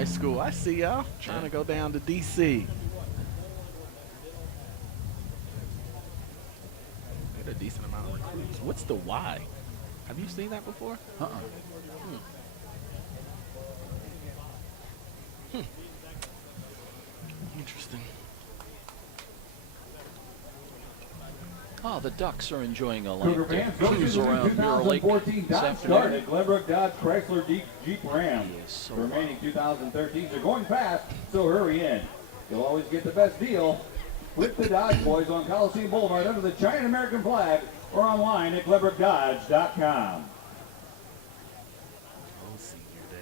high school. I see y'all trying to go down to D.C. Get a decent amount of recruits. What's the Y? Have you seen that before? Interesting. Oh, the Ducks are enjoying a Cougar light fans, cruise around Mirror Lake 2014 this Dodge start afternoon. at Glenbrook Dodge Chrysler Jeep Ram. So The remaining 2013s are going fast, so hurry in. You'll always get the best deal with the Dodge Boys on Coliseum Boulevard under the giant American flag or online at GlenbrookDodge.com. Oh, senior day.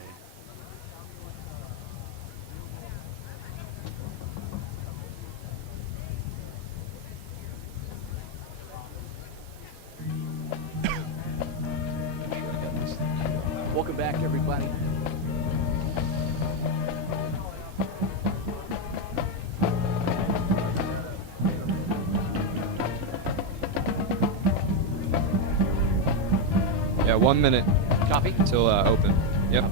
Welcome back, everybody. Yeah, 1 minute Copy. till open. Yep.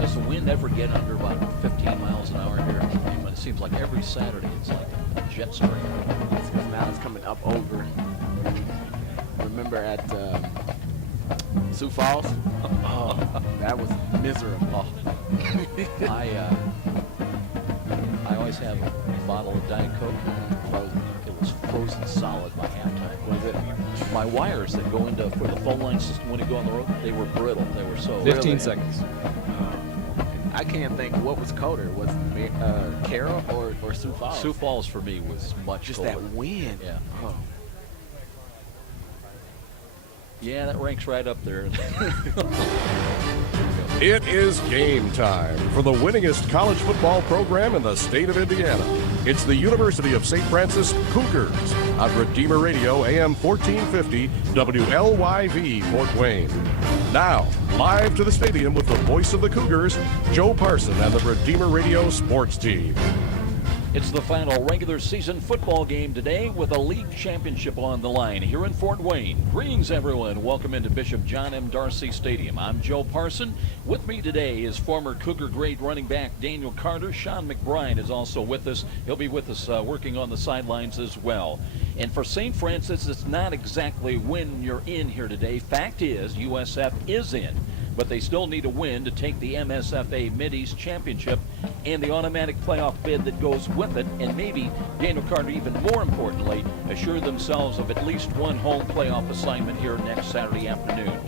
Does the wind ever get under about 15 miles an hour here? It seems like every Saturday it's like a jet stream. Because now it's coming up over. Remember at Sioux Falls? Oh, that was miserable. I always have a bottle of Diet Coke. Frozen. It was frozen solid by halftime. Was it? My wires that go into for the phone line system when you go on the road, they were brittle. They were so 15 seconds. I can't think what was colder. Was Carroll or Sioux Falls? Sioux Falls for me was much Just colder. that wind. Yeah. Oh. Yeah, that ranks right up there. It is game time for the winningest college football program in the state of Indiana. It's the University of St. Francis Cougars on Redeemer Radio AM 1450 WLYV Fort Wayne. Now, live to the stadium with the voice of the Cougars, Joe Parson and the Redeemer Radio sports team. It's the final regular season football game today with a league championship on the line here in Fort Wayne. Greetings, everyone. Welcome into Bishop John M. Darcy Stadium. I'm Joe Parson. With me today is former Cougar grade running back Daniel Carter. Sean McBride is also with us. He'll be with us working on the sidelines as well. And for St. Francis, it's not exactly when you're in here today. Fact is, USF is in, but they still need a win to take the MSFA Mid-East Championship and the automatic playoff bid that goes with it, and maybe, Daniel Carter, even more importantly, assure themselves of at least one home playoff assignment here next Saturday afternoon.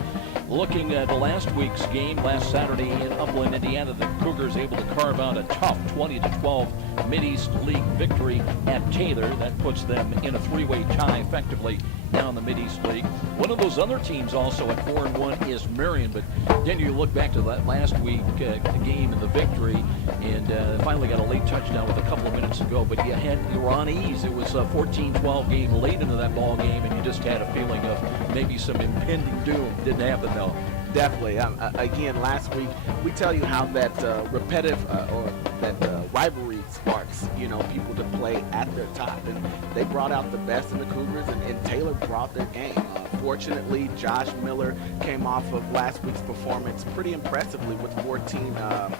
Looking at the last week's game, last Saturday in Upland, Indiana, the Cougars able to carve out a tough 20-12 Mid-East League victory at Taylor. That puts them in a three-way tie effectively now in the Mid-East League. One of those other teams also at 4-1 is Marian, but then you look back to that last week game and the victory, and finally got a late touchdown with a couple of minutes to go, but you were on ease. It was a 14-12 game late into that ball game, and you just had a feeling of maybe some impending doom. Didn't happen though. Definitely. Again, last week we tell you how that repetitive or that rivalry sparks, people to play at their top, and they brought out the best in the Cougars, and Taylor brought their game. Fortunately, Josh Miller came off of last week's performance pretty impressively with 14 of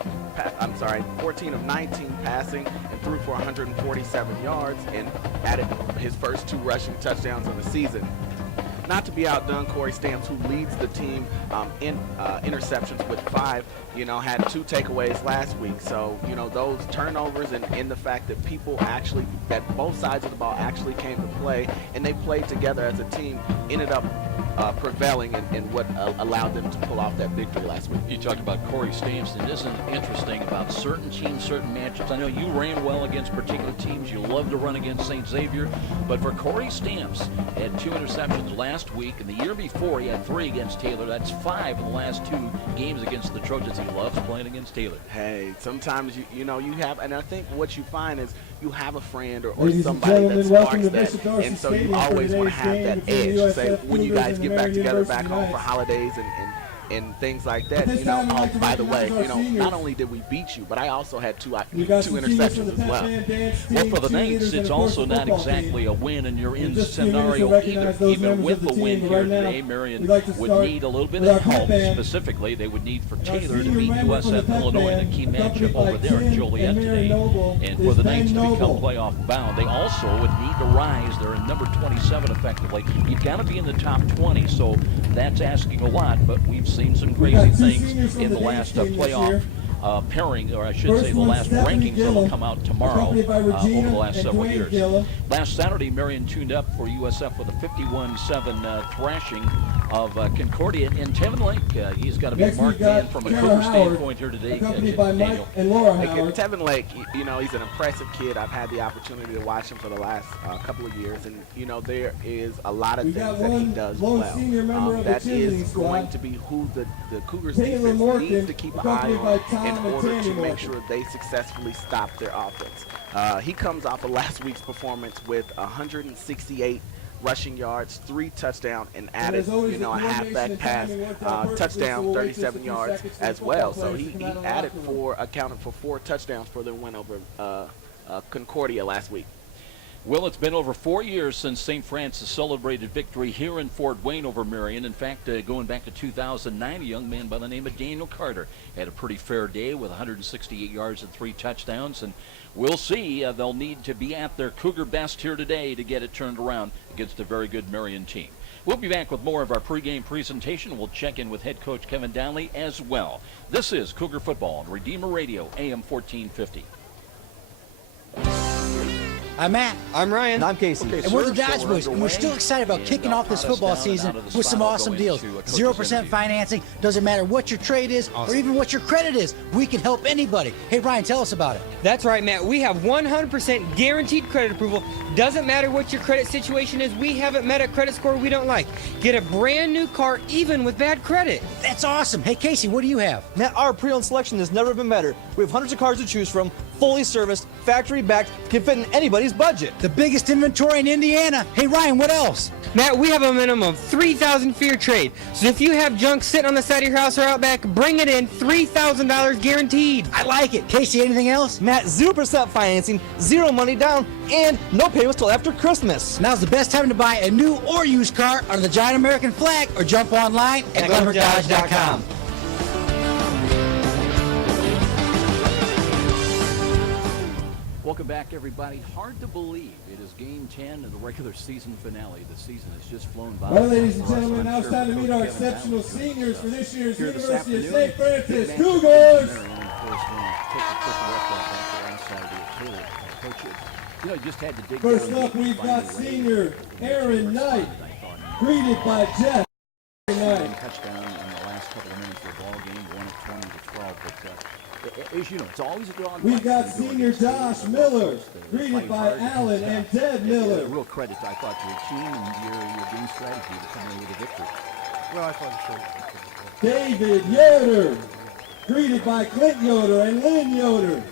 19 passing and threw for 147 yards and added his first 2 rushing touchdowns of the season. Not to be outdone, Corey Stamps, who leads the team in interceptions with 5, had 2 takeaways last week. So, those turnovers and the fact that that both sides of the ball actually came to play and they played together as a team ended up prevailing in what allowed them to pull off that victory last week. You talked about Corey Stamps, and isn't it interesting about certain teams, certain matchups? I know you ran well against particular teams. You love to run against St. Xavier. But for Corey Stamps, he had 2 interceptions last week, and the year before he had 3 against Taylor. That's 5 in the last 2 games against the Trojans. He loves playing against Taylor. Hey, sometimes you have, and I think what you find is you have a friend or Ladies somebody and that welcome sparks to Bishop that, Darcy and so you Stadium for always want to today's have game that between edge. the Say USF when you Cougars guys and get the back Marian together University back home for Knights. holidays and and things like that. This You know, time I'd like to by the way, recognize our seniors. not only did we beat you, but I also had two We got some seniors interceptions from the as well. Pac-Man dance team, Well, for the cheerleaders, Knights, and it's of course also the not football exactly team. a win in your In in just a few minutes, scenario we'll recognize either. those Even members with of the the win team. here Right now, today, Marian we'd like to would start need a little bit with our of help. pep band. Specifically, they would need for Our Taylor to senior beat member from the USF pep Illinois in band, the key accompanied matchup by over there in Tim Joliet and Marian today. Noble, And is for the Ben Knights to become Noble. playoff bound, they also would need to rise. They're in number 27 effectively. You've got to be in the top 20, so that's asking a lot, but we've seen some We got crazy two things seniors from in the the last dance team this playoff year. pairing, or I should First say the one, last Stephanie rankings that will Gillum, come out tomorrow accompanied by Regina over the last and several Dwayne years. Gillum. Last Saturday, Marian tuned up for USF with a 51-7 thrashing of Concordia. And Tevin Lake, he's got to be a Next we marked got man from a Kara Cougar Howard, standpoint here today. accompanied by Mike Daniel. and Laura Hey, Howard. Tevin Lake, you know, he's an impressive kid. I've had the opportunity to watch him for the last couple of years, and you know, there is a lot of We things got that he one does lone well. senior member of the That is cheerleading squad. going to be who the Cougars Taylor defense Morgan, needs to keep an eye accompanied by on Tom in and order Tammy to make Morgan. sure they successfully stop their offense. He comes off of last week's performance with 168 rushing yards, 3 touchdowns, and added, there's always you know, the a coordination halfback and pass, timing worked out perfectly, so touchdown, we'll wait just a 37 few yards seconds for as the well. football So players to come out of the added locker room. accounted for 4 touchdowns for their win over Concordia last week. Well, it's been over 4 years since St. Francis celebrated victory here in Fort Wayne over Marian. In fact, going back to 2009, a young man by the name of Daniel Carter had a pretty fair day with 168 yards and 3 touchdowns. And we'll see. They'll need to be at their Cougar best here today to get it turned around against a very good Marian team. We'll be back with more of our pregame presentation. We'll check in with head coach Kevin Downey as well. This is Cougar Football on Redeemer Radio, AM 1450. I'm Matt. I'm Ryan. And I'm Casey. Okay, And we're the sir, Dodge so Boys, and we're still underway. excited about And kicking they'll off this count us football down and season out of the with some spot. awesome We'll deals. go into a coach's 0% interview. financing, doesn't matter what your trade is or even what your credit is. We can help anybody. Hey, Ryan, tell us about it. That's right, Matt. We have 100% guaranteed credit approval. Doesn't matter what your credit situation is. We haven't met a credit score we don't like. Get a brand new car even with bad credit. That's awesome. Hey, Casey, what do you have? Matt, our pre-owned selection has never been better. We have hundreds of cars to choose from, fully serviced, factory backed, can fit in anybody's budget. The biggest inventory in Indiana. Hey, Ryan, what else? Matt, we have a minimum of $3,000 for your trade. So if you have junk sitting on the side of your house or out back, bring it in. $3,000 guaranteed. I like it. Casey, anything else? Matt, 0% financing, 0 money down, and no payments till after Christmas. Now's the best time to buy a new or used car under the giant American flag or jump online at GlenverDodge.com. Welcome back, everybody. Hard to believe it is Game 10 of the regular season finale. The season has just flown by. Well, ladies and For us, gentlemen, I'm now it's sure time to Coach meet our Kevin exceptional Downey seniors for this year's here this University of afternoon. St. Francis Big match Cougars. against Marian, and of course, when I took a quick look after last Saturday at Taylor, Coach, you know, you just had to dig First down up, deep and we've find got a way senior to Aaron respond, Knight, I thought. greeted by Jeff Knight. Touchdown in the last couple of minutes of the ball game, won it 20 to 12. But as you know, it's always a dog. We've got senior Josh Miller, greeted by Allen and Deb Miller. Real credit, I thought, to your team and your game strategy to come away with a victory. Well, I thought David Yoder, greeted by Clint Yoder and Lynn Yoder.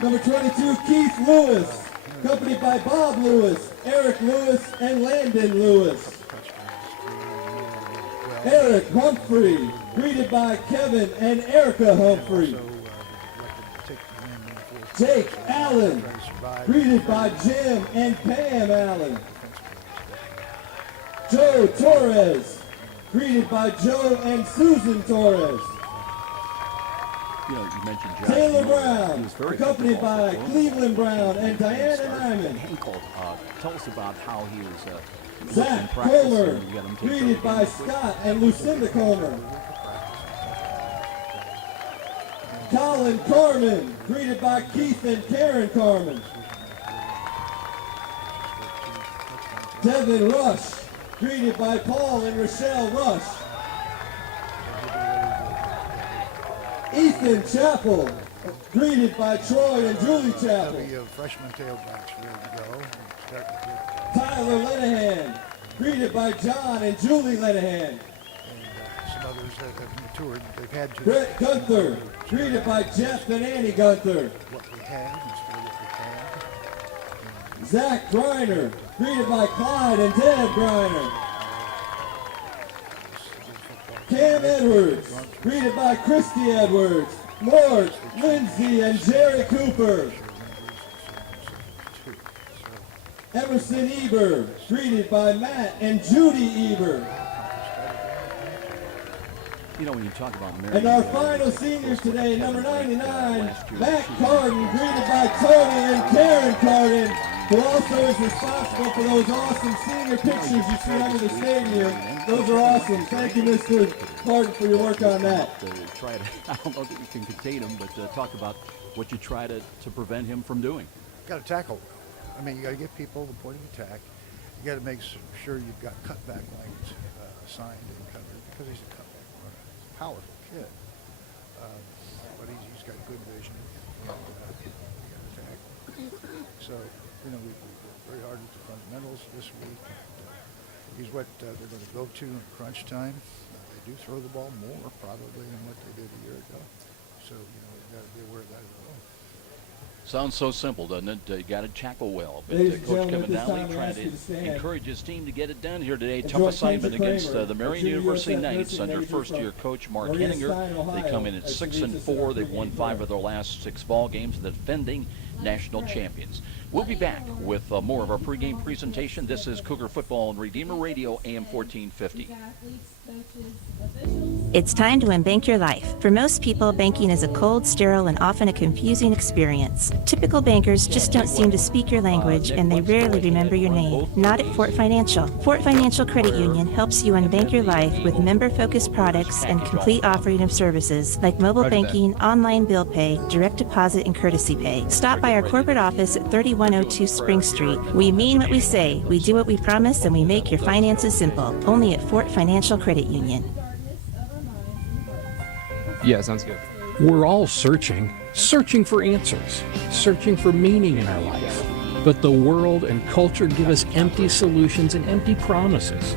Number 22, Keith Lewis, accompanied by Bob Lewis, Eric Lewis, and Landon Lewis. Eric Humphrey, greeted by Kevin and Erica Humphrey. Jake Allen, greeted by Jim and Pam Allen. Joe Torres, greeted by Joe and Susan Torres. You know, you mentioned Josh Taylor Miller. Brown, He was very accompanied by comfortable. Cleveland Brown and Diana Nyman. Henkel, tell us about how he was Zach in practice, Comer, and you got him take greeted over by the game. Scott and Lucinda Comer. Colin Carmen, greeted by Keith and Karen Carmen. Devin Rush, greeted by Paul and Rochelle Rush. Ethan Chappell, greeted by Troy and Julie Chappell. the freshman tailbacks ready to go. Starting to get, Tyler Lenahan, greeted by John and Julie Lenahan. and some others that have matured. They've had to Brett Gunther, greeted by Jeff and Annie Gunther. what we had instead of what we had. Zach Griner, greeted by Clyde and Deb Griner. Cam Edwards, greeted by Christy Edwards, Mort, Lindsay, and Jerry Cooper. Emerson Eber, greeted by Matt and Judy Eber. You know, when you talk about Marian, And our final seniors today, number 99, Matt Carden, greeted by Tony and Karen Carden, who also is responsible for those awesome senior pictures you see under the stadium. Those are awesome. Thank you, Mr. Carden, for your work on that. Try to, I don't know that you can contain him, but talk about what you try to prevent him from doing. Got to tackle. I mean, you got to get people the point of attack. You got to make sure you've got cutback lanes assigned and covered, because he's a cutback runner. He's a powerful kid, but he's got good vision and attack. So, you know, we worked very hard with the fundamentals this week. He's what they're going to go to in crunch time. They do throw the ball more probably than what they did a year ago. So, you know, we've got to be aware of that as well. Sounds so simple, doesn't it? You got to tackle well. But Ladies and Coach gentlemen, Kevin at this Donnelly time, I trying ask you to stand. to encourage his team to get it done here today. And Tough Joy assignment Kinzer against Kramer, the Marian junior University USF Knights nursing under major first-year from coach Mark Maria Henninger. Stein, They Ohio, come in at as she 6 leads and us in 4. our They've pregame won 5 prayer. of their last 6 ball games. The defending national champions. We'll be back with more of our pregame presentation. This is Cougar Football on Redeemer Radio, AM 1450. It's time to unbank your life. For most people, banking is a cold, sterile, and often a confusing experience. Typical bankers just don't seem to speak your language, and they rarely remember your name. Not at Fort Financial. Fort Financial Credit Union helps you unbank your life with member-focused products and complete offering of services like mobile banking, online bill pay, direct deposit, and courtesy pay. Stop by our corporate office at 3102 Spring Street. We mean what we say, we do what we promise, and we make your finances simple. Only at Fort Financial Credit Union. Yeah, sounds good. We're all searching for answers, searching for meaning in our life. But the world and culture give us empty solutions and empty promises.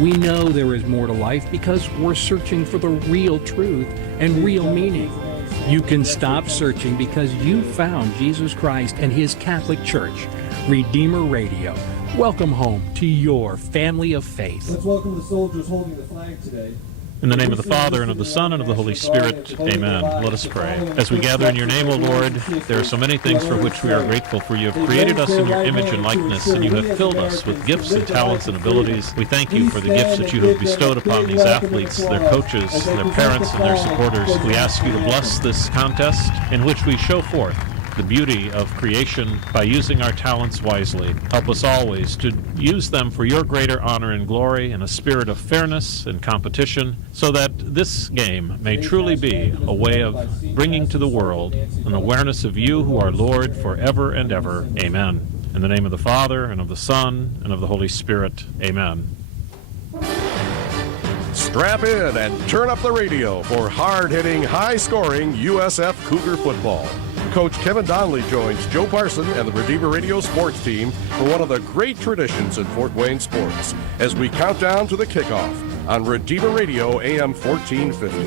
We know there is more to life because we're searching for the real truth and real meaning. You can stop searching because you found Jesus Christ and His Catholic Church. Redeemer Radio. Welcome home to your family of faith. Let's welcome the soldiers holding the flag today. In the name of the Father, and of the Son, and of the Holy Spirit, amen. Let us pray. As we gather in your name, O Lord, there are so many things for which we are grateful, for you have created us in your image and likeness, and you have filled us with gifts and talents and abilities. We thank you for the gifts that you have bestowed upon these athletes, their coaches, their parents, and their supporters. We ask you to bless this contest in which we show forth the beauty of creation by using our talents wisely. Help us always to use them for your greater honor and glory in a spirit of fairness and competition, so that this game may truly be a way of bringing to the world an awareness of you who are Lord forever and ever. Amen. In the name of the Father, and of the Son, and of the Holy Spirit. Amen. Strap in and turn up the radio for hard-hitting, high-scoring USF Cougar football. Coach Kevin Donnelly joins Joe Parson and the Redeemer Radio sports team for one of the great traditions in Fort Wayne sports as we count down to the kickoff on Redeemer Radio AM 1450.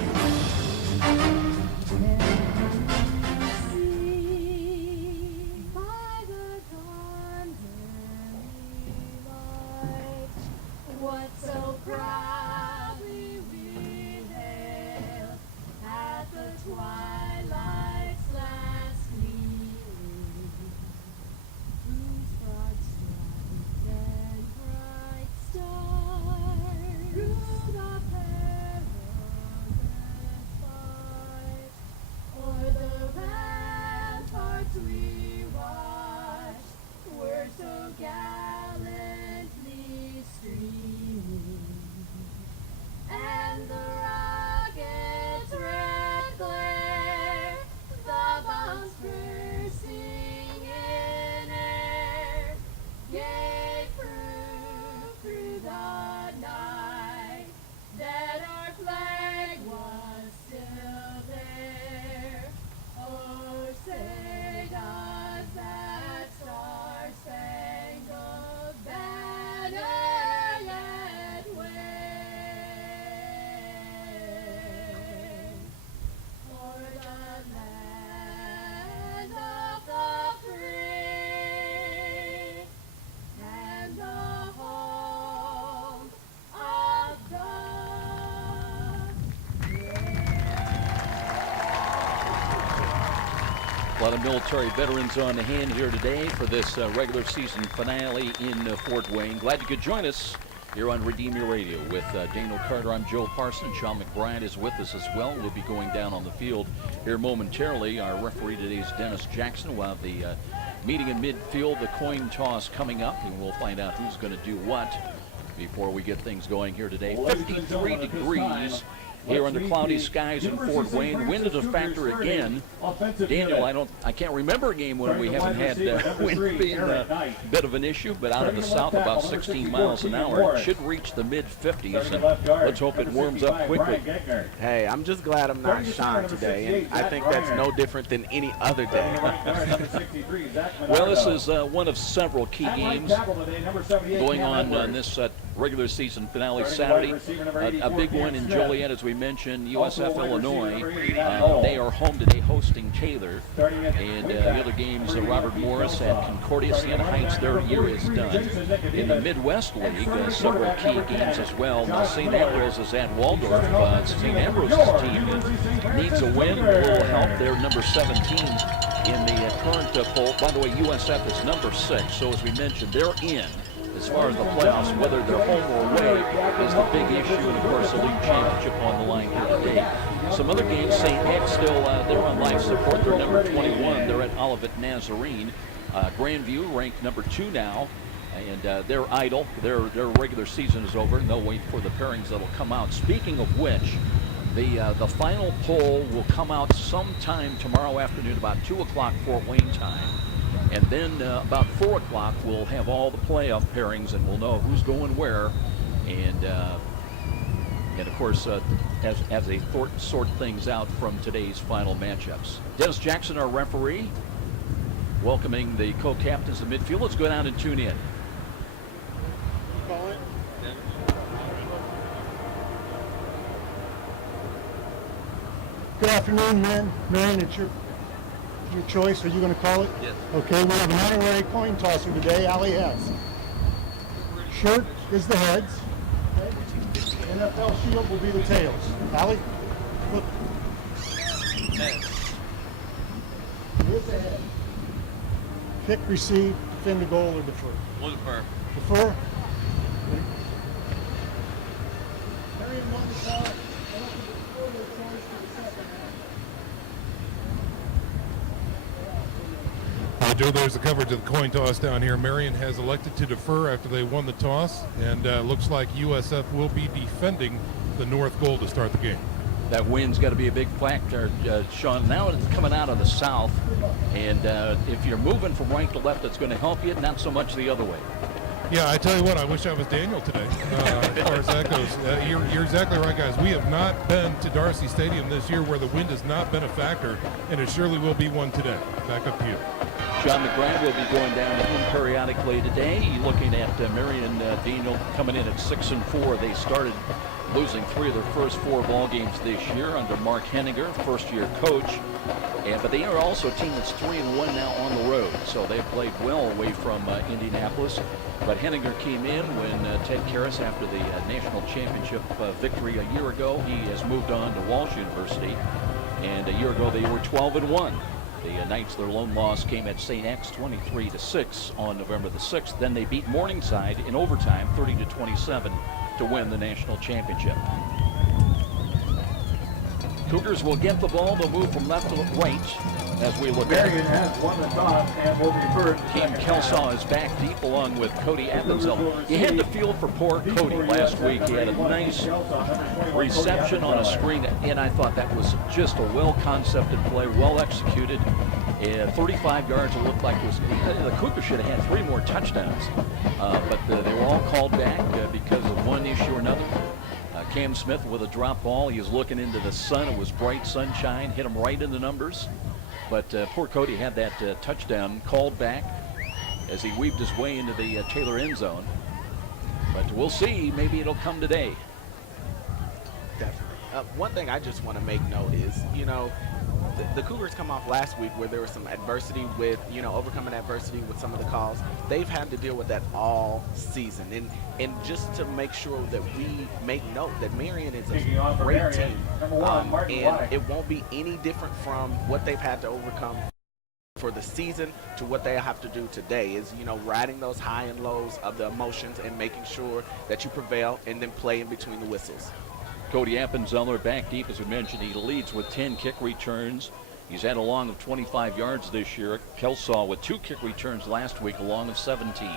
A lot of military veterans on the hand here today for this regular season finale in Fort Wayne. Glad you could join us here on Redeem Your Radio with Daniel Carter. I'm Joe Parson. Sean McBride is with us as well. We'll be going down on the field here momentarily. Our referee today is Dennis Jackson. We'll have the meeting in midfield, the coin toss coming up, and we'll find out who's going to do what before we get things going here today. 53 degrees here under cloudy skies in Fort Wayne. Wind is a factor again. Daniel, I can't remember a game when we haven't had wind being a bit of an issue, but out of the south about 16 miles an hour. It should reach the mid-50s, and let's hope it warms up quickly. Hey, I'm just glad I'm not Sean today, and I think that's no different than any other day. Well, this is one of several key games going on this regular season finale Saturday. A big one in Joliet, as we mentioned. USF Illinois, they are home today hosting Taylor. And the other games, Robert Morris at Concordia. Siena Heights, their year is done. In the Midwest League, several key games as well. Now St. Ambrose is at Waldorf. St. Ambrose's team needs a win, a little help. They're number 17 in the current poll. By the way, USF is number 6. So as we mentioned, they're in. As far as the playoffs, whether they're home or away is the big issue, and of course the league championship on the line here today. Some other games, St. X still, they're on life support. They're number 21. They're at Olivet Nazarene. Grandview ranked number 2 now, and they're idle. Their regular season is over, and they'll wait for the pairings that'll come out. Speaking of which, the final poll will come out sometime tomorrow afternoon, about 2 o'clock Fort Wayne time. And then about 4 o'clock, we'll have all the playoff pairings, and we'll know who's going where. And of course, as they sort things out from today's final matchups. Dennis Jackson, our referee, welcoming the co-captains of midfield. Let's go down and tune in. Good afternoon, Marian. It's your choice. Are you going to call it? Yes. Okay, we have an honorary coin tosser today. Allie has. Shirt is the heads. Okay. NFL shield will be the tails. Allie, look. Heads. Here's the head. Kick, receive, defend the goal, or defer. We'll defer. Defer. Marian won the card. Joe, there's the coverage of the coin toss down here. Marian has elected to defer after they won the toss, and looks like USF will be defending the north goal to start the game. That wind's got to be a big factor, Sean. Now it's coming out of the south, and if you're moving from right to left, it's going to help you, not so much the other way. Yeah, I tell you what, I wish I was Daniel today, as far as that goes. You're exactly right, guys. We have not been to Darcy Stadium this year where the wind has not been a factor, and it surely will be one today. Back up to you. Sean McBride will be going down to him periodically today. Looking at Marian, Daniel coming in at 6-4. They started losing 3 of their first 4 ball games this year under Mark Henninger, first-year coach. But they are also a team that's 3-1 now on the road, so they've played well away from Indianapolis. But Henninger came in when Ted Karras, after the national championship victory a year ago, he has moved on to Walsh University. And a year ago, they were 12-1. The Knights, their lone loss came at St. X 23-6 on November the 6th. Then they beat Morningside in overtime 30-27 to win the national championship. Cougars will get the ball. They'll move from left to right as we look at it. Marian has won the toss and will be first. Cam Kelsaw is back deep along with Cody Appenzell. You had to feel for poor Cody last week. He had a nice reception on a screen, and I thought that was just a well-concepted play, well executed. 35 yards, it looked like it was. The Cougars should have had 3 more touchdowns, but they were all called back because of one issue or another. Cam Smith with a drop ball. He was looking into the sun. It was bright sunshine, hit him right in the numbers. But poor Cody had that touchdown called back as he weaved his way into the Taylor end zone. But we'll see. Maybe it'll come today. Definitely. One thing I just want to make note is, you know, the Cougars come off last week where there was some adversity with, you know, overcoming adversity with some of the calls. They've had to deal with that all season. And just to make sure that we make note that Marian is a great team. And it won't be any different from what they've had to overcome for the season to what they have to do today is, you know, riding those high and lows of the emotions and making sure that you prevail and then play in between the whistles. Cody Appenzeller back deep, as we mentioned. He leads with 10 kick returns. He's had a long of 25 yards this year. Kelsaw with 2 kick returns last week, a long of 17.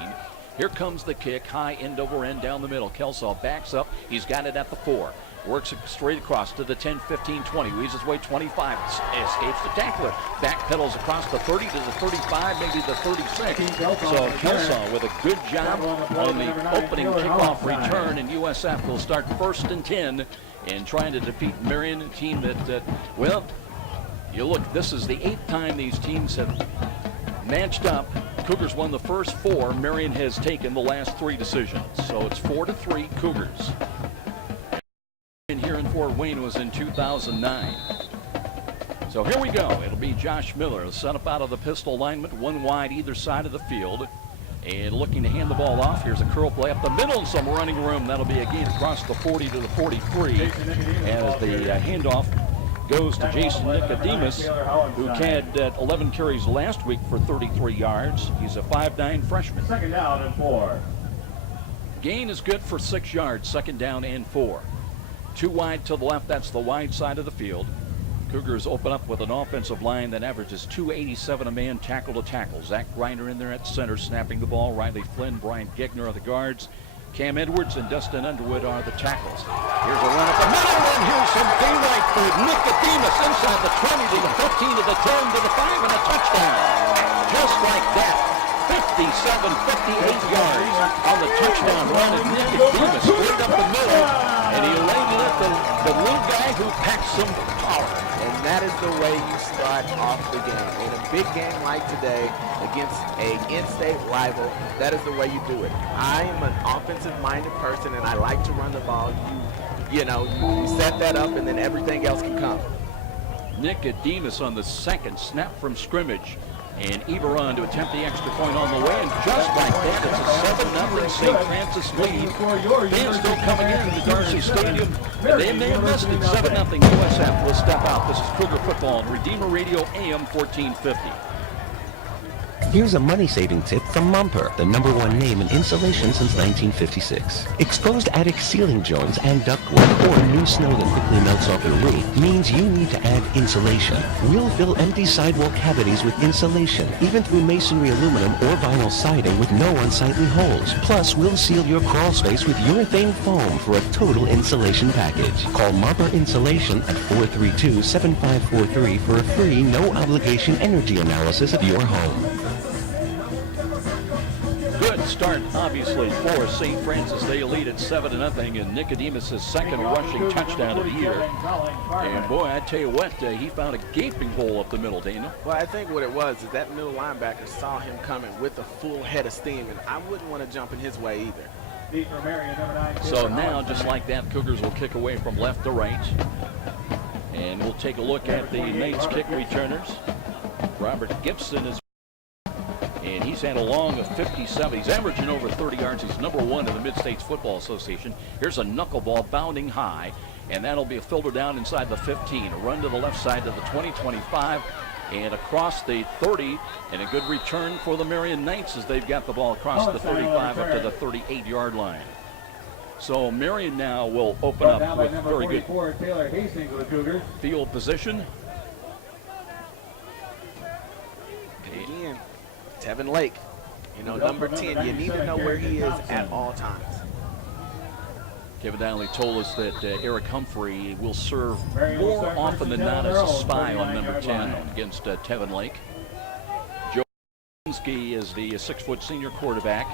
Here comes the kick, high end over end down the middle. Kelsaw backs up. He's got it at the 4. Works it straight across to the 10, 15, 20. Weaves his way 25. Escapes the tackler. Back pedals across the 30 to the 35, maybe the 36. So Kelsaw with a good job on the opening kickoff return, and USF will start 1st and 10 in trying to defeat Marian, a team that, well, you look, this is the 8th time these teams have matched up. Cougars won the first 4. Marian has taken the last 3 decisions. So it's 4-3 Cougars. Here in Fort Wayne was in 2009. So here we go. It'll be Josh Miller, set up out of the pistol alignment, 1 wide either side of the field, and looking to hand the ball off. Here's a curl play up the middle and some running room. That'll be a gain across the 40 to the 43 as the handoff goes to Jason Nicodemus, who had 11 carries last week for 33 yards. He's a 5'9" freshman. 2nd down and 4. Gain is good for 6 yards, 2nd down and 4. 2 wide to the left, that's the wide side of the field. Cougars open up with an offensive line that averages 287 a man tackle to tackle. Zach Griner in there at center, snapping the ball. Riley Flynn, Brian Gegner are the guards. Cam Edwards and Dustin Underwood are the tackles. Here's a run up the middle, and here's some daylight for Nicodemus inside the 20 to the 15 to the 10 to the 5 and a touchdown. Just like that. 57, 58 yards on the touchdown run, and Nicodemus straight up the middle, and he laid it at the little guy who packs some power. And that is the way you start off the game. In a big game like today against an in-state rival, that is the way you do it. I am an offensive-minded person, and I like to run the ball. You set that up, and then everything else can come. Nicodemus on the 2nd snap from scrimmage. And Everon to attempt the extra point on the way, and just like that, it's a 7-0 St. Francis lead. Fans still coming in to Darcy Stadium, and they may have missed it. 7-0 USF will step out. This is Cougar Football on Redeemer Radio AM 1450. Here's a money-saving tip from Mumper, the #1 name in insulation since 1956. Exposed attic ceiling joints and ductwork or new snow that quickly melts off your roof means you need to add insulation. We'll fill empty sidewall cavities with insulation, even through masonry aluminum or vinyl siding with no unsightly holes. Plus, we'll seal your crawl space with urethane foam for a total insulation package. Call Mumper Insulation at 432-7543 for a free, no-obligation energy analysis of your home. Good start, obviously, for St. Francis. They lead at 7-0, and Nicodemus' 2nd rushing touchdown of the year. And boy, I tell you what, he found a gaping hole up the middle, Daniel. Well, I think what it was is that middle linebacker saw him coming with a full head of steam, and I wouldn't want to jump in his way either. So now, just like that, Cougars will kick away from left to right. And we'll take a look at the Knights kick returners. Robert Gibson is, and he's had a long of 57. He's averaging over 30 yards. He's #1 in the Mid-States Football Association. Here's a knuckleball bounding high, and that'll be a filter down inside the 15. A run to the left side to the 20-25, and across the 30, and a good return for the Marian Knights as they've got the ball across the 35 up to the 38-yard line. So Marian now will open up with very good field position. Again, Tevin Lake, number 10, you need to know where he is at all times. Kevin Donnelly told us that Eric Humphrey will serve more often than not as a spy on number 10 against Tevin Lake. Joe Kaminsky is the 6-foot senior quarterback.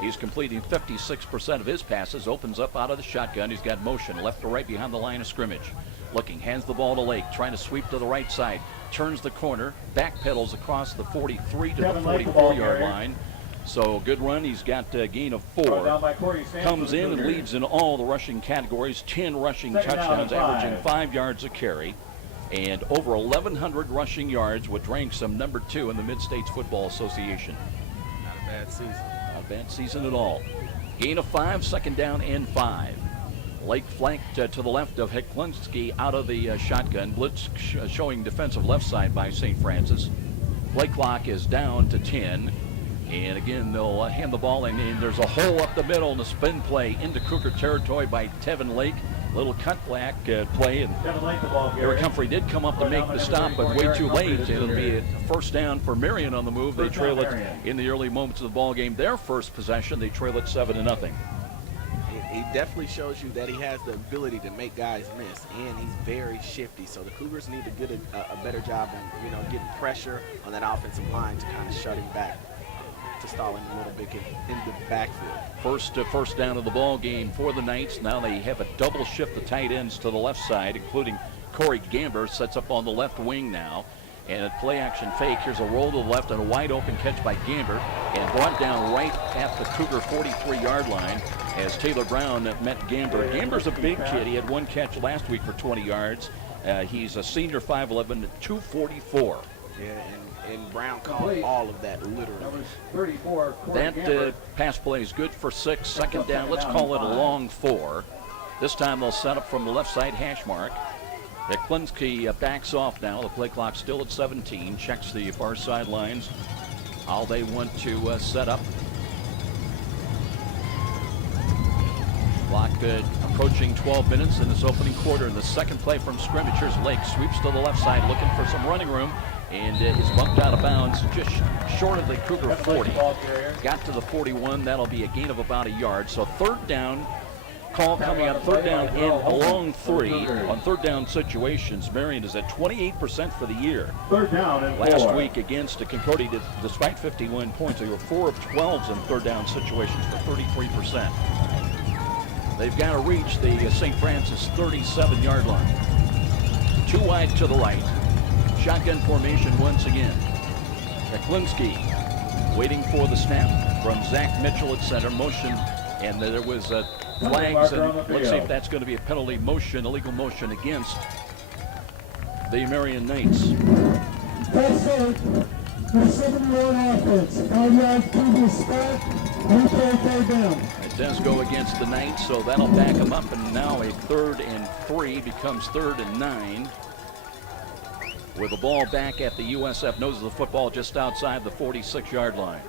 He's completing 56% of his passes, opens up out of the shotgun. He's got motion left to right behind the line of scrimmage. Looking, hands the ball to Lake, trying to sweep to the right side. Turns the corner, back pedals across the 43 to the 44-yard line. So good run. He's got a gain of 4. Comes in and leads in all the rushing categories. 10 rushing touchdowns, averaging 5 yards a carry. And over 1,100 rushing yards, which ranks him #2 in the Mid-States Football Association. Not a bad season. Not a bad season at all. Gain of 5, 2nd down and 5. Lake flanked to the left of Heklinski out of the shotgun. Blitz showing defensive left side by St. Francis. Play clock is down to 10. And again, they'll hand the ball, and there's a hole up the middle, and a spin play into Cougar territory by Tevin Lake. Little cutback play, and Eric Humphrey did come up to make the stop, but way too late. It'll be a first down for Marian on the move. They trail it in the early moments of the ball game. Their first possession, they trail it 7-0. He definitely shows you that he has the ability to make guys miss, and he's very shifty. So the Cougars need to get a better job on, getting pressure on that offensive line to kind of shut him back, to stall him a little bit in the backfield. First down of the ball game for the Knights. Now they have a double shift the tight ends to the left side, including Corey Gamber sets up on the left wing now. And a play action fake. Here's a roll to the left and a wide open catch by Gamber, and brought down right at the Cougar 43-yard line as Taylor Brown met Gamber. Gamber's a big kid. He had one catch last week for 20 yards. He's a senior, 5'11", 244. Yeah, and Brown called all of that literally. That pass play is good for 6. Second down, let's call it a long 4. This time they'll set up from the left side hash mark. Klinsky backs off now. The play clock still at 17. Checks the far sidelines. How they want to set up. Clock approaching 12 minutes in this opening quarter. In the second play from scrimmage, here's Lake. Sweeps to the left side looking for some running room, and is bumped out of bounds just short of the Cougar 40. Got to the 41. That'll be a gain of about a yard. So third down call coming on third down and a long 3. On third down situations, Marian is at 28% for the year. Third down and 4. Last week against Concordia, despite 51 points, they were 4 of 12 in third down situations for 33%. They've got to reach the St. Francis 37-yard line. 2 wide to the right. Shotgun formation once again. Klinsky waiting for the snap from Zach Mitchell at center. Motion, and there was flags, and let's see if that's going to be a penalty motion, illegal motion against the Marian Knights. It does go against the Knights, so that'll back them up, and now a 3rd and 3 becomes 3rd and 9. With the ball back at the USF nose of the football just outside the 46-yard line.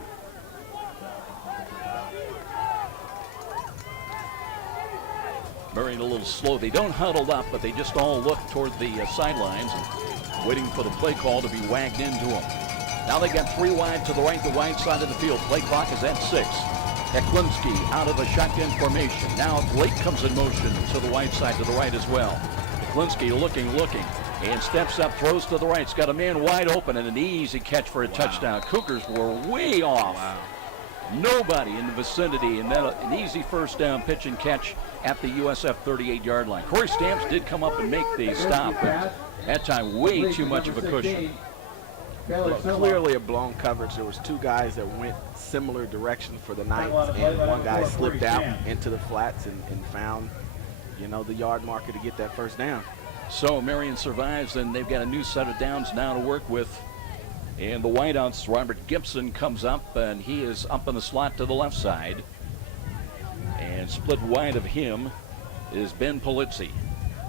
Marian a little slow. They don't huddle up, but they just all look toward the sidelines and waiting for the play call to be wagged into them. Now they got 3 wide to the right, the wide side of the field. Play clock is at 6. Klinsky out of a shotgun formation. Now Blake comes in motion to the wide side to the right as well. Klinsky looking, and steps up, throws to the right. He's got a man wide open and an easy catch for a touchdown. Cougars were way off. Nobody in the vicinity, and then an easy first down pitch and catch at the USF 38-yard line. Corey Stamps did come up and make the stop, but that time way too much of a cushion. Clearly a blown coverage. There was 2 guys that went similar directions for the Knights, and one guy slipped out into the flats and found, the yard marker to get that first down. So Marian survives, and they've got a new set of downs now to work with. And the wideouts, Robert Gibson comes up, and he is up in the slot to the left side. And split wide of him is Ben Polizzi.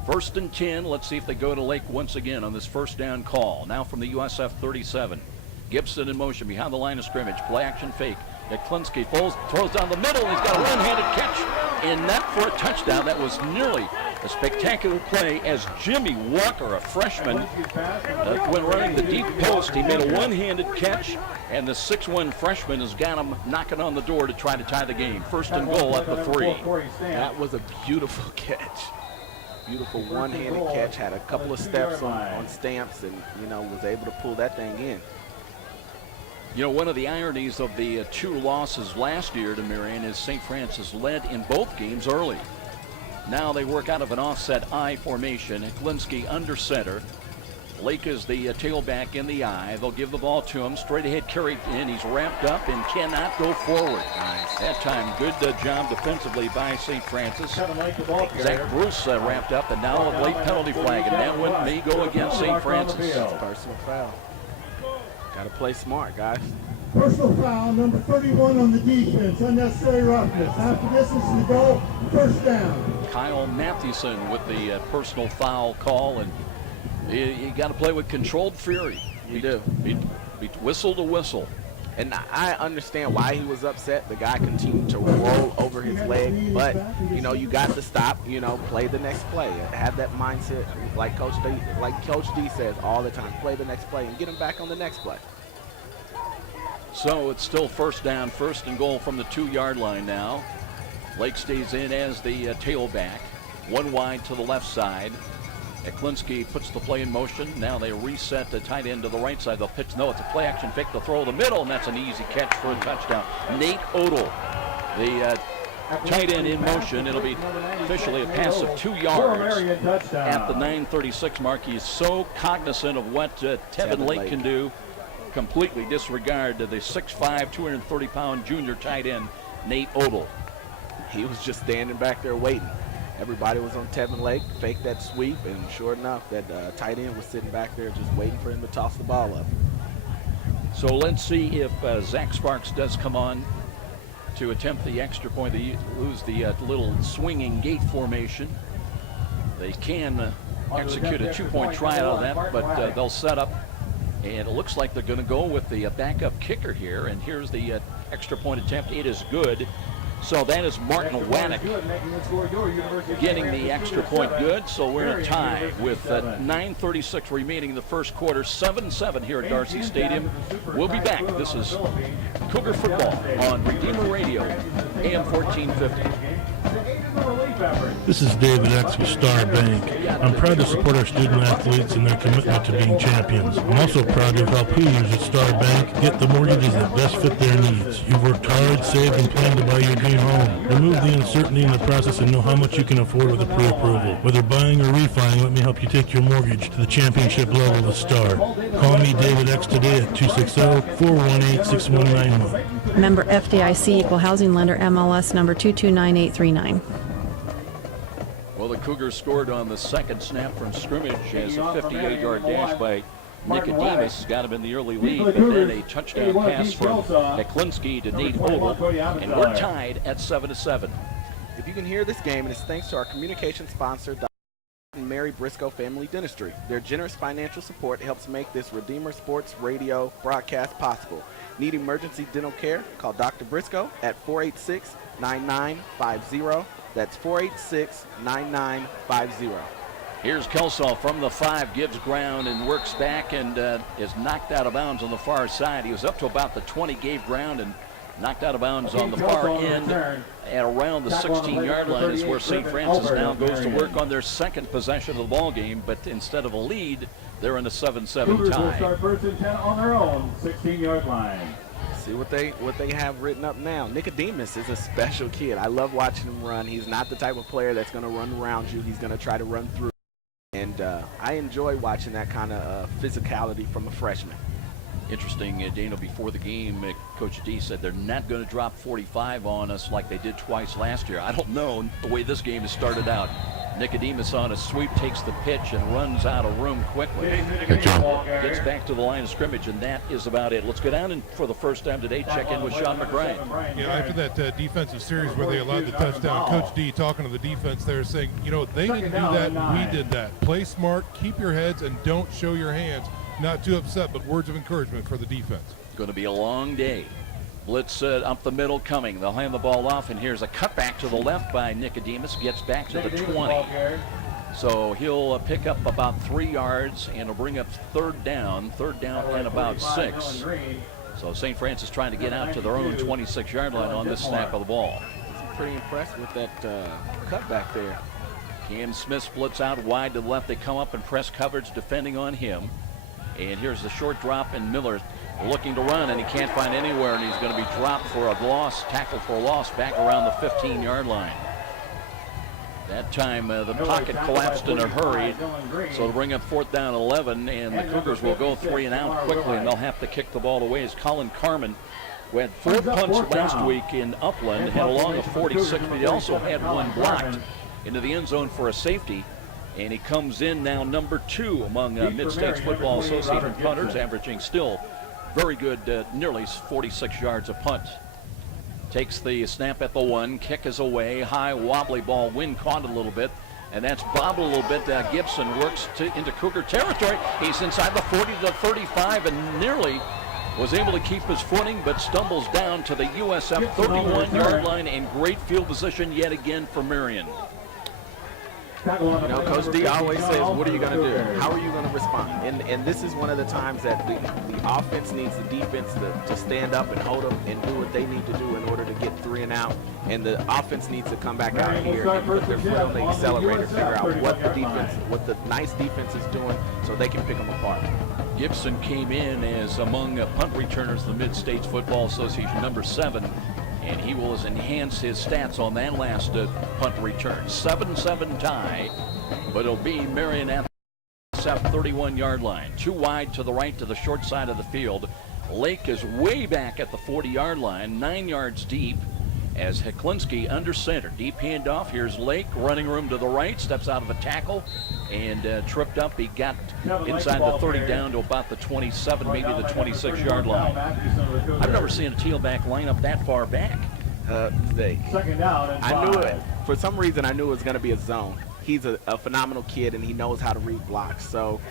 1st and 10. Let's see if they go to Lake once again on this first down call. Now from the USF 37. Gibson in motion behind the line of scrimmage. Play action fake. Klinsky throws down the middle. He's got a one-handed catch, and that for a touchdown. That was nearly a spectacular play as Jimmy Walker, a freshman, when running the deep post, he made a one-handed catch, and the 6'1" freshman has got him knocking on the door to try to tie the game. 1st and goal at the 3. That was a beautiful catch. Beautiful one-handed catch. Had a couple of steps on Stamps, and was able to pull that thing in. One of the ironies of the 2 losses last year to Marian is St. Francis led in both games early. Now they work out of an offset I formation. Klinsky under center. Lake is the tailback in the I. They'll give the ball to him. Straight ahead carry in. He's wrapped up and cannot go forward. Nice. That time, good job defensively by St. Francis. Zach Bruce wrapped up, and now a late penalty flag, and that one may go against St. Francis. Personal foul. Got to play smart, guys. Personal foul, number 31 on the defense. Unnecessary roughness. After this is the goal. First down. Kyle Mathewson with the personal foul call, and you got to play with controlled fury. You do. Beat whistle to whistle. And I understand why he was upset. The guy continued to roll over his leg, but you got to stop. Play the next play. Have that mindset, like Coach D says all the time. Play the next play and get him back on the next play. So it's still first down, first and goal from the 2-yard line now. Lake stays in as the tailback. One wide to the left side. Eklinski puts the play in motion. Now they reset the tight end to the right side. They'll pitch. No, it's a play action fake. They'll throw the middle, and that's an easy catch for a touchdown. Nate Odell, the tight end in motion. It'll be officially a pass of 2 yards at the 9:36 mark. He is so cognizant of what Tevin Lake can do. Completely disregard the 6'5", 230-pound junior tight end, Nate Odell. He was just standing back there waiting. Everybody was on Tevin Lake, faked that sweep, and sure enough, that tight end was sitting back there just waiting for him to toss the ball up. So let's see if Zach Sparks does come on to attempt the extra point. They lose the little swinging gate formation. They can execute a 2-point try out of that, but they'll set up. And it looks like they're going to go with the backup kicker here. And here's the extra point attempt. It is good. So that is Martin Wannick getting the extra point good. So we're in a tie with 9:36 remaining in the first quarter, 7-7 here at Darcy Stadium. We'll be back. This is Cougar Football on Redeemer Radio, AM 1450. This is David X with Star Bank. I'm proud to support our student athletes and their commitment to being champions. I'm also proud to help Hoosiers at Star Bank get the mortgages that best fit their needs. You've worked hard, saved, and planned to buy your dream home. Remove the uncertainty in the process and know how much you can afford with a pre-approval. Whether buying or refining, let me help you take your mortgage to the championship level with Star. Call me David X today at 260-418-6191. Member FDIC, Equal Housing Lender, MLS number 229839. Well, the Cougars scored on the second snap from scrimmage as a 58-yard dash by Nicodemus got him in the early lead, but then a touchdown pass from Eklinski to Nate Odell, and we're tied at 7-7. If you can hear this game, it's thanks to our communication sponsor, Dr. and Mary Briscoe Family Dentistry. Their generous financial support helps make this Redeemer Sports Radio broadcast possible. Need emergency dental care? Call Dr. Briscoe at 486-9950. That's 486-9950. Here's Kelsaw from the 5, gives ground and works back and is knocked out of bounds on the far side. He was up to about the 20, gave ground and knocked out of bounds on the far end at around the 16-yard line is where St. Francis now goes to work on their second possession of the ball game, but instead of a lead, they're in a 7-7 tie. Start first and 10 on their own 16-yard line. See what they have written up now. Nicodemus is a special kid. I love watching him run. He's not the type of player that's going to run around you. He's going to try to run through. And I enjoy watching that kind of physicality from a freshman. Interesting, Daniel, before the game, Coach D said they're not going to drop 45 on us like they did twice last year. I don't know the way this game has started out. Nicodemus on a sweep, takes the pitch and runs out of room quickly. Gets back to the line of scrimmage, and that is about it. Let's go down and for the first time today, check in with Sean McGrath. Yeah, after that defensive series where they allowed the touchdown, Coach D talking to the defense there saying, they didn't do that, we did that. Play smart, keep your heads, and don't show your hands. Not too upset, but words of encouragement for the defense. It's going to be a long day. Blitz up the middle coming. They'll hand the ball off, and here's a cutback to the left by Nicodemus. Gets back to the 20. So he'll pick up about 3 yards, and he'll bring up third down and about 6. So St. Francis trying to get out to their own 26-yard line on this snap of the ball. I'm pretty impressed with that cutback there. Cam Smith splits out wide to the left. They come up and press coverage defending on him. And here's the short drop, and Miller looking to run, and he can't find anywhere, and he's going to be dropped for a loss, tackled for a loss back around the 15-yard line. That time the pocket collapsed in a hurry, so they'll bring up 4th down 11, and the Cougars will go 3 and out quickly, and they'll have to kick the ball away as Colin Carmen, who had 4 punts last week in Upland, had along a 46, but he also had one blocked into the end zone for a safety. And he comes in now number 2 among Mid-States Football Association punters, averaging still very good, nearly 46 yards a punt. Takes the snap at the 1, kick is away, high wobbly ball, wind caught a little bit. And that's bobbled a little bit. Gibson works into Cougar territory. He's inside the 40 to 35 and nearly was able to keep his footing, but stumbles down to the USF 31-yard line, and great field position yet again for Marian. You know, Coach D always says, what are you going to do? How are you going to respond? And this is one of the times that the offense needs the defense to stand up and hold them and do what they need to do in order to get 3 and out. And the offense needs to come back out here and put their foot on the accelerator, figure out what the defense, what the nice defense is doing so they can pick them apart. Gibson came in as among punt returners of the Mid-States Football Association, number 7. And he will enhance his stats on that last punt return. 7-7 tie, but it'll be Marian at the 31-yard line. 2 wide to the right to the short side of the field. Lake is way back at the 40-yard line, 9 yards deep as Heklinski under center. Deep handoff. Here's Lake, running room to the right, steps out of a tackle and tripped up. He got inside the 30 down to about the 27, maybe the 26-yard line. I've never seen a tailback line up that far back. Second down. I knew it. For some reason, I knew it was going to be a zone. He's a phenomenal kid, and he knows how to read blocks. So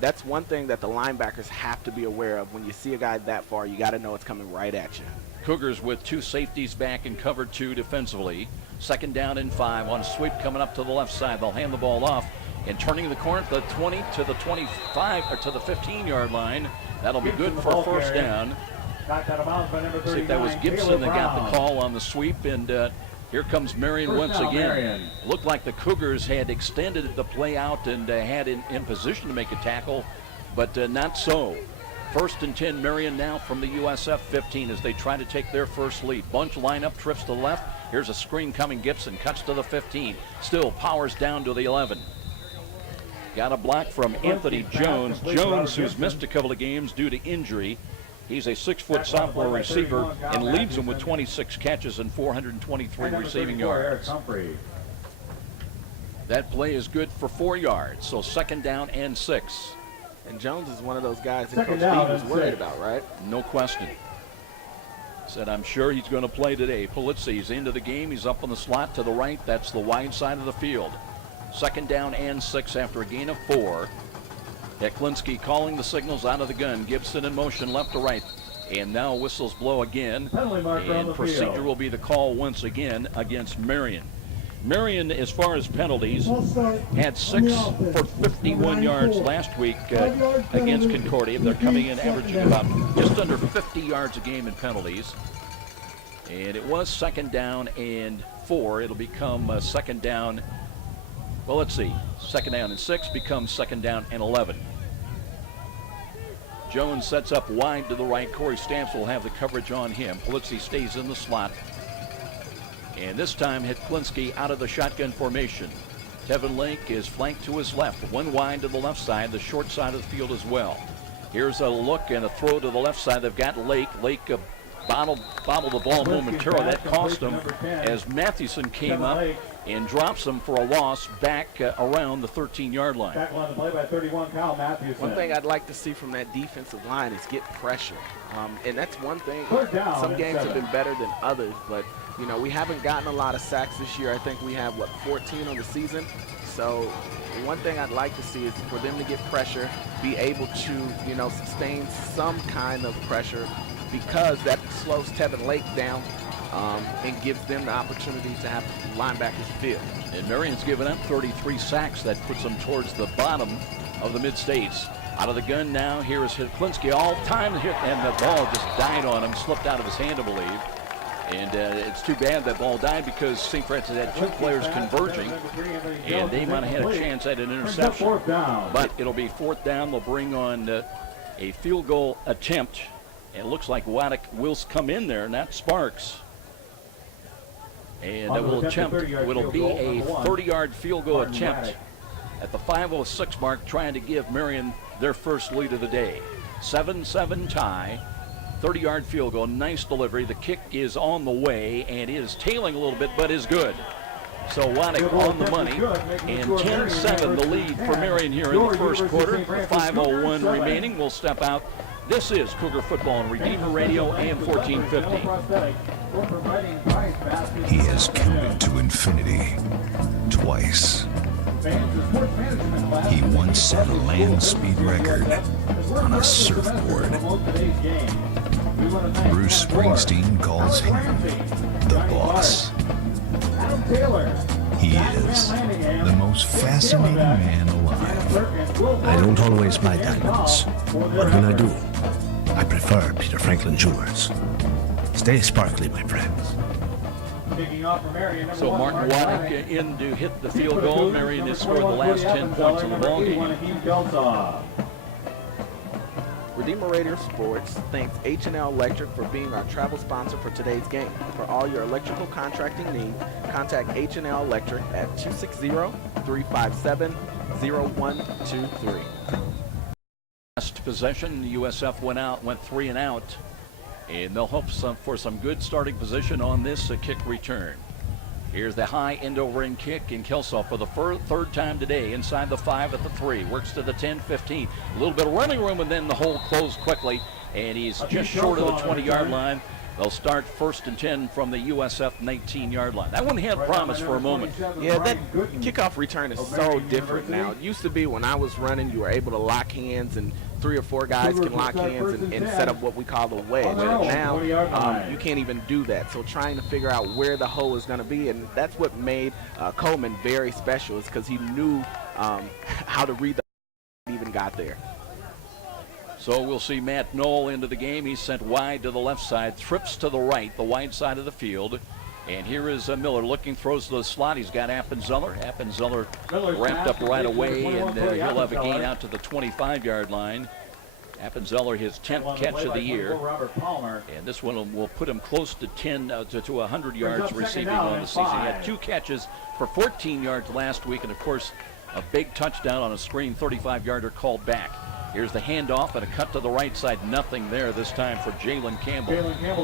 that's one thing that the linebackers have to be aware of. When you see a guy that far, you got to know it's coming right at you. Cougars with 2 safeties back and cover 2 defensively. 2nd down and 5 on a sweep coming up to the left side. They'll hand the ball off and turning the corner at the 20 to the 25 or to the 15-yard line. That'll be good for a first down. See if that was Gibson that got the call on the sweep, and here comes Marian once again. Looked like the Cougars had extended the play out and had in position to make a tackle, but not so. 1st and 10, Marian now from the USF 15 as they try to take their first lead. Bunch lineup, trips to the left. Here's a screen coming. Gibson cuts to the 15. Still powers down to the 11. Got a block from Anthony Jones. Jones, who's missed a couple of games due to injury. He's a 6-foot sophomore receiver and leads them with 26 catches and 423 receiving yards. That play is good for 4 yards, so 2nd down and 6. And Jones is one of those guys that Coach Steve was worried about, right? No question. Said, I'm sure he's going to play today. Polizzi's into the game. He's up on the slot to the right. That's the wide side of the field. 2nd down and 6 after a gain of 4. Heklinski calling the signals out of the gun. Gibson in motion left to right. And now whistles blow again. And procedure will be the call once again against Marian. Marian, as far as penalties, had 6 for 51 yards last week against Concordia. They're coming in averaging about just under 50 yards a game in penalties. And it was 2nd down and 4. It'll become 2nd down. Well, let's see. 2nd down and 6 becomes 2nd down and 11. Jones sets up wide to the right. Corey Stamps will have the coverage on him. Polizzi stays in the slot. And this time, Heklinski out of the shotgun formation. Tevin Lake is flanked to his left. 1 wide to the left side, the short side of the field as well. Here's a look and a throw to the left side. They've got Lake. Lake bobbled the ball momentarily. That cost him as Mathewson came up and drops him for a loss back around the 13-yard line. Tackle on the play by 31, Kyle Mathewson. One thing I'd like to see from that defensive line is get pressure. And that's one thing. Some games have been better than others, but you know, we haven't gotten a lot of sacks this year. I think we have, 14 on the season. So one thing I'd like to see is for them to get pressure, be able to, sustain some kind of pressure, because that slows Tevin Lake down and gives them the opportunity to have linebackers field. And Marian's given up 33 sacks. That puts them towards the bottom of the Mid-States. Out of the gun now, here is Heklinski all-time hit, and the ball just died on him, slipped out of his hand, I believe. And it's too bad that ball died because St. Francis had 2 players converging, and they might have had a chance at an interception. But it'll be 4th down. They'll bring on a field goal attempt. And it looks like Waddick will come in there, not Sparks. And it'll be a 30-yard field goal attempt at the 5:06 mark, trying to give Marian their first lead of the day. 7-7 tie. 30-yard field goal, nice delivery. The kick is on the way and is tailing a little bit, but is good. So Waddick on the money, and 10-7 the lead for Marian here in the first quarter. 5:01 remaining. We'll step out. This is Cougar Football on Redeemer Radio, AM 1450. He has counted to infinity, twice. He once set a land speed record on a surfboard. Bruce Springsteen calls him the boss. He is the most fascinating man alive. I don't always buy diamonds, but when I do, I prefer Peter Franklin Jewelers. Stay sparkly, my friends. So Martin Waddick in to hit the field goal. Marian has scored the last 10 points in the ball game. Redeemer Radio Sports thanks H&L Electric for being our travel sponsor for today's game. For all your electrical contracting needs, contact H&L Electric at 260-357-0123. Last possession, USF went 3 and out. And they'll hope for some good starting position on this kick return. Here's the high end-over-end kick in Kelso for the third time today. Inside the 5 at the 3. Works to the 10, 15. A little bit of running room, and then the hole closed quickly. And he's just short of the 20-yard line. They'll start 1st and 10 from the USF 19-yard line. That one had promise for a moment. Yeah, that kickoff return is so different now. It used to be when I was running, you were able to lock hands and 3 or 4 guys can lock hands and set up what we call the wedge. Now, you can't even do that. So trying to figure out where the hole is going to be, and that's what made Coleman very special, is because he knew how to read the even got there. So we'll see Matt Knoll into the game. He's sent wide to the left side, trips to the right, the wide side of the field. And here is Miller looking, throws to the slot. He's got Appenzeller. Appenzeller wrapped up right away, and he'll have a gain out to the 25-yard line. Appenzeller, his 10th catch of the year. And this one will put him close to 100 yards receiving on the season. He had 2 catches for 14 yards last week, and of course, a big touchdown on a screen 35-yarder called back. Here's the handoff and a cut to the right side. Nothing there this time for Jalen Campbell.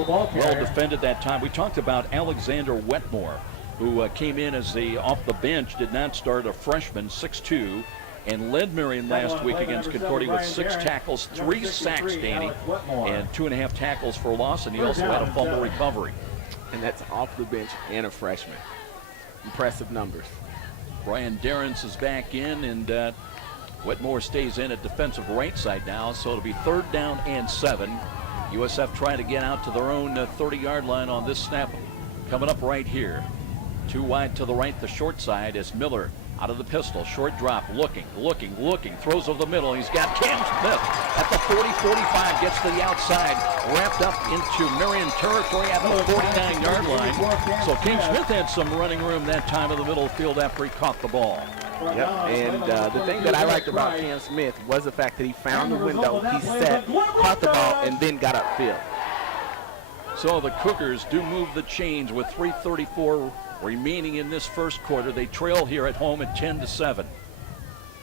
Well defended that time. We talked about Alexander Wetmore, who came in as off the bench, did not start, a freshman, 6'2", and led Marian last week against Concordia with 6 tackles, 3 sacks, Danny, and 2.5 tackles for loss, and he also had a fumble recovery. And that's off the bench and a freshman. Impressive numbers. Brian Derrance is back in, and Whitmore stays in at defensive right side now, so it'll be 3rd down and 7. USF trying to get out to their own 30-yard line on this snap. Coming up right here. 2 wide to the right, the short side, is Miller out of the pistol. Short drop, looking, throws over the middle. He's got Cam Smith at the 40-45, gets to the outside, wrapped up into Marian territory at the 49-yard line. So Cam Smith had some running room that time in the middle of the field after he caught the ball. Yep, and the thing that I liked about Cam Smith was the fact that he found the window, he set, caught the ball, and then got upfield. So the Cougars do move the chains with 3:34 remaining in this first quarter. They trail here at home at 10-7.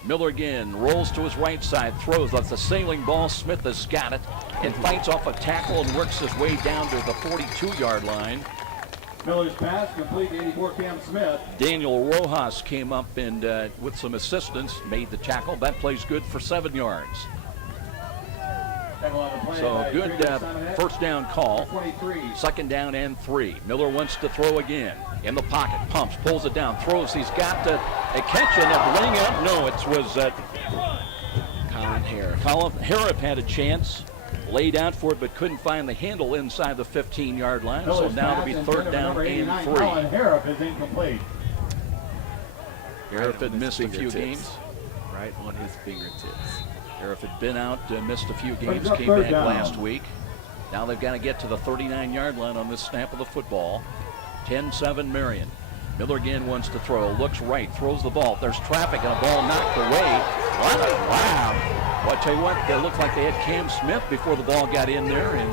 Miller again rolls to his right side, throws, that's a sailing ball. Smith has got it and fights off a tackle and works his way down to the 42-yard line. Miller's pass complete to 84 Cam Smith. Daniel Rojas came up and with some assistance made the tackle. That play's good for 7 yards. So good first down call. 2nd down and 3. Miller wants to throw again. In the pocket, pumps, pulls it down, throws. He's got a catch and a laying out. No, it was Colin Harrop. Colin Harrop had a chance. Laid out for it, but couldn't find the handle inside the 15-yard line. So now it'll be 3rd down and 3. Colin Harrop is incomplete. Harrop had missed a few games. Right on his fingertips. Harrop had been out, missed a few games, came back last week. Now they've got to get to the 39-yard line on this snap of the football. 10-7 Marian. Miller again wants to throw, looks right, throws the ball. There's traffic and a ball knocked away. Wow. Well, I tell you what, they looked like they had Cam Smith before the ball got in there. And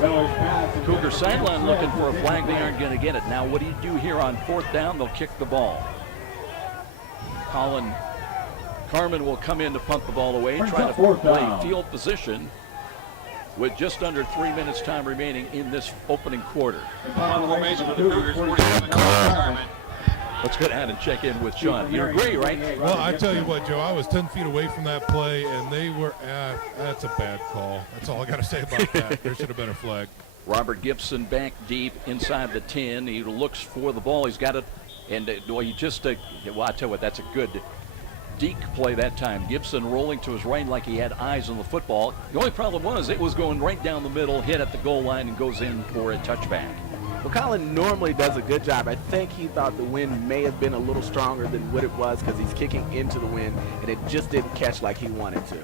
Cougar sideline looking for a flag. They aren't going to get it. Now, what do you do here on 4th down? They'll kick the ball. Colin Carmen will come in to punt the ball away, try to play field position with just under 3 minutes time remaining in this opening quarter. Let's go down and check in with Sean. You agree, right? Well, I tell you what, Joe, I was 10 feet away from that play, and they were that's a bad call. That's all I got to say about that. There should have been a flag. Robert Gibson back deep inside the 10. He looks for the ball. He's got it And well, you just well, I tell you what, that's a good deke play that time. Gibson rolling to his right like he had eyes on the football. The only problem was it was going right down the middle, hit at the goal line, and goes in for a touchback. Well, Colin normally does a good job. I think he thought the wind may have been a little stronger than what it was because he's kicking into the wind, and it just didn't catch like he wanted to.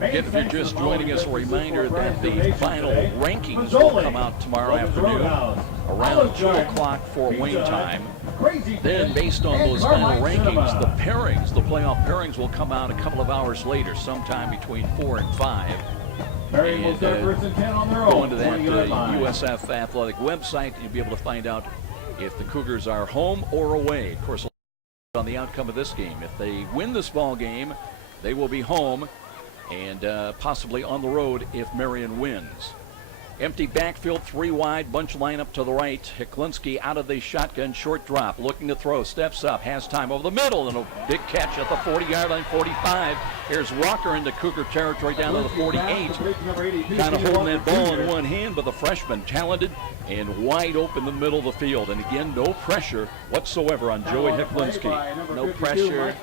Again, if you're just joining us, a reminder that the final rankings will come out tomorrow afternoon around 2 o'clock for Wayne time. Then, based on those final rankings, the pairings, the playoff pairings, will come out a couple of hours later, sometime between 4 and 5. And go into that USF Athletic website, you'll be able to find out if the Cougars are home or away. Of course, on the outcome of this game. If they win this ball game, they will be home and possibly on the road if Marian wins. Empty backfield, 3 wide, bunch lineup to the right. Heklinski out of the shotgun, short drop, looking to throw, steps up, has time over the middle, and a big catch at the 40-yard line, 45. Here's Walker into Cougar territory down to the 48. Kind of holding that ball in one hand, but the freshman talented and wide open in the middle of the field. And again, no pressure whatsoever on Joey Heklinski. No pressure.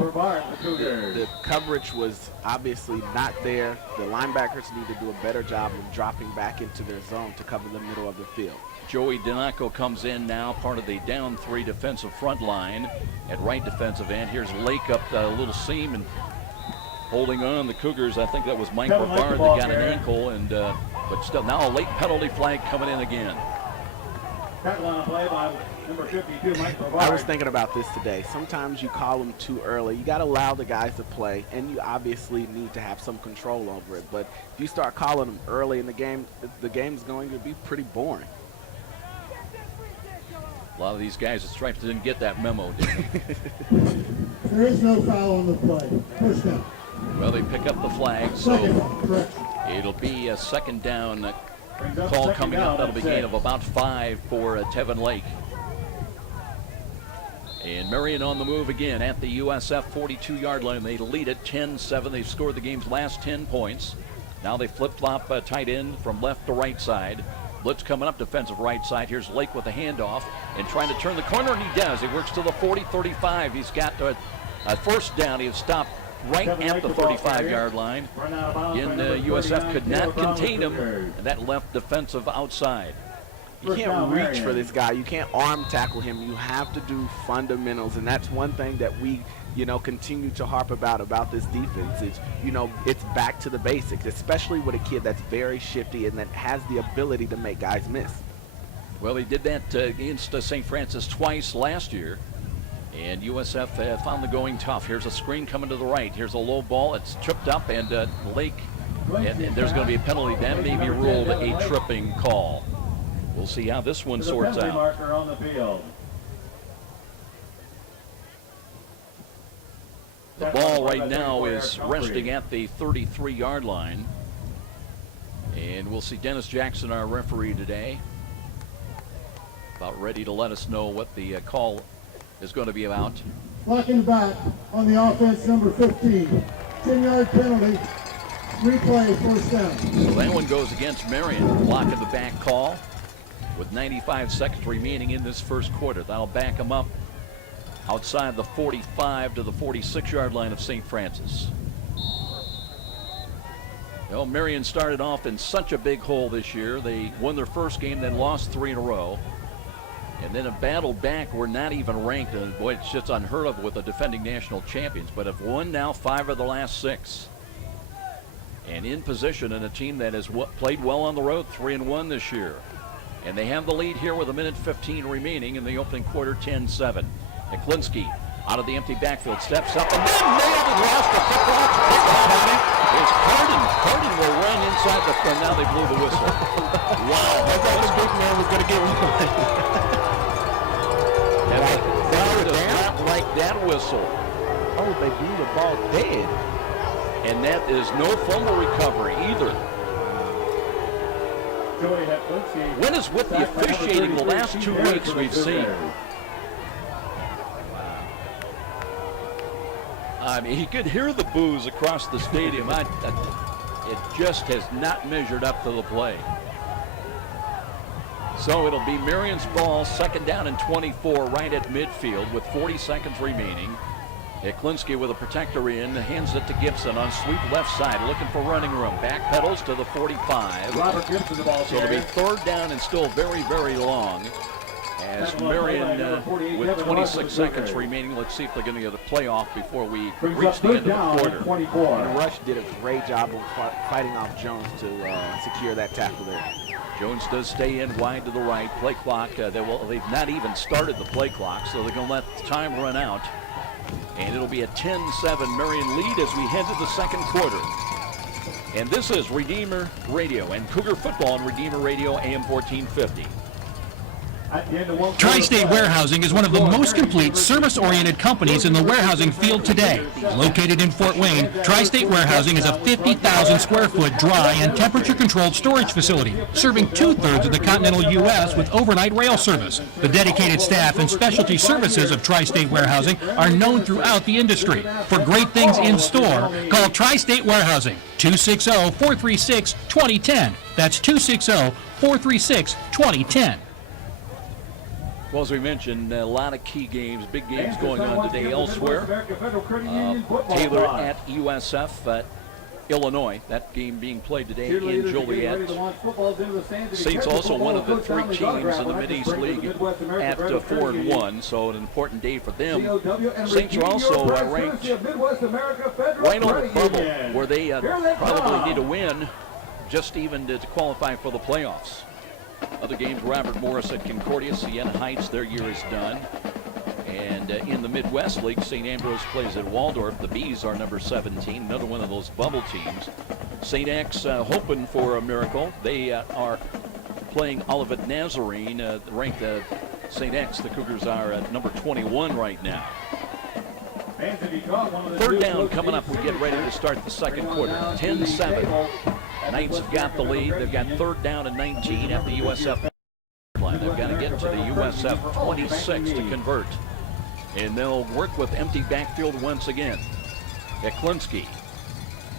The coverage was obviously not there. The linebackers need to do a better job of dropping back into their zone to cover the middle of the field. Joey Dinaco comes in now, part of the down 3 defensive front line at right defensive end. Here's Lake up the little seam and holding on. The Cougars, I think that was Mike Brevard that got an ankle, and but still now a late penalty flag coming in again. Play by number 52, Mike Brevard. I was thinking about this today. Sometimes you call them too early. You got to allow the guys to play, and you obviously need to have some control over it. But if you start calling them early in the game's going to be pretty boring. A lot of these guys at Stripes didn't get that memo, did they? There is no foul on the play. Push down. Well, they pick up the flag, so it'll be a second down call coming up. That'll be a gain of about 5 for Tevin Lake. And Marian on the move again at the USF 42-yard line. They lead it 10-7. They've scored the game's last 10 points. Now they flip-flop tight end from left to right side. Blitz coming up defensive right side. Here's Lake with a handoff and trying to turn the corner, and he does. He works to the 40-35. He's got a first down. He has stopped right at the 35-yard line. Again, USF could not contain him, and that left defensive outside. You can't reach for this guy. You can't arm tackle him. You have to do fundamentals, and that's one thing that we, continue to harp about this defense. Is, it's back to the basics, especially with a kid that's very shifty and that has the ability to make guys miss. Well, he did that against St. Francis twice last year, and USF found the going tough. Here's a screen coming to the right. Here's a low ball. It's tripped up, and Lake, and there's going to be a penalty. That may be ruled a tripping call. We'll see how this one sorts out. Marker on the field. The ball right now is resting at the 33-yard line. And we'll see Dennis Jackson, our referee today, about ready to let us know what the call is going to be about. Blocking back on the offense, number 15. 10-yard penalty. Replay, first down. So that one goes against Marian. Blocking the back call with 95 seconds remaining in this first quarter. That'll back him up outside the 45 to the 46-yard line of St. Francis. Well, Marian started off in such a big hole this year. They won their first game, then lost 3 in a row. And then have battled back. We're not even ranked. Boy, it's just unheard of with the defending national champions. But have won now 5 of the last 6. And in position in a team that has played well on the road, 3-1 this year. And they have the lead here with 1:15 remaining in the opening quarter, 10-7. Heklinski out of the empty backfield, steps up, and then nailed and lost the football. Is Cardin. Cardin will run inside the front. Now they blew the whistle. Wow. I thought this big man was going to get one. Not like that whistle. Oh, they blew the ball dead. And that is no fumble recovery either. What is with the officiating the last 2 weeks we've seen? I mean, you could hear the boos across the stadium. It just has not measured up to the play. So it'll be Marian's ball, second down and 24 right at midfield with 40 seconds remaining. Eklinski with a protector in, hands it to Gibson on sweep left side, looking for running room. Back pedals to the 45. Robert Gibson, the ball so it'll be third down and still very, very long. As Marian with 26 seconds remaining, let's see if they're going to get a playoff before we reach the end of the quarter. And Rush did a great job of fighting off Jones to secure that tackle there. Jones does stay in wide to the right. Play clock, they've not even started the play clock, so they're going to let time run out. And it'll be a 10-7 Marian lead as we head to the second quarter. And this is Redeemer Radio and Cougar Football on Redeemer Radio AM 1450. Tri-State Warehousing is one of the most complete service-oriented companies in the warehousing field today. Located in Fort Wayne, Tri-State Warehousing is a 50,000 square foot dry and temperature-controlled storage facility, serving 2/3 of the continental U.S. with overnight rail service. The dedicated staff and specialty services of Tri-State Warehousing are known throughout the industry. For great things in store, call Tri-State Warehousing, 260-436-2010. That's 260-436-2010. Well, as we mentioned, a lot of key games, big games going on today elsewhere. Taylor at USF, Illinois. That game being played today in Joliet. Saints also one of the 3 teams in the Mid-East League at 4-1, so an important day for them. Saints are also ranked right on the bubble, where they probably need a win just even to qualify for the playoffs. Other games, Robert Morris at Concordia, Siena Heights, their year is done. And in the Midwest League, St. Ambrose plays at Waldorf. The Bees are number 17, another one of those bubble teams. St. X hoping for a miracle. They are playing Olivet Nazarene, ranked St. X. The Cougars are at number 21 right now. Third down coming up. We get ready to start the second quarter. 10-7. Knights have got the lead. They've got third down and 19 at the USF line. They've got to get to the USF 26 to convert. And they'll work with empty backfield once again. Eklinski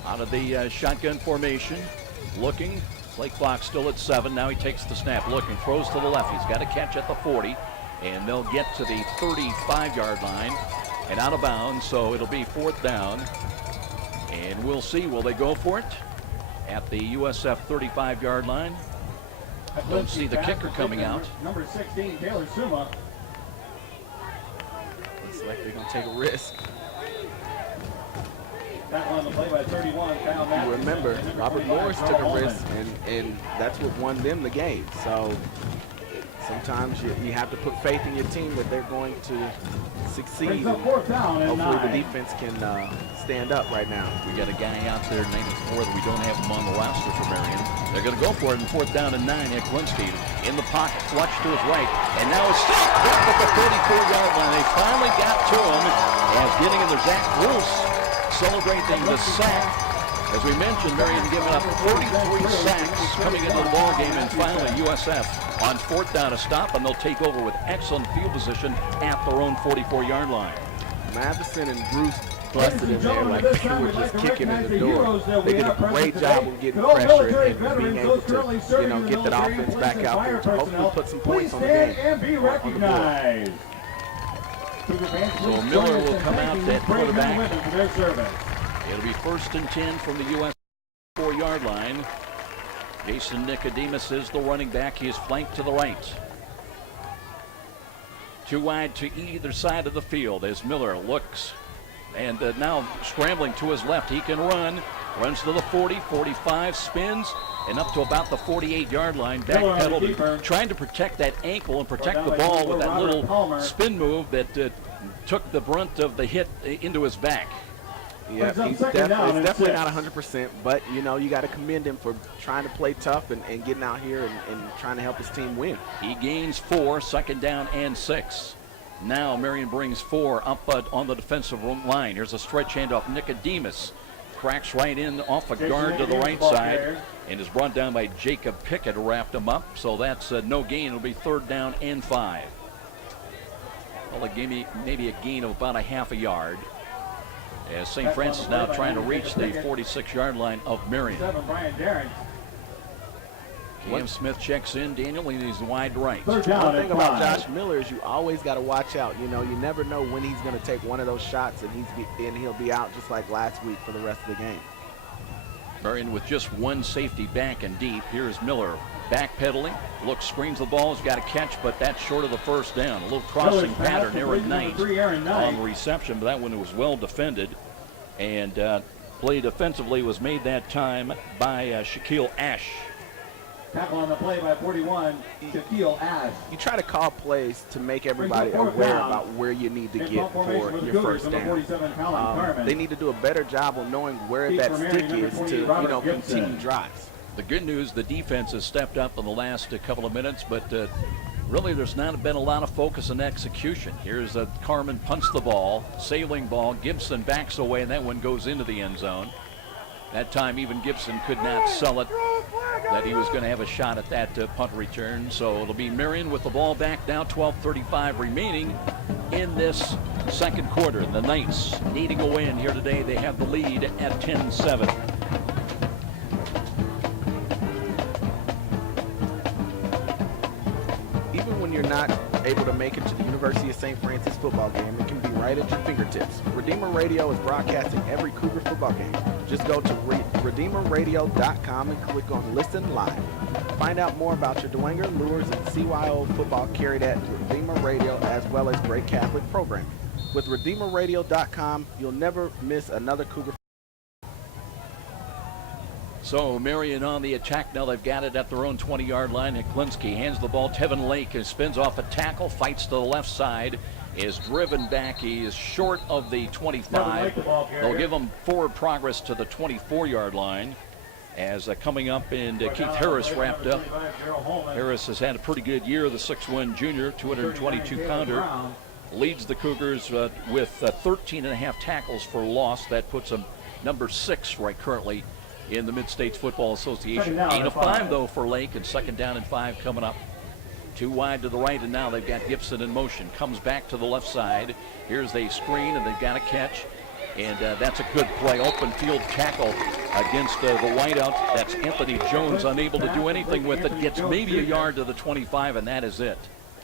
out of the shotgun formation. Looking. Play clock still at 7. Now he takes the snap. Looking. Throws to the left. He's got a catch at the 40. And they'll get to the 35-yard line. And out of bounds. So it'll be fourth down. And we'll see. Will they go for it? At the USF 35-yard line. Don't see the kicker coming out. Number 16, Taylor Suma. Looks like they're going to take a risk. That one on the play by 31. You remember, Robert Morris took a risk, and that's what won them the game. So sometimes you have to put faith in your team that they're going to succeed. Hopefully the defense can stand up right now. We got a guy out there, 94, that we don't have him on the roster for Marian. They're going to go for it in fourth down and 9. Eklinski in the pocket, flush to his right, and now it's stopped at the 34-yard line. They finally got to him as getting in there. Zach Bruce celebrating the sack. As we mentioned, Marian giving up 43 sacks coming into the ball game, and finally USF on fourth down a stop, and they'll take over with excellent field position at their own 44-yard line. Matheson and Bruce busted in there like they were just kicking in the door. They did a great job of getting pressure and being able to, get that offense back out there to hopefully put some points on the game. So Miller will come out at quarterback. It'll be first and 10 from the US 4-yard line. Jason Nicodemus is the running back. He is flanked to the right. Too wide to either side of the field as Miller looks. And now scrambling to his left. He can run. Runs to the 40, 45, spins, and up to about the 48-yard line. Backpedaled, trying to protect that ankle and protect the ball with that little spin move that took the brunt of the hit into his back. Yeah, it's definitely not 100%, but you got to commend him for trying to play tough and getting out here and trying to help his team win. He gains 4, second down and 6. Now Marian brings 4 up on the defensive line. Here's a stretch handoff. Nicodemus cracks right in off a guard to the right side and is brought down by Jacob Pickett, who wrapped him up. So that's no gain. It'll be third down and 5. Well, it gave me maybe a gain of about a half a yard. As St. Francis now trying to reach the 46-yard line of Marian. Cam Smith checks in, Daniel, and he's wide right. One thing about Josh Miller is you always got to watch out. You know, you never know when he's going to take one of those shots, and he'll be out just like last week for the rest of the game. Marian with just one safety back and deep. Here's Miller backpedaling. Looks, screens the ball. He's got a catch, but that's short of the first down. A little crossing pattern. Aaron Knight on the reception, but that one was well defended. And play defensively was made that time by Shaquille Ash. Tackle on the play by 41, Shaquille Ash. You try to call plays to make everybody aware about where you need to get for your first down. They need to do a better job of knowing where that stick is to, continue drives. The good news, the defense has stepped up in the last couple of minutes, but really there's not been a lot of focus and execution. Here's Carmen punts the ball, sailing ball. Gibson backs away, and that one goes into the end zone. That time even Gibson could not sell it that he was going to have a shot at that punt return. So it'll be Marian with the ball back now, 12:35 remaining in this second quarter. The Knights needing a win here today. They have the lead at 10-7. Even when you're not able to make it to the University of St. Francis football game, it can be right at your fingertips. Redeemer Radio is broadcasting every Cougar football game. Just go to RedeemerRadio.com and click on Listen Live. Find out more about your Dwenger, Lures, and CYO football carried at Redeemer Radio, as well as great Catholic programming. With RedeemerRadio.com, you'll never miss another Cougar. So Marian on the attack now. They've got it at their own 20-yard line. Heklinski hands the ball. Tevin Lake spins off a tackle, fights to the left side, is driven back. He is short of the 25. They'll give him forward progress to the 24-yard line. As coming up, and Keith Harris wrapped up. Harris has had a pretty good year, the 6'1 junior, 222-pounder. Leads the Cougars with 13 and a half tackles for loss. That puts him number 6 right currently in the Mid-States Football Association. 8 of 5 though for Lake, and second down and 5 coming up. Too wide to the right, and now they've got Gibson in motion. Comes back to the left side. Here's a screen, and they've got a catch. And that's a good play. Open field tackle against the wideout. That's Anthony Jones, unable to do anything with it. Gets maybe a yard to the 25, and that is it.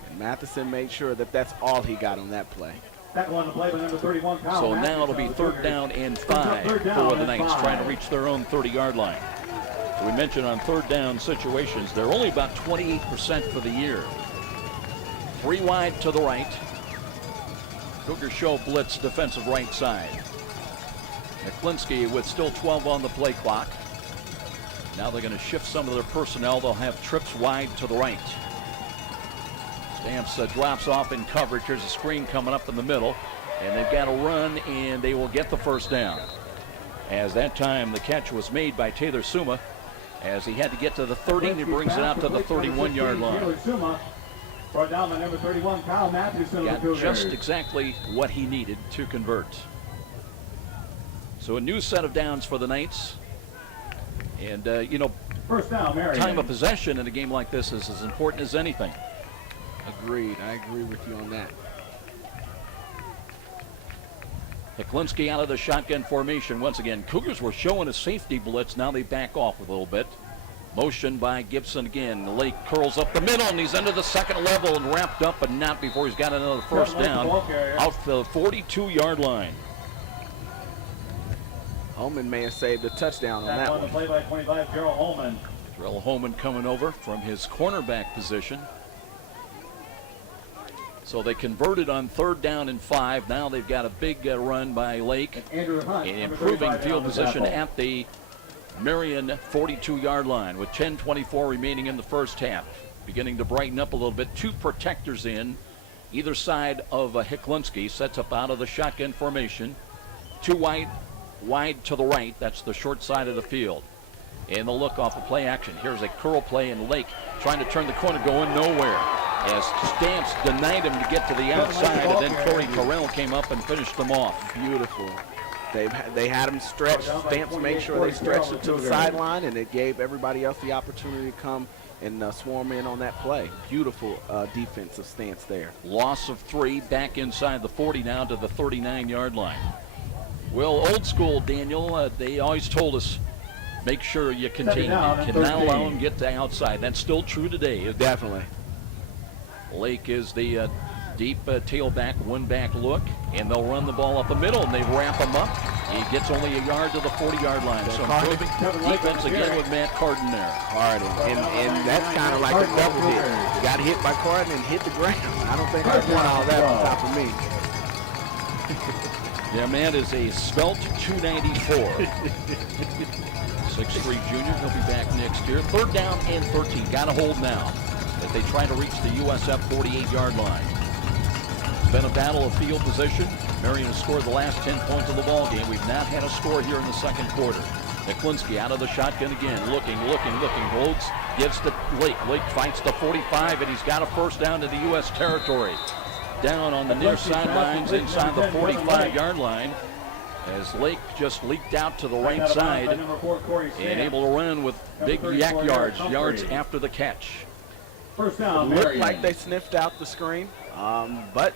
And Matheson made sure that that's all he got on that play. So now it'll be third down and 5 for the Knights, trying to reach their own 30-yard line. So we mentioned on third down situations, they're only about 28% for the year. 3 wide to the right. Cougar show blitz defensive right side. Heklinski with still 12 on the play clock. Now they're going to shift some of their personnel. They'll have trips wide to the right. Stamps drops off in coverage. Here's a screen coming up in the middle, and they've got to run, and they will get the first down. As that time the catch was made by Taylor Suma, as he had to get to the 30, and he brings it out to the 31-yard line. Brought down by number 31, Kyle Matheson. Got just exactly what he needed to convert. So a new set of downs for the Knights. And, first down, Marian. Time of possession in a game like this is as important as anything. Agreed. I agree with you on that. Heklinski out of the shotgun formation once again. Cougars were showing a safety blitz. Now they back off a little bit. Motion by Gibson again. Lake curls up the middle, and he's under the second level and wrapped up, but not before he's got another first down out the 42-yard line. Holman may have saved a touchdown on that one. The play by 25, Gerald Holman. Gerald Holman coming over from his cornerback position. So they converted on third down and 5. Now they've got a big run by Lake, and improving field position at the Marian 42-yard line with 10:24 remaining in the first half. Beginning to brighten up a little bit. 2 protectors in either side of Heklinski. Sets up out of the shotgun formation. 2 wide to the right. That's the short side of the field. And the look off of play action. Here's a curl play, and Lake trying to turn the corner, going nowhere. As Stamps denied him to get to the outside, and then Corey Terrell came up and finished them off. Beautiful. They had him stretched. Stamps made sure they stretched it to the sideline, and it gave everybody else the opportunity to come and swarm in on that play. Beautiful defensive stance there. Loss of 3, back inside the 40 now to the 39-yard line. Well, old school, Daniel, they always told us make sure you contain him. You cannot allow him to get to outside. That's still true today. Definitely. Lake is the deep tailback, one-back look, and they'll run the ball up the middle, and they wrap him up. He gets only a yard to the 40-yard line. So improving defense again with Matt Carden there. Carden, and that's kind of like a double hit. You got hit by Carden and hit the ground. I don't think I want all that on top of me. Yeah, man is a svelte 294. 6'3 junior. He'll be back next year. 3rd down and 13. Got a hold now as they try to reach the USF 48-yard line. It's been a battle of field position. Marian has scored the last 10 points of the ball game. We've not had a score here in the second quarter. Heklinski out of the shotgun again. Looking. Holds, gives to Lake. Lake fights the 45, and he's got a first down to the U.S. territory. Down on the near sidelines inside the 45-yard line as Lake just leaked out to the right side and able to run with big yak yards after the catch. First down, looked like they sniffed out the screen, but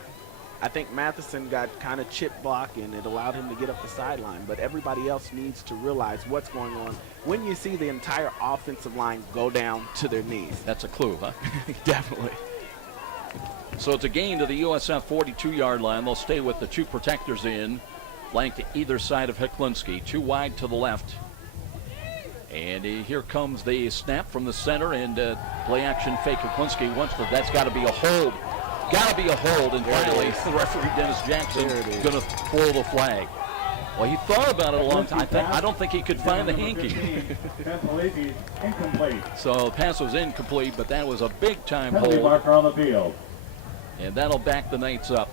I think Matheson got kind of chip block and it allowed him to get up the sideline. But everybody else needs to realize what's going on when you see the entire offensive line go down to their knees. That's a clue, huh? Definitely. So it's a gain to the USF 42-yard line. They'll stay with the 2 protectors in, flanked to either side of Heklinski. 2 wide to the left. And here comes the snap from the center and play action fake. Heklinski wants to, that's got to be a hold. Got to be a hold. And finally, the referee, Dennis Jackson, going to throw the flag. Well, he thought about it a long time. I don't think he could find the hanky. So the pass was incomplete, but that was a big-time hold. Marker on the field. And that'll back the Knights up.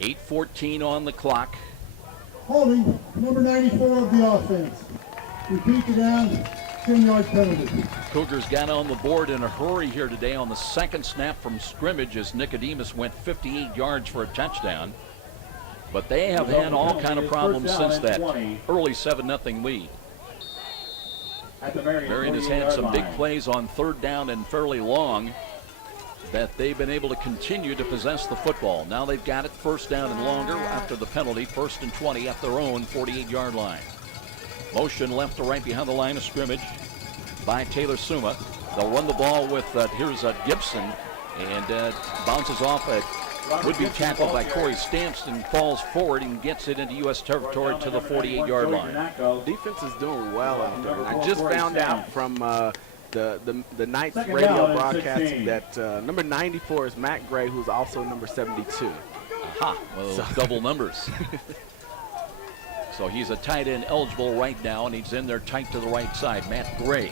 8:14 on the clock. Holding number 94 of the offense. Repeat the down, 10-yard penalty. Cougars got on the board in a hurry here today on the second snap from scrimmage as Nicodemus went 58 yards for a touchdown. But they have had all kind of problems since that early 7-0 lead. Marian has had some big plays on 3rd down and fairly long that they've been able to continue to possess the football. Now they've got it 1st down and longer after the penalty, 1st and 20 at their own 48-yard line. Motion left to right behind the line of scrimmage by Taylor Suma. They'll run the ball with, here's Gibson, and bounces off would be tackled by Corey Stamps and falls forward and gets it into U.S. territory to the 48-yard line. Defense is doing well out there. I just found out from the Knights radio broadcasting that number 94 is Matt Gray, who's also number 72. Aha, well, so double numbers. So he's a tight end eligible right now, and he's in there tight to the right side. Matt Gray.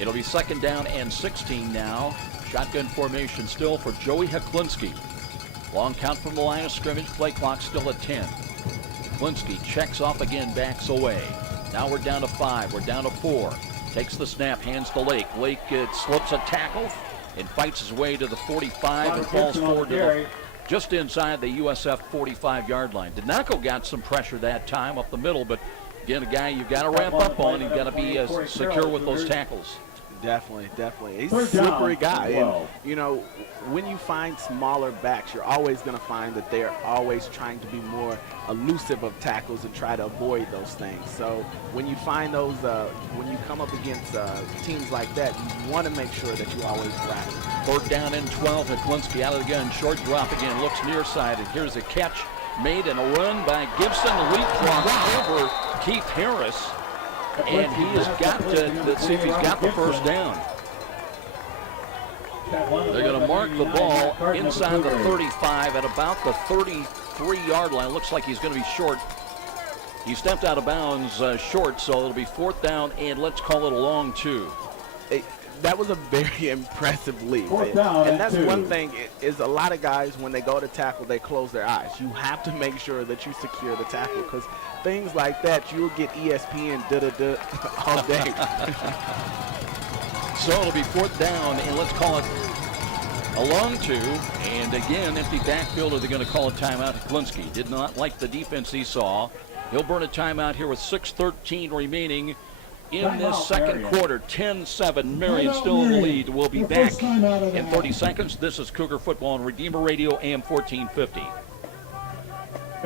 It'll be 2nd down and 16 now. Shotgun formation still for Joey Heklinski. Long count from the line of scrimmage. Play clock still at 10. Heklinski checks off again, backs away. Now we're down to 5. We're down to 4. Takes the snap, hands to Lake. Lake slips a tackle and fights his way to the 45 and falls forward to just inside the USF 45-yard line. Dinoco got some pressure that time up the middle, but again, a guy you've got to wrap up on. You've got to be secure with those tackles. Definitely. He's a slippery guy. And, you know, when you find smaller backs, you're always going to find that they're always trying to be more elusive of tackles and try to avoid those things. So when you find those, when you come up against teams like that, you want to make sure that you always wrap. 3rd down and 12. Heklinski out of the gun. Short drop again. Looks near side. And here's a catch made and a run by Gibson. Leapfrog over Keith Harris. And he has got to, let's see if he's got the 1st down. They're going to mark the ball inside the 35 at about the 33-yard line. Looks like he's going to be short. He stepped out of bounds short, so it'll be 4th down, and let's call it a long 2. That was a very impressive leap. Down and that's 2. one thing is a lot of guys, when they go to tackle, they close their eyes. You have to make sure that you secure the tackle, because things like that, you'll get ESPN all day. So it'll be 4th down, and let's call it a long 2. And again, empty backfield. Are they going to call a timeout? Heklinski did not like the defense he saw. He'll burn a timeout here with 6:13 remaining in this second quarter. 10-7. Marian still in the lead. We'll be back in 30 seconds. This is Cougar Football on Redeemer Radio, AM 1450.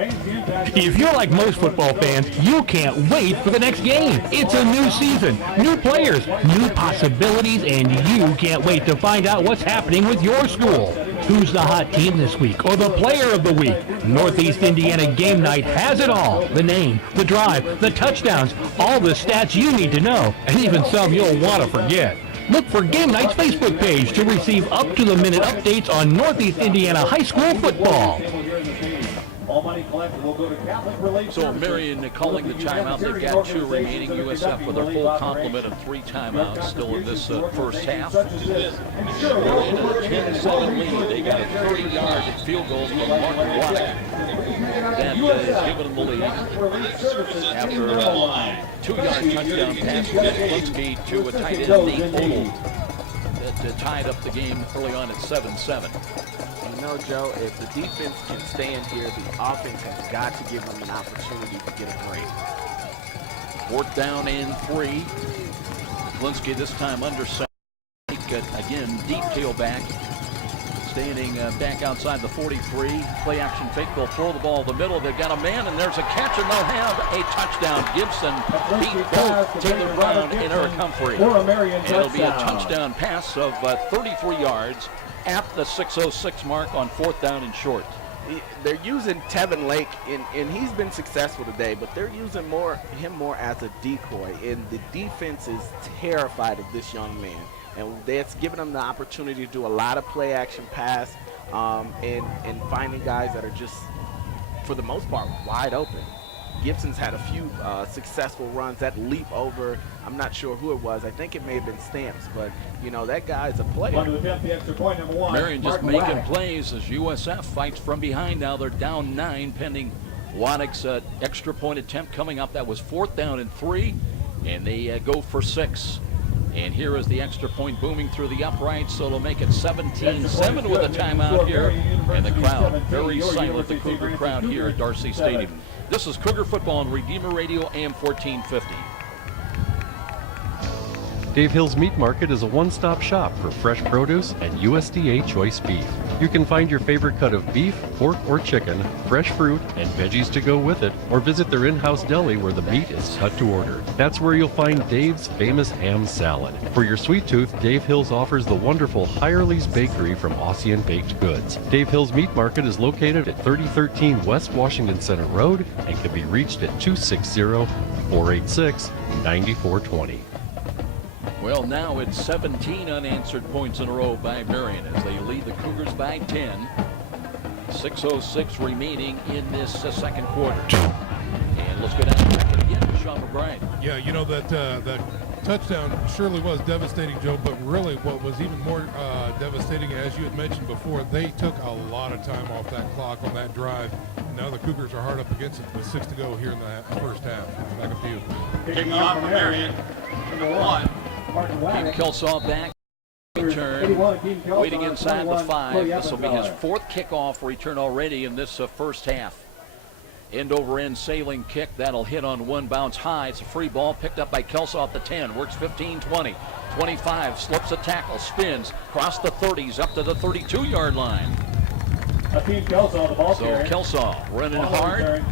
If you're like most football fans, you can't wait for the next game. It's a new season, new players, new possibilities, and you can't wait to find out what's happening with your school. Who's the hot team this week or the player of the week? Northeast Indiana Game Night has it all. The name, the drive, the touchdowns, all the stats you need to know, and even some you'll want to forget. Look for Game Night's Facebook page to receive up-to-the-minute updates on Northeast Indiana high school football. All money collected will go to Catholic Relief So Marian calling the timeout. They've got 2 remaining. USF with their full complement of 3 timeouts still in this first half. Marian in a 10-7 lead. They got a 30-yard field goal from Martin Waddick. That has given them the lead. After a 2-yard touchdown pass from Klinsky to a tight end, Nate Odell, that tied up the game early on at 7-7. You know, Joe, if the defense can stand here, the offense has got to give them an opportunity to get a break. 4th down and 3. Klinsky this time under center. Again, deep tailback. Standing back outside the 43. Play action fake. They'll throw the ball in the middle. They've got a man, and there's a catch, and they'll have a touchdown. Gibson beat both Taylor Brown and Eric Humphrey. And it'll be a touchdown pass of 33 yards at the 6:06 mark on 4th down and short. They're using Tevin Lake, and he's been successful today, but they're using him more as a decoy, and the defense is terrified of this young man. And that's given them the opportunity to do a lot of play action pass and finding guys that are just, for the most part, wide open. Gibson's had a few successful runs. That leap over, I'm not sure who it was. I think it may have been Stamps, but, you know, that guy's a player. Marian just making plays as USF fights from behind now. They're down 9 pending Waddick's extra point attempt coming up. That was 4th down and 3, and they go for 6. And here is the extra point booming through the uprights, so it'll make it 17-7 with a timeout here. And the crowd, very silent, the Cougar crowd here at Darcy Stadium. This is Cougar Football on Redeemer Radio, AM 1450. Dave Hill's Meat Market is a one-stop shop for fresh produce and USDA choice beef. You can find your favorite cut of beef, pork, or chicken, fresh fruit, and veggies to go with it, or visit their in-house deli where the meat is cut to order. That's where you'll find Dave's famous ham salad. For your sweet tooth, Dave Hill's offers the wonderful Hirely's Bakery from Ossian Baked Goods. Dave Hill's Meat Market is located at 3013 West Washington Center Road and can be reached at 260-486-9420. Well, now it's 17 unanswered points in a row by Marian as they lead the Cougars by 10. 6:06 remaining in this second quarter. And let's go down the record again to Sean McBride. Yeah, you know, that touchdown surely was devastating, Joe, but really what was even more devastating, as you had mentioned before, they took a lot of time off that clock on that drive. Now the Cougars are hard up against it with 6 to go here in the first half. Back a few. Kicking off for Marian, number 1. Keem Kelsaw back. Return. Waiting inside the 5. This will be his 4th kickoff return already in this first half. End over end sailing kick. That'll hit on one bounce high. It's a free ball picked up by Kelsaw at the 10. Works 15, 20, 25. Slips a tackle. Spins. Across the 30s up to the 32-yard line. So Kelsaw running hard.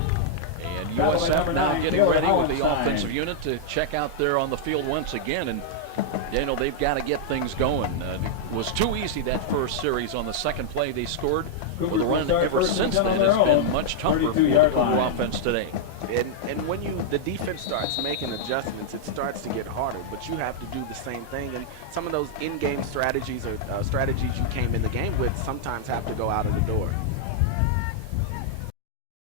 And USF now getting ready with the offensive unit to check out there on the field once again. And Daniel, they've got to get things going. It was too easy that first series. On the second play they scored. Well, the run ever since then has been much tougher for the Cougar offense today. And when the defense starts making adjustments, it starts to get harder. But you have to do the same thing. And some of those in-game strategies or strategies you came in the game with sometimes have to go out of the door.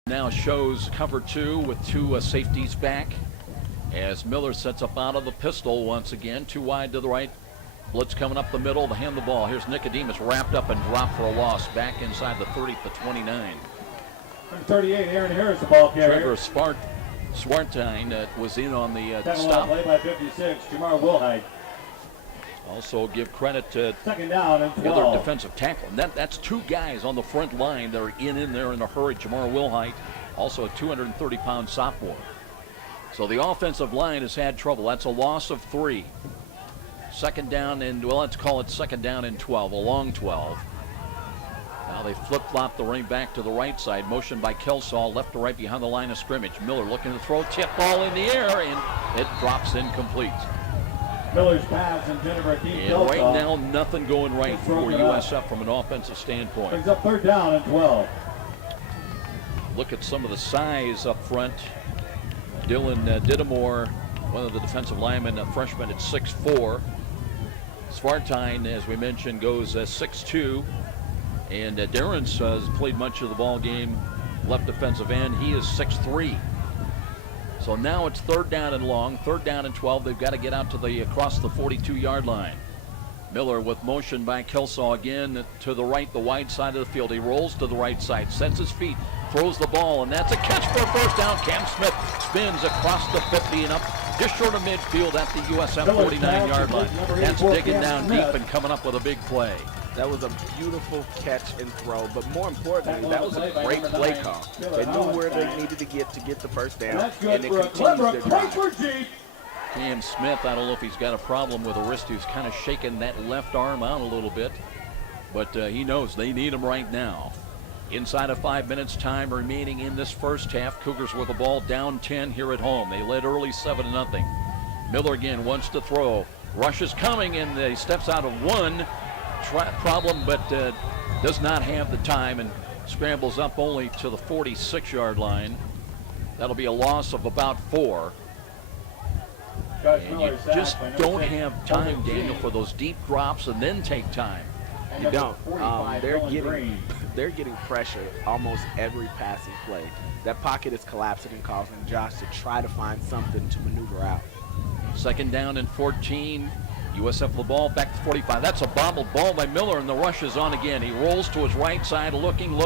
Now shows cover 2 with 2 safeties back. As Miller sets up out of the pistol once again, 2 wide to the right. Blitz coming up the middle to hand the ball. Here's Nicodemus wrapped up and dropped for a loss back inside the 30 to 29. 38, Aaron Harris, the ball carrier. Trevor Swartine was in on the stop. Play by 56, Jamar Wilhite. Also give credit to second down and 12. The other defensive tackle. And that's 2 guys on the front line that are in there in a hurry. Jamar Wilhite, also a 230-pound sophomore. So the offensive line has had trouble. That's a loss of 3. Second down and, well, let's call it second down and 12, a long 12. Now they flip-flop the ring back to the right side. Motion by Kelsall, left to right behind the line of scrimmage. Miller looking to throw, tip ball in the air, and it drops incomplete. Miller's pass intended for Keith And Kelsall. right now, nothing going right for USF from an offensive standpoint. Brings up 3rd down and 12. Look at some of the size up front. Dylan Didamore, one of the defensive linemen, a freshman at 6'4". Svartine, as we mentioned, goes 6'2". And Darren's has played much of the ball game, left defensive end. He is 6'3". So now it's 3rd down and long, 3rd down and 12. They've got to get out to across the 42-yard line. Miller with motion by Kelsall again to the right, the wide side of the field. He rolls to the right side, sets his feet, throws the ball, and that's a catch for a 1st down. Cam Smith spins across the 50 and up just short of midfield at the USF 49-yard line. That's digging down deep and coming up with a big play. That was a beautiful catch and throw, but more importantly, that was a great play call. They knew where they needed to get the 1st down, and it continues to drive. Cam Smith, I don't know if he's got a problem with a wrist. He's kind of shaking that left arm out a little bit, but he knows they need him right now. Inside of 5 minutes time remaining in this first half. Cougars with the ball down 10 here at home. They led early 7-0. Miller again wants to throw. Rush is coming, and he steps out of one problem, but does not have the time and scrambles up only to the 46-yard line. That'll be a loss of about 4. And you just don't have time, Daniel, for those deep drops and then take time. You don't. They're getting pressure almost every passing play. That pocket is collapsing and causing Josh to try to find something to maneuver out. 2nd down and 14. USF the ball back to 45. That's a bobbled ball by Miller, and the rush is on again. He rolls to his right side, looking,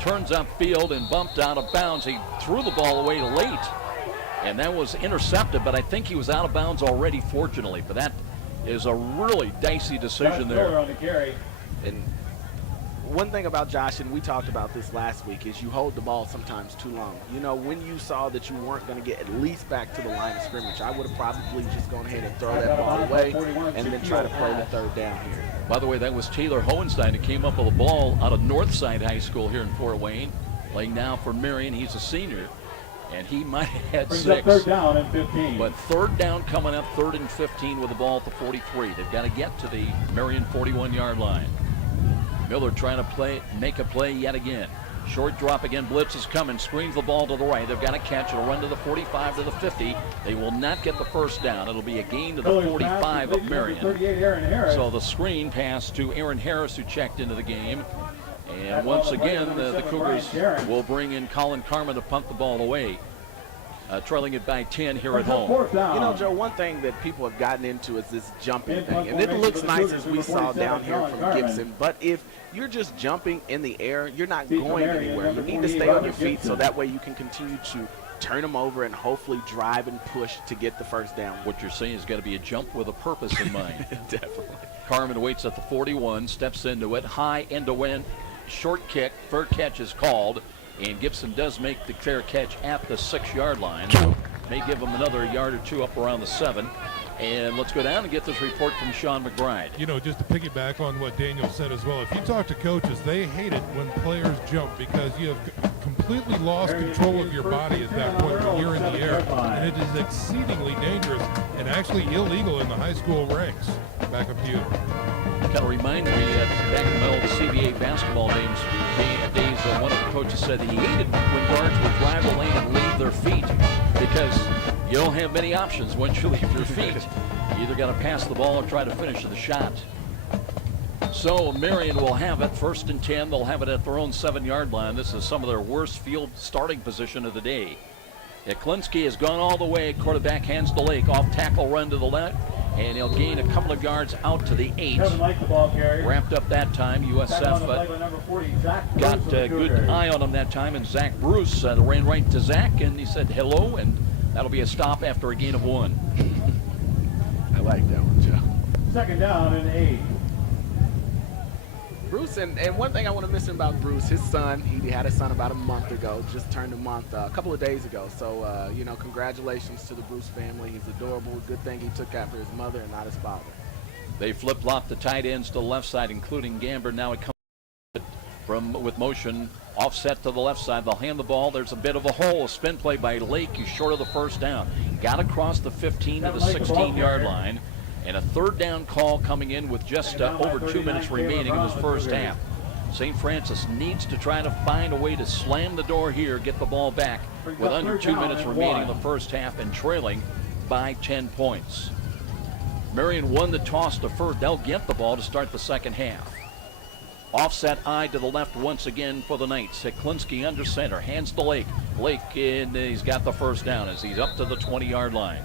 turns upfield and bumped out of bounds. He threw the ball away late, and that was intercepted, but I think he was out of bounds already, fortunately. But that is a really dicey decision there. On the carry. And one thing about Josh, and we talked about this last week, is you hold the ball sometimes too long. You know, when you saw that you weren't going to get at least back to the line of scrimmage, I would have probably just gone ahead and throw that ball away and then try to play the 3rd down here. By the way, that was Taylor Hohenstein who came up with a ball out of Northside High School here in Fort Wayne, laying down for Marian. He's a senior, and he might have had 6. 3rd down and 15. But 3rd down coming up, 3rd and 15 with the ball at the 43. They've got to get to the Marian 41-yard line. Miller trying to make a play yet again. Short drop again, blitz is coming, screens the ball to the right. They've got to catch it, a run to the 45 to the 50. They will not get the 1st down. It'll be a gain to the 45 of Marian. So the screen pass to Aaron Harris, who checked into the game. And once again, the Cougars will bring in Colin Carmen to punt the ball away. Trailing it by 10 here at home. You know, Joe, one thing that people have gotten into is this jumping thing. And it looks nice, as we saw down here from Gibson. But if you're just jumping in the air, you're not going anywhere. You need to stay on your feet so that way you can continue to turn them over and hopefully drive and push to get the 1st down. What you're saying is got to be a jump with a purpose in mind. Definitely. Carmen waits at the 41, steps into it, high end to win, short kick, fair catch is called. And Gibson does make the fair catch at the 6-yard line. May give him another yard or 2 up around the 7. And let's go down and get this report from Sean McBride. You know, just to piggyback on what Daniel said as well, if you talk to coaches, they hate it when players jump because you have completely lost control of your body at that point when you're in the air. And it is exceedingly dangerous and actually illegal in the high school ranks. Back up to you. Kind of reminds me back in my old CBA basketball days, one of the coaches said that he hated when guards would drive the lane and leave their feet because you don't have many options once you leave your feet. You either got to pass the ball or try to finish the shot. So Marian will have it 1st and 10. They'll have it at their own 7-yard line. This is some of their worst field starting position of the day. Klinsky has gone all the way. Quarterback hands to Lake. Off tackle run to the left. And he'll gain a couple of yards out to the 8. Wrapped up that time. USF got a good eye on him that time. And Zach Bruce ran right to Zach, and he said hello, and that'll be a stop after a gain of 1. I like that one, Joe. 2nd down and 8. Bruce, and one thing I want to mention about Bruce, his son, he had a son about a month ago, just turned a month a couple of days ago. So, you know, congratulations to the Bruce family. He's adorable. Good thing he took after his mother and not his father. They flip-flop the tight ends to the left side, including Gamber. Now it comes with motion offset to the left side. They'll hand the ball. There's a bit of a hole. A spin play by Lake. He's short of the first down. Got across the 15 to the 16-yard line. And a third down call coming in with just over 2 minutes remaining in this first half. St. Francis needs to try to find a way to slam the door here, get the ball back with under 2 minutes remaining in the first half and trailing by 10 points. Marian won the toss to first. They'll get the ball to start the second half. Offset eye to the left once again for the Knights. Heklinski under center, hands to Lake. Lake, he's got the first down as he's up to the 20-yard line.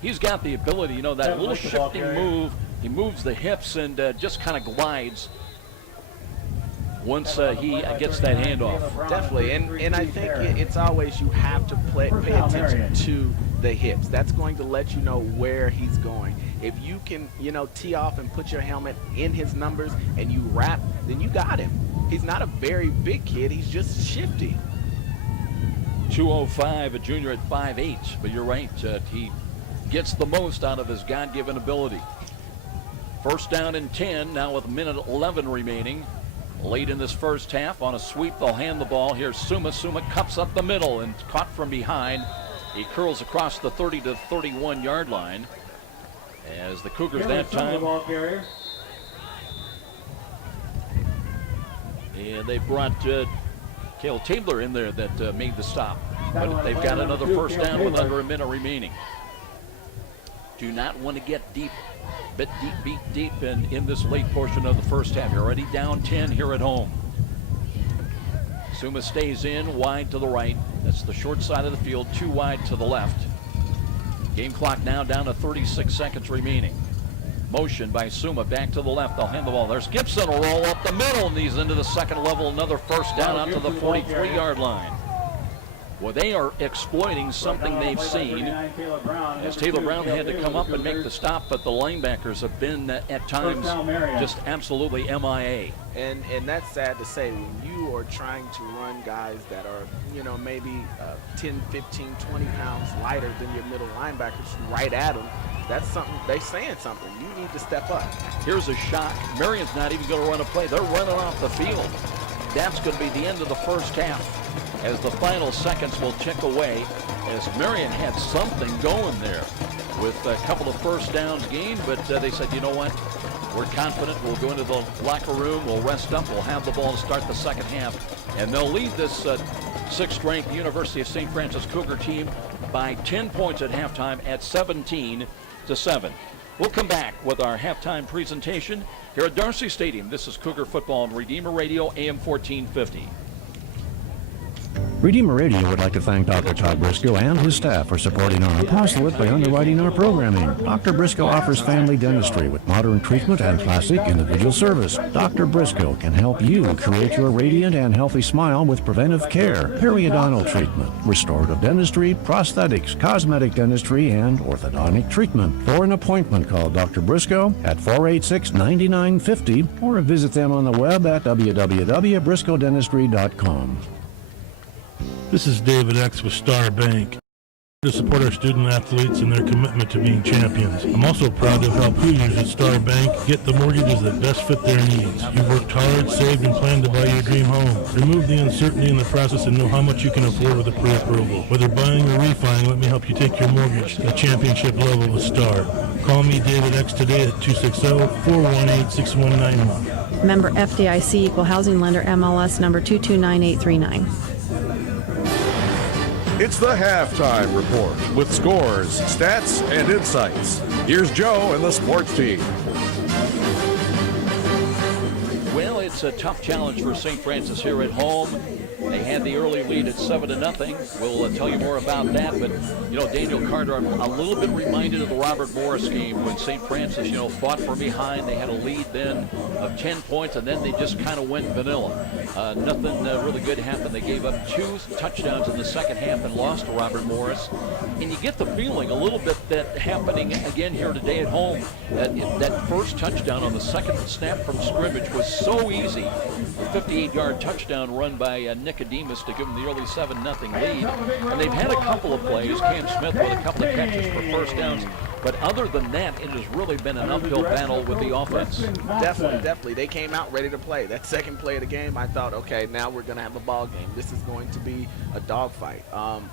He's got the ability, that little shifting move. He moves the hips and just kind of glides once he gets that handoff. Definitely, and I think it's always you have to pay attention to the hips. That's going to let you know where he's going. If you can, tee off and put your helmet in his numbers and you wrap, then you got him. He's not a very big kid. He's just shifty. 205, a junior at 5'8", but you're right. He gets the most out of his God-given ability. First down and 10, now with a minute 11 remaining. Late in this first half, on a sweep, they'll hand the ball. Here's Suma. Suma cups up the middle and caught from behind. He curls across the 30 to 31-yard line. As the Cougars that time. And they brought Cale Tabler in there that made the stop. But they've got another first down with under a minute remaining. Do not want to get deep in this late portion of the first half. You're already down 10 here at home. Suma stays in, wide to the right. That's the short side of the field, too wide to the left. Game clock now down to 36 seconds remaining. Motion by Suma, back to the left. They'll hand the ball. There's Gibson, a roll up the middle, and he's into the second level. Another first down out to the 43-yard line. Well, they are exploiting something they've seen, as Taylor Brown had to come up and make the stop, but the linebackers have been at times just absolutely MIA. And that's sad to say. When you are trying to run guys that are, maybe 10, 15, 20 pounds lighter than your middle linebackers right at them, that's something, they're saying something. You need to step up. Here's a shot. Marian's not even going to run a play. They're running off the field. That's going to be the end of the first half, as the final seconds will tick away, as Marian had something going there with a couple of first downs gained, but they said, you know what, we're confident. We'll go into the locker room, we'll rest up, we'll have the ball to start the second half, and they'll lead this sixth-ranked University of St. Francis Cougar team by 10 points at halftime at 17-7. We'll come back with our halftime presentation here at Darcy Stadium. This is Cougar Football on Redeemer Radio, AM 1450. Redeemer Radio would like to thank Dr. Todd Briscoe and his staff for supporting our apostolate by underwriting our programming. Dr. Briscoe offers family dentistry with modern treatment and classic individual service. Dr. Briscoe can help you create your radiant and healthy smile with preventive care, periodontal treatment, restorative dentistry, prosthetics, cosmetic dentistry, and orthodontic treatment. For an appointment, call Dr. Briscoe at 486-9950 or visit them on the web at www.briscoedentistry.com. This is David X with Star Bank. To support our student athletes and their commitment to being champions. I'm also proud to help Hoosiers at Star Bank get the mortgages that best fit their needs. You've worked hard, saved, and planned to buy your dream home. Remove the uncertainty in the process and know how much you can afford with a pre-approval. Whether buying or refining, let me help you take your mortgage to championship level with Star. Call me, David X, today at 260-418-6191. Member FDIC, Equal Housing Lender, MLS number 229839. It's the Halftime Report with scores, stats, and insights. Here's Joe and the sports team. Well, it's a tough challenge for St. Francis here at home. They had the early lead at 7-0. We'll tell you more about that. But, Daniel Carter, I'm a little bit reminded of the Robert Morris game when St. Francis, fought from behind. They had a lead then of 10 points, and then they just kind of went vanilla. Nothing really good happened. They gave up 2 touchdowns in the second half and lost to Robert Morris. And you get the feeling a little bit that happening again here today at home. That first touchdown on the second snap from scrimmage was so easy. A 58-yard touchdown run by Nicodemus to give them the early 7-0 lead. And they've had a couple of plays. Cam Smith with a couple of catches for first downs. But other than that, it has really been an uphill battle with the offense. Definitely. They came out ready to play. That second play of the game, I thought, okay, now we're going to have a ball game. This is going to be a dogfight.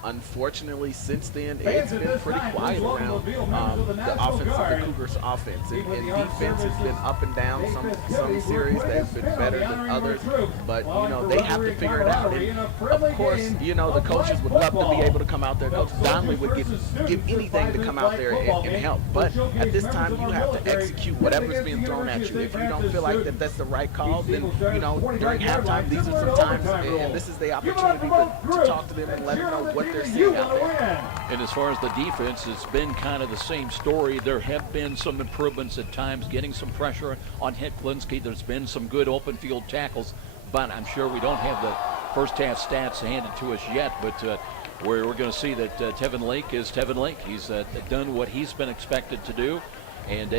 Unfortunately, since then, it's been pretty quiet around the offense of the Cougars offense. And defense has been up and down. Some series they've been better than others. But, they have to figure it out. And, of course, the coaches would love to be able to come out there. Coach Donnelly would give anything to come out there and help. But at this time, you have to execute whatever's being thrown at you. If you don't feel like that's the right call, then, during halftime, these are some times, and this is the opportunity to talk to them and let them know what they're seeing out there. And as far as the defense, it's been kind of the same story. There have been some improvements at times, getting some pressure on Heklinski. There's been some good open field tackles, but I'm sure we don't have the first half stats handed to us yet, but we're going to see that Tevin Lake is Tevin Lake. He's done what he's been expected to do. And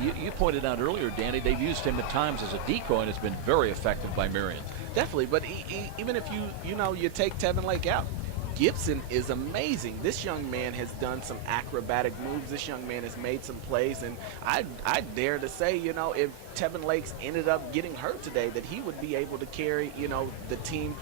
you pointed out earlier, Danny, they've used him at times as a decoy, and it's been very effective by Marian. Definitely, but even if you take Tevin Lake out, Gibson is amazing. This young man has done some acrobatic moves. This young man has made some plays, and I dare to say, if Tevin Lakes ended up getting hurt today, that he would be able to carry, the team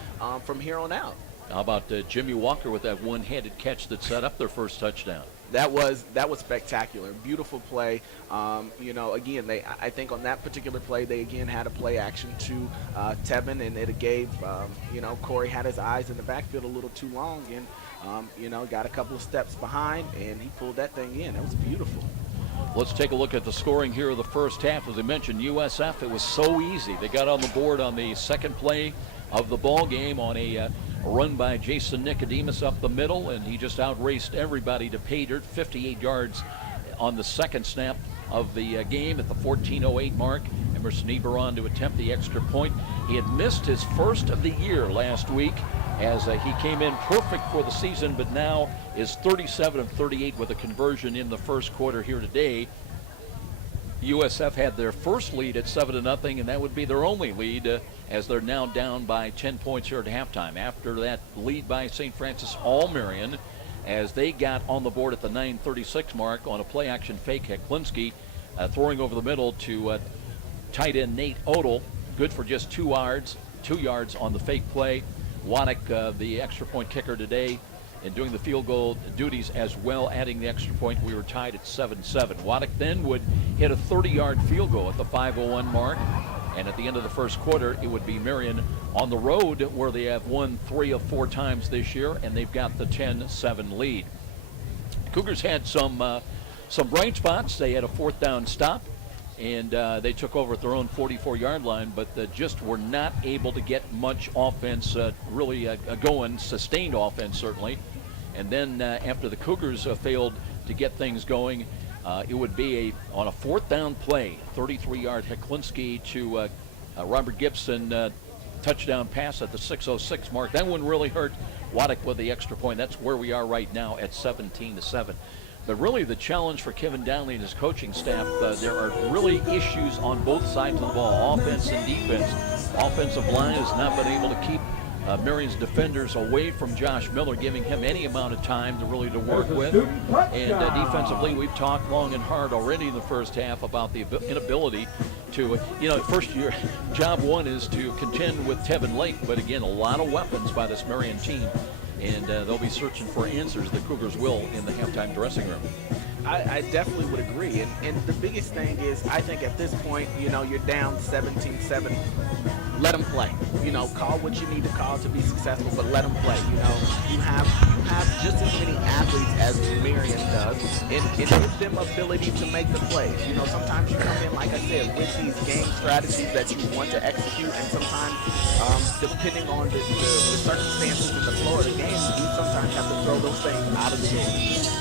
from here on out. How about Jimmy Walker with that one-handed catch that set up their first touchdown? That was spectacular. Beautiful play. Again, I think on that particular play, they again had a play action to Tevin, and it gave, Corey had his eyes in the backfield a little too long, and, got a couple of steps behind, and he pulled that thing in. That was beautiful. Let's take a look at the scoring here of the first half. As I mentioned, USF, it was so easy. They got on the board on the second play of the ball game on a run by Jason Nicodemus up the middle, and he just outraced everybody to pay dirt, 58 yards on the second snap of the game at the 14:08 mark. Emerson Eber to attempt the extra point. He had missed his first of the year last week as he came in perfect for the season, but now is 37 of 38 with a conversion in the first quarter here today. USF had their first lead at 7-0, and that would be their only lead as they're now down by 10 points here at halftime. After that lead by St. Francis All-Marian, as they got on the board at the 9:36 mark on a play-action fake, Heklinski throwing over the middle to tight end Nate Odell, good for just 2 yards on the fake play. Waddick, the extra point kicker today, and doing the field goal duties as well, adding the extra point. We were tied at 7-7. Waddick then would hit a 30-yard field goal at the 5:01 mark, and at the end of the first quarter, it would be Marian on the road, where they have won 3 of 4 times this year, and they've got the 10-7 lead. Cougars had some bright spots. They had a 4th down stop, and they took over at their own 44-yard line, but just were not able to get much offense really going, sustained offense certainly. And then after the Cougars failed to get things going, it would be on a 4th down play, 33-yard Heklinski to Robert Gibson touchdown pass at the 6:06 mark. That one really hurt Waddick with the extra point. That's where we are right now at 17-7. But really the challenge for Kevin Downey and his coaching staff, there are really issues on both sides of the ball, offense and defense. Offensive line has not been able to keep Marian's defenders away from Josh Miller, giving him any amount of time to work with. And defensively, we've talked long and hard already in the first half about the inability to, first year, job one is to contend with Tevin Lake, but again, a lot of weapons by this Marian team. And they'll be searching for answers. The Cougars will in the halftime dressing room. I definitely would agree. And the biggest thing is, I think at this point, you're down 17-7. Let them play. Call what you need to call to be successful, but let them play. You have just as many athletes as Marian does, and give them ability to make the plays. Sometimes you come in, like I said, with these game strategies that you want to execute, and sometimes, depending on the circumstances and the flow of the game, you sometimes have to throw those things out of the door,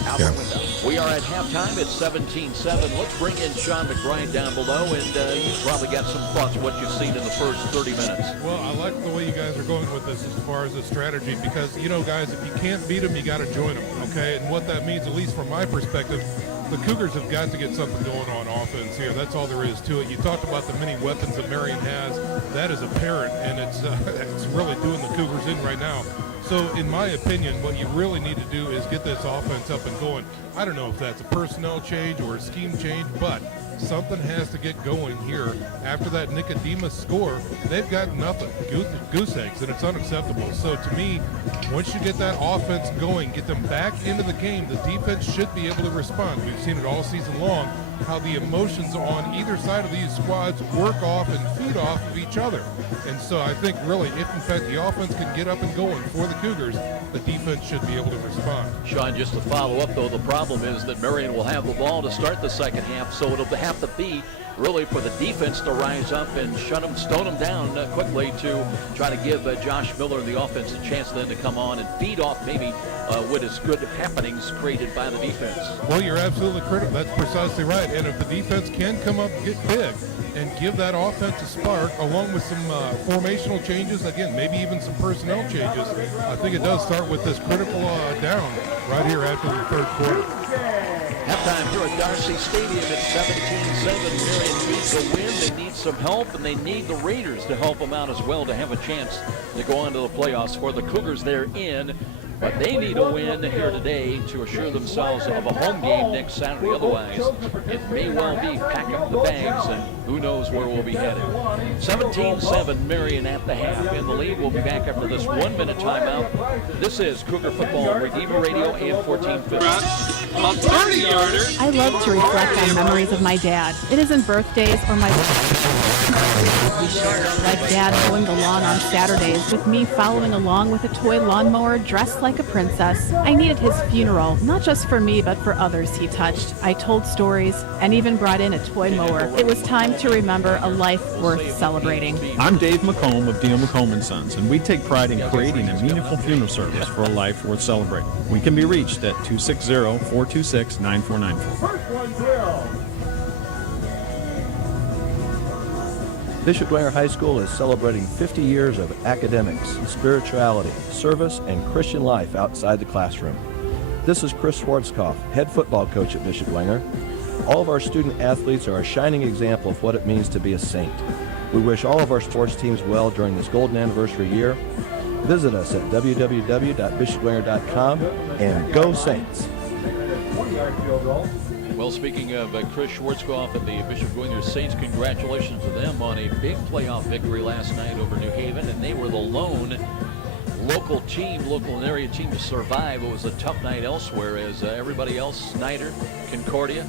out the window. We are at halftime at 17-7. Let's bring in Sean McBride down below, and you've probably got some thoughts of what you've seen in the first 30 minutes. Well, I like the way you guys are going with this as far as the strategy, because, guys, if you can't beat them, you got to join them, okay? And what that means, at least from my perspective, the Cougars have got to get something going on offense here. That's all there is to it. You talked about the many weapons that Marian has. That is apparent, and it's really doing the Cougars in right now. So in my opinion, what you really need to do is get this offense up and going. I don't know if that's a personnel change or a scheme change, but something has to get going here. After that Nicodemus score, they've got nothing, goose eggs, and it's unacceptable. So to me, once you get that offense going, get them back into the game, the defense should be able to respond. We've seen it all season long, how the emotions on either side of these squads work off and feed off of each other. And so I think really, if in fact the offense can get up and going for the Cougars, the defense should be able to respond. Sean, just to follow up though, the problem is that Marian will have the ball to start the second half, so it'll have to be really for the defense to rise up and stone them down quickly to try to give Josh Miller and the offense a chance then to come on and feed off maybe what is good happenings created by the defense. Well, you're absolutely correct. That's precisely right. And if the defense can come up and get big and give that offense a spark, along with some formational changes, again, maybe even some personnel changes, I think it does start with this critical down right here after the third quarter. Halftime here at Darcy Stadium at 17-7. Marian needs a win. They need some help, and they need the Raiders to help them out as well to have a chance to go on to the playoffs. For the Cougars, they're in, but they need a win here today to assure themselves of a home game next Saturday. Otherwise, it may well be pack up the bags, and who knows where we'll be headed. 17-7, Marian at the half in the lead. We'll be back after this 1 minute timeout. This is Cougar Football, Redeemer Radio, AM 1450. I love to reflect on memories of my dad. It isn't birthdays or my like Dad mowing the lawn on Saturdays with me following along with a toy lawnmower dressed like a princess. I needed his funeral, not just for me but for others he touched. I told stories and even brought in a toy mower. It was time to remember a life worth celebrating. I'm Dave McComb of D.O. McComb & Sons, and we take pride in creating a meaningful funeral service for a life worth celebrating. We can be reached at 260-426-9494. Bishop Dwenger High School is celebrating 50 years of academics, spirituality, service, and Christian life outside the classroom. This is Chris Schwarzkopf, head football coach at Bishop Dwenger. All of our student athletes are a shining example of what it means to be a saint. We wish all of our sports teams well during this golden anniversary year. Visit us at www.bishopdwenger.com and go Saints! Well, speaking of Chris Schwarzkopf and the Bishop Dwenger Saints, congratulations to them on a big playoff victory last night over New Haven, and they were the lone local and area team to survive. It was a tough night elsewhere as everybody else, Snyder, Concordia,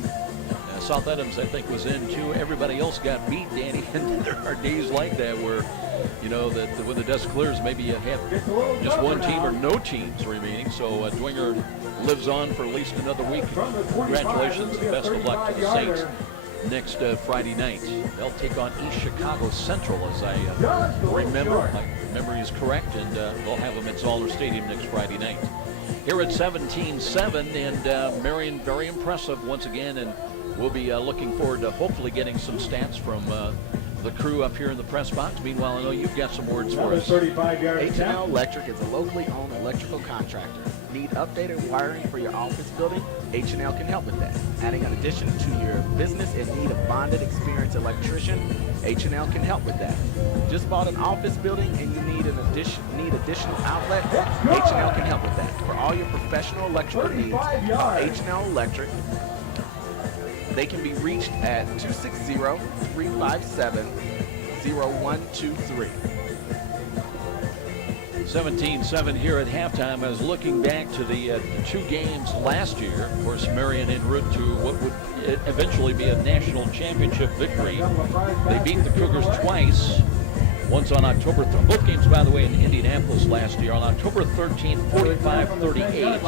South Adams, I think, was in too. Everybody else got beat, Danny, and there are days like that where, you know, that when the dust clears, maybe you have just one team or no teams remaining. So Dwenger lives on for at least another week. Congratulations and best of luck to the Saints next Friday night. They'll take on East Chicago Central, as I remember. My memory is correct, and they'll have them at Zoller Stadium next Friday night. Here at 17-7, and Marian very impressive once again, and we'll be looking forward to hopefully getting some stats from the crew up here in the press box. Meanwhile, I know you've got some words for us. H&L Electric is a locally owned electrical contractor. Need updated wiring for your office building? H&L can help with that. Adding an addition to your business in need of bonded, experienced electrician? H&L can help with that. Just bought an office building and you need additional outlet? H&L can help with that. For all your professional electrical needs, call H&L Electric. They can be reached at 260-357-0123. 17-7 here at halftime. I was looking back to the two games last year. Of course, Marian en route to what would eventually be a national championship victory. They beat the Cougars twice. Once on October, both games, by the way, in Indianapolis last year. On October 13th, 45-38.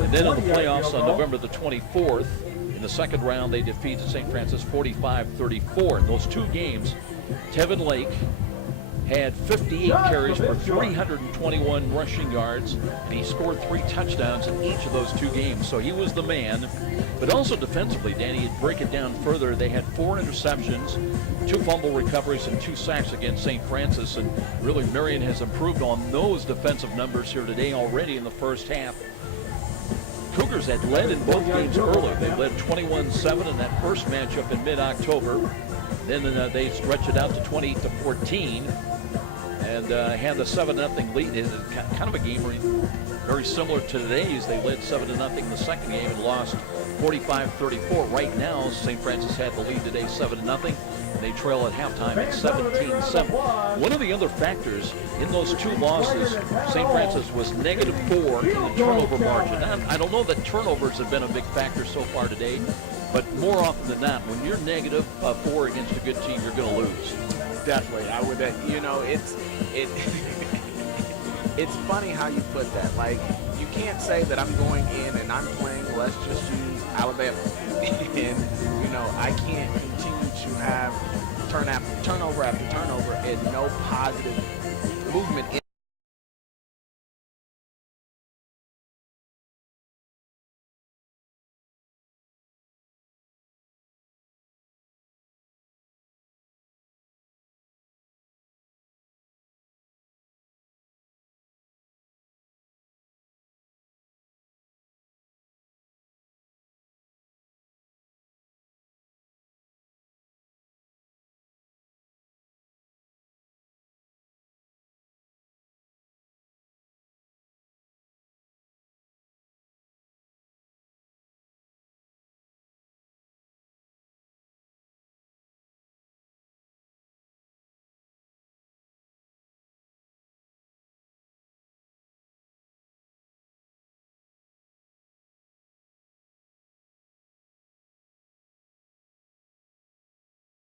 And then in the playoffs on November the 24th, in the second round, they defeated St. Francis 45-34. In those two games, Tevin Lake had 58 carries for 321 rushing yards, and he scored 3 touchdowns in each of those two games. So he was the man. But also defensively, Danny, you'd break it down further. They had 4 interceptions, 2 fumble recoveries, and 2 sacks against St. Francis. And really, Marian has improved on those defensive numbers here today already in the first half. Cougars had led in both games early. They led 21-7 in that first matchup in mid-October. Then they stretched it out to 20-14. and had the 7-0 lead. It was kind of a game very similar to today's. They led 7-0 in the second game and lost 45-34. Right now, St. Francis had the lead today 7-0, and they trail at halftime at 17-7. One of the other factors in those two losses, St. Francis was -4 in the turnover margin. I don't know that turnovers have been a big factor so far today, but more often than not, when you're -4 against a good team, you're going to lose. Definitely, I would. It's funny how you put that. Like, you can't say that I'm going in and I'm playing. Let's just use Alabama, and I can't continue to have turnover after turnover and no positive movement.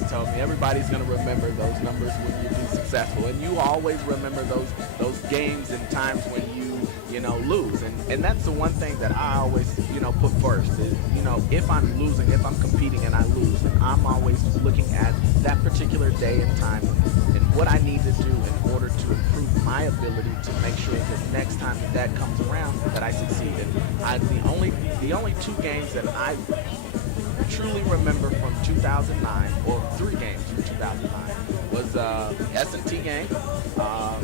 Told me everybody's going to remember those numbers when you be successful, and you always remember those games and times when you lose, and that's the one thing that I always put first is if I'm losing, if I'm competing and I lose, and I'm always looking at that particular day and time and what I need to do in order to improve my ability to make sure that next time that comes around that I succeed. And the only two games that I truly remember from 2009, or 3 games from 2009, was the S&T game, the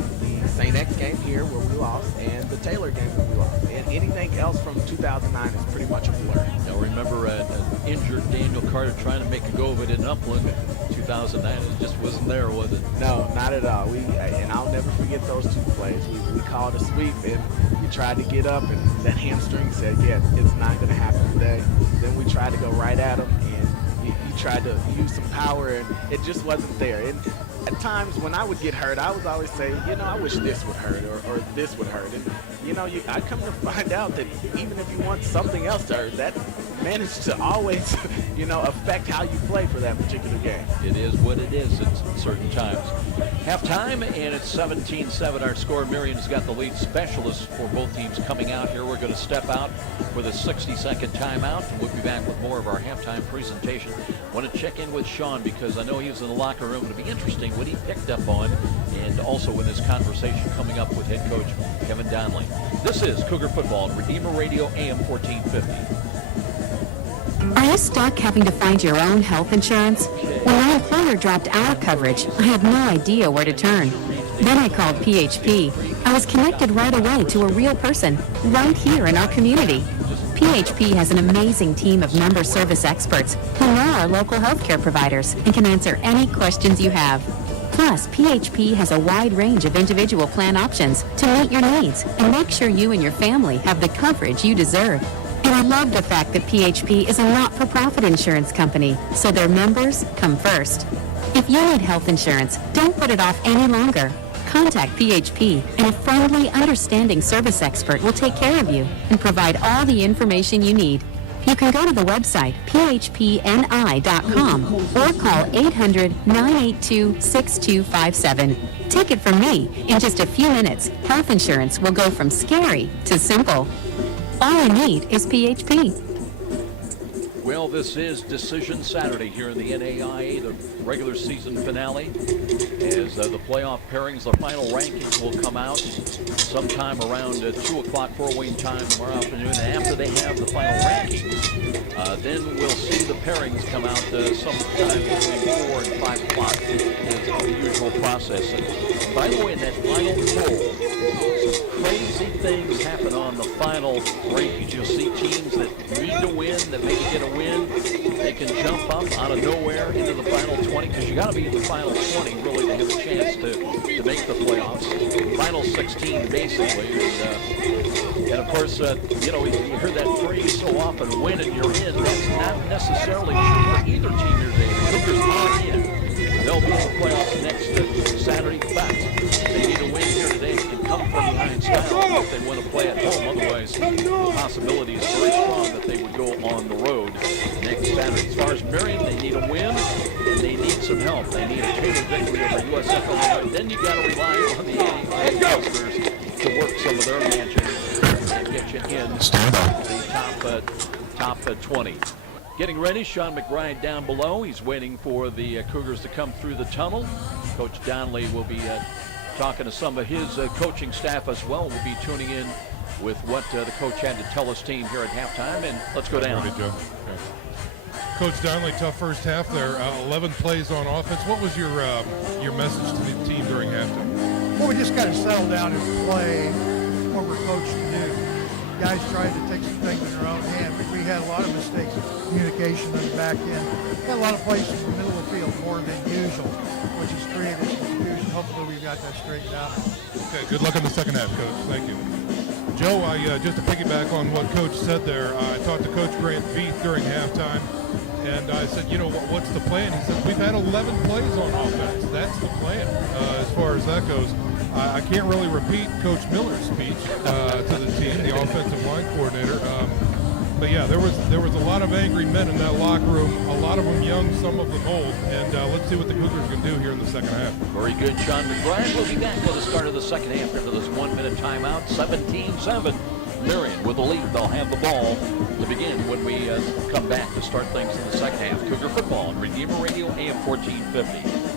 St. X game here where we lost, and the Taylor game where we lost. And anything else from 2009 is pretty much a blur. I remember an injured Daniel Carter trying to make a go of it in Upland in 2009. It just wasn't there, was it? No, not at all. And I'll never forget those 2 plays. We called a sweep, and we tried to get up, and that hamstring said, yeah, it's not going to happen today. Then we tried to go right at him, and he tried to use some power, and it just wasn't there. And at times when I would get hurt, I would always say, I wish this would hurt or this would hurt. And, I come to find out that even if you want something else to hurt, that managed to always, affect how you play for that particular game. It is what it is at certain times. Halftime, and it's 17-7 our score. Marian's got the lead. Specialists for both teams coming out here. We're going to step out for the 60-second timeout, and we'll be back with more of our halftime presentation. I want to check in with Sean because I know he was in the locker room. It'll be interesting what he picked up on, and also in this conversation coming up with head coach Kevin Donnelly. This is Cougar Football on Redeemer Radio AM 1450. Are you stuck having to find your own health insurance? When my employer dropped our coverage, I had no idea where to turn. Then I called PHP. I was connected right away to a real person right here in our community. PHP has an amazing team of member service experts who know our local healthcare providers and can answer any questions you have. Plus, PHP has a wide range of individual plan options to meet your needs and make sure you and your family have the coverage you deserve. And I love the fact that PHP is a not-for-profit insurance company, so their members come first. If you need health insurance, don't put it off any longer. Contact PHP, and a friendly, understanding service expert will take care of you and provide all the information you need. You can go to the website, phpni.com, or call 800-982-6257. Take it from me, in just a few minutes, health insurance will go from scary to simple. All you need is PHP. Well, this is Decision Saturday here in the NAIA, the regular season finale. As the playoff pairings, the final rankings will come out sometime around 2 o'clock Fort Wayne time tomorrow afternoon. And after they have the final rankings, then we'll see the pairings come out sometime between 4 and 5 o'clock is the usual process. And by the way, in that final poll, some crazy things happen on the final rankings. You'll see teams that need to win, that maybe get a win, they can jump up out of nowhere into the final 20, because you got to be in the final 20 really to have a chance to make the playoffs. Final 16 basically, and of course, you know, you hear that phrase so often, win and you're in. That's not necessarily true for either team here today. The Cougars are in. They'll be in the playoffs next Saturday, but they need a win here today and come from behind style if they want to play at home. Otherwise, the possibility is very strong that they would go on the road next Saturday. As far as Marian, they need a win and they need some help. They need a total victory over USF Illinois. Then you got to rely on the Huskers to work some of their magic and get you in the top 20. Getting ready, Sean McBride down below. He's waiting for the Cougars to come through the tunnel. Coach Donnelly will be talking to some of his coaching staff as well. We'll be tuning in with what the coach had to tell his team here at halftime. And let's go down. Ready, Joe. Okay. Coach Donnelly, tough first half there. 11 plays on offense. What was your message to the team during halftime? Well, we just got to settle down and play what we're coached to do. Guys tried to take some things in their own hand. We had a lot of mistakes in communication on the back end. We had a lot of plays in the middle of the field more than usual, which has created some confusion. Hopefully we got that straightened out. Okay, good luck in the second half, Coach. Thank you. Joe, just to piggyback on what Coach said there, I talked to Coach Grant Veith during halftime, and I said, you know, what's the plan? He said, we've had 11 plays on offense. That's the plan as far as that goes. I can't really repeat Coach Miller's speech to the team, the offensive line coordinator. But yeah, there was a lot of angry men in that locker room. A lot of them young, some of them old. And let's see what the Cougars can do here in the second half. Very good, Sean McBride. We'll be back for the start of the second half after this 1-minute timeout. 17-7. Marian with the lead. They'll have the ball to begin when we come back to start things in the second half. Cougar football on Redeemer Radio, AM 1450.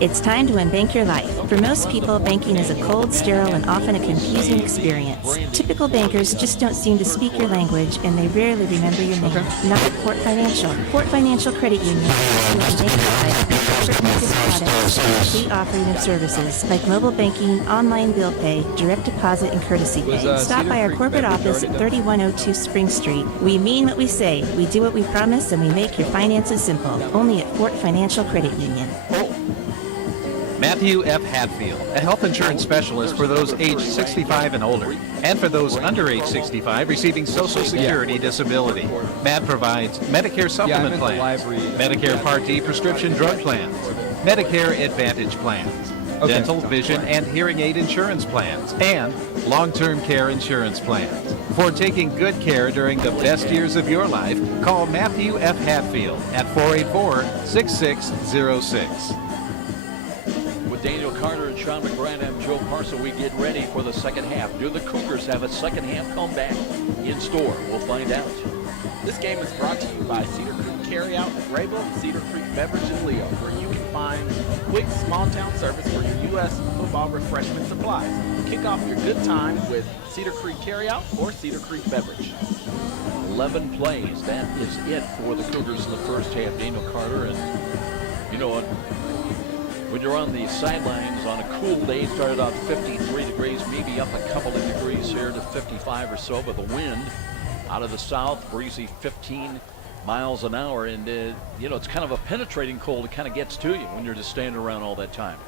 It's time to unbank your life. For most people, banking is a cold, sterile, and often a confusing experience. Typical bankers just don't seem to speak your language, and they rarely remember your name. Not at Fort Financial. Fort Financial Credit Union is to unbank your life with comprehensive products and complete offering of services like mobile banking, online bill pay, direct deposit, and courtesy pay. Stop by our corporate office at 3102 Spring Street. We mean what we say, we do what we promise, and we make your finances simple. Only at Fort Financial Credit Union. Matthew F. Hatfield, a health insurance specialist for those aged 65 and older, and for those under age 65 receiving Social Security disability. Matt provides Medicare supplement plans, Medicare Part D prescription drug plans, Medicare Advantage plans, dental, vision, and hearing aid insurance plans, and long-term care insurance plans. For taking good care during the best years of your life, call Matthew F. Hatfield at 484-6606. Daniel Carter and Sean McBride. I'm Joe Parson. We get ready for the second half. Do the Cougars have a second half comeback in store? We'll find out. This game is brought to you by Cedar Creek Carryout in Grayville and Cedar Creek Beverage in Leo, where you can find quick small-town service for your U.S. football refreshment supplies. Kick off your good times with Cedar Creek Carryout or Cedar Creek Beverage. 11 plays. That is it for the Cougars in the first half. Daniel Carter, and you know what? When you're on the sidelines on a cool day, started out 53 degrees, maybe up a couple of degrees here to 55 or so, but the wind out of the south, breezy 15 miles an hour, and you know, it's kind of a penetrating cold. It kind of gets to you when you're just standing around all that time.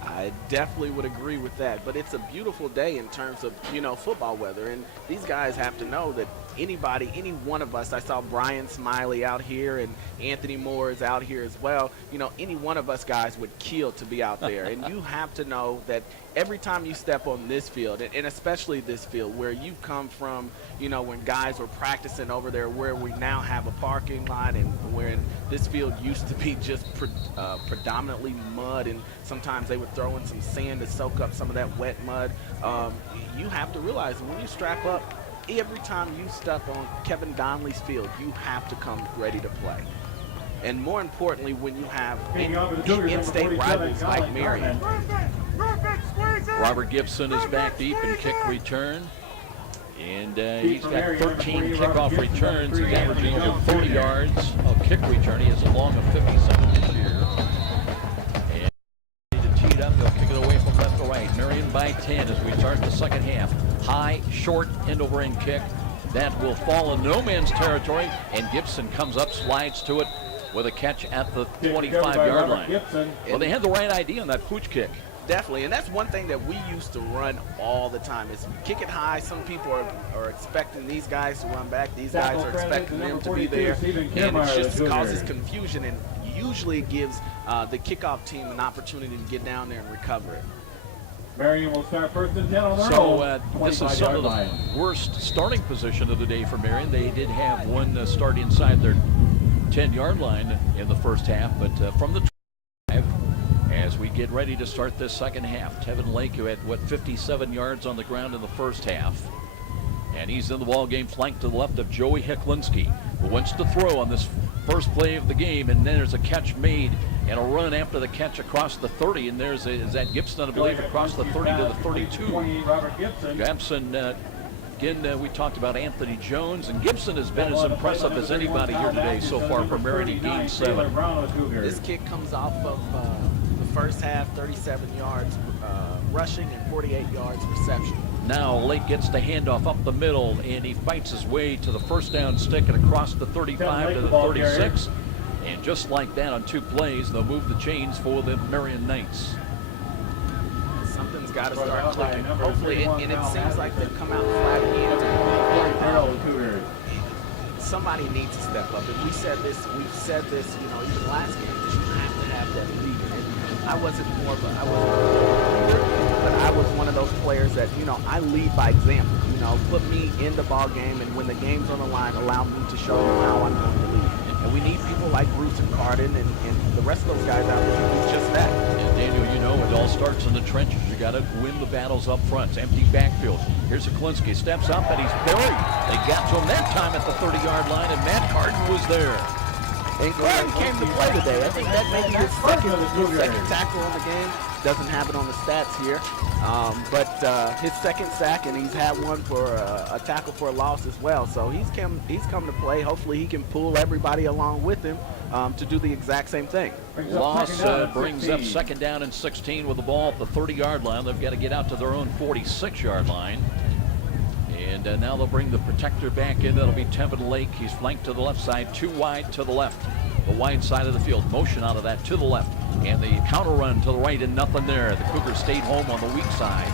I definitely would agree with that, but it's a beautiful day in terms of, you know, football weather, and these guys have to know that anybody, any one of us, I saw Brian Smiley out here and Anthony Moore is out here as well, you know, any one of us guys would kill to be out there, and you have to know that every time you step on this field, and especially this field where you've come from, you know, when guys were practicing over there where we now have a parking lot, and where this field used to be just predominantly mud, and sometimes they would throw in some sand to soak up some of that wet mud. You have to realize when you strap up, every time you step on Kevin Donnelly's field, you have to come ready to play. And more importantly, when you have in-state rivals like Marian. Robert Gibson is back deep in kick return. And he's got 13 kickoff returns. He's averaging over 40 yards of kick return. He has a long of 57 this year. And teed up, he'll kick it away from left to right. Marian by 10 as we start the second half. High, short, end-over-end kick. that will fall in no man's territory, and Gibson comes up, slides to it with a catch at the 25-yard line. Well, they had the right idea on that pooch kick. Definitely, and that's one thing that we used to run all the time is kick it high. Some people are expecting these guys to run back. These guys are expecting them to be there, and it just causes confusion, and usually it gives the kickoff team an opportunity to get down there and recover it. Marian will start 1st and 10 on their own. This is some of the worst starting position of the day for Marian. They did have one start inside their 10-yard line in the first half, but from the 25, as we get ready to start this second half, Tevin Lake, who had 57 yards on the ground in the first half, and he's in the ball game, flanked to the left of Joey Heklinski, who wants to throw on this first play of the game, and then there's a catch made and a run after the catch across the 30, and is that Gibson, I believe, across the 30 to the 32. Gibson, again, we talked about Anthony Jones, and Gibson has been as impressive as anybody here today so far for Marian in Game 7. This kick comes off of the first half, 37 yards rushing and 48 yards reception. Now Lake gets the handoff up the middle, and he fights his way to the first down stick and across the 35 to the 36. And just like that on 2 plays, they'll move the chains for the Marian Knights. Something's got to start clicking. Hopefully, and it seems like they've come out flat again. Somebody needs to step up. And we've said this, even last game, that you have to have that leader. And I wasn't but I was one of those players that, I lead by example. Put me in the ball game, and when the game's on the line, allow me to show you how I'm going to lead. And we need people like Bruce and Cardin and the rest of those guys out there to do just that. And Daniel, it all starts in the trenches. You got to win the battles up front. It's empty backfield. Here's Heklinski, steps up, and he's buried. They got to him that time at the 30-yard line, and Matt Cardin was there. And Cardin came to play today. I think that may be his second tackle in the game. Doesn't have it on the stats here. But his second sack, and he's had one for a tackle for a loss as well. So he's come to play. Hopefully he can pull everybody along with him to do the exact same thing. Loss brings up 2nd down and 16 with the ball at the 30-yard line. They've got to get out to their own 46-yard line. And now they'll bring the protector back in. That'll be Tevin Lake. He's flanked to the left side, 2 wide to the left. The wide side of the field. Motion out of that to the left. And the counter run to the right, and nothing there. The Cougars stayed home on the weak side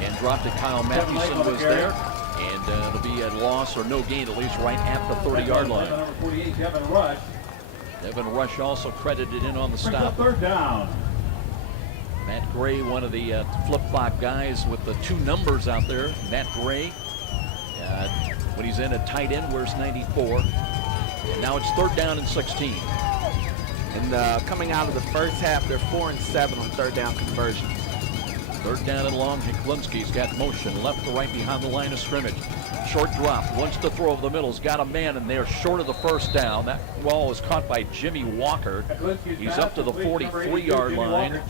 and dropped it. Kyle Mathewson was there. And it'll be a loss or no gain, at least right at the 30-yard line. Devin Rush also credited in on the stop. 3rd down. Matt Gray, one of the flip-flop guys with the 2 numbers out there. Matt Gray, when he's in at tight end, wears 94. And now it's 3rd down and 16. And coming out of the first half, they're 4 and 7 on 3rd down conversions. 3rd down and long. Heklinski's got motion left to right behind the line of scrimmage. Short drop, wants to throw over the middle. He's got a man in there short of the first down. That ball was caught by Jimmy Walker. He's up to the 43-yard line.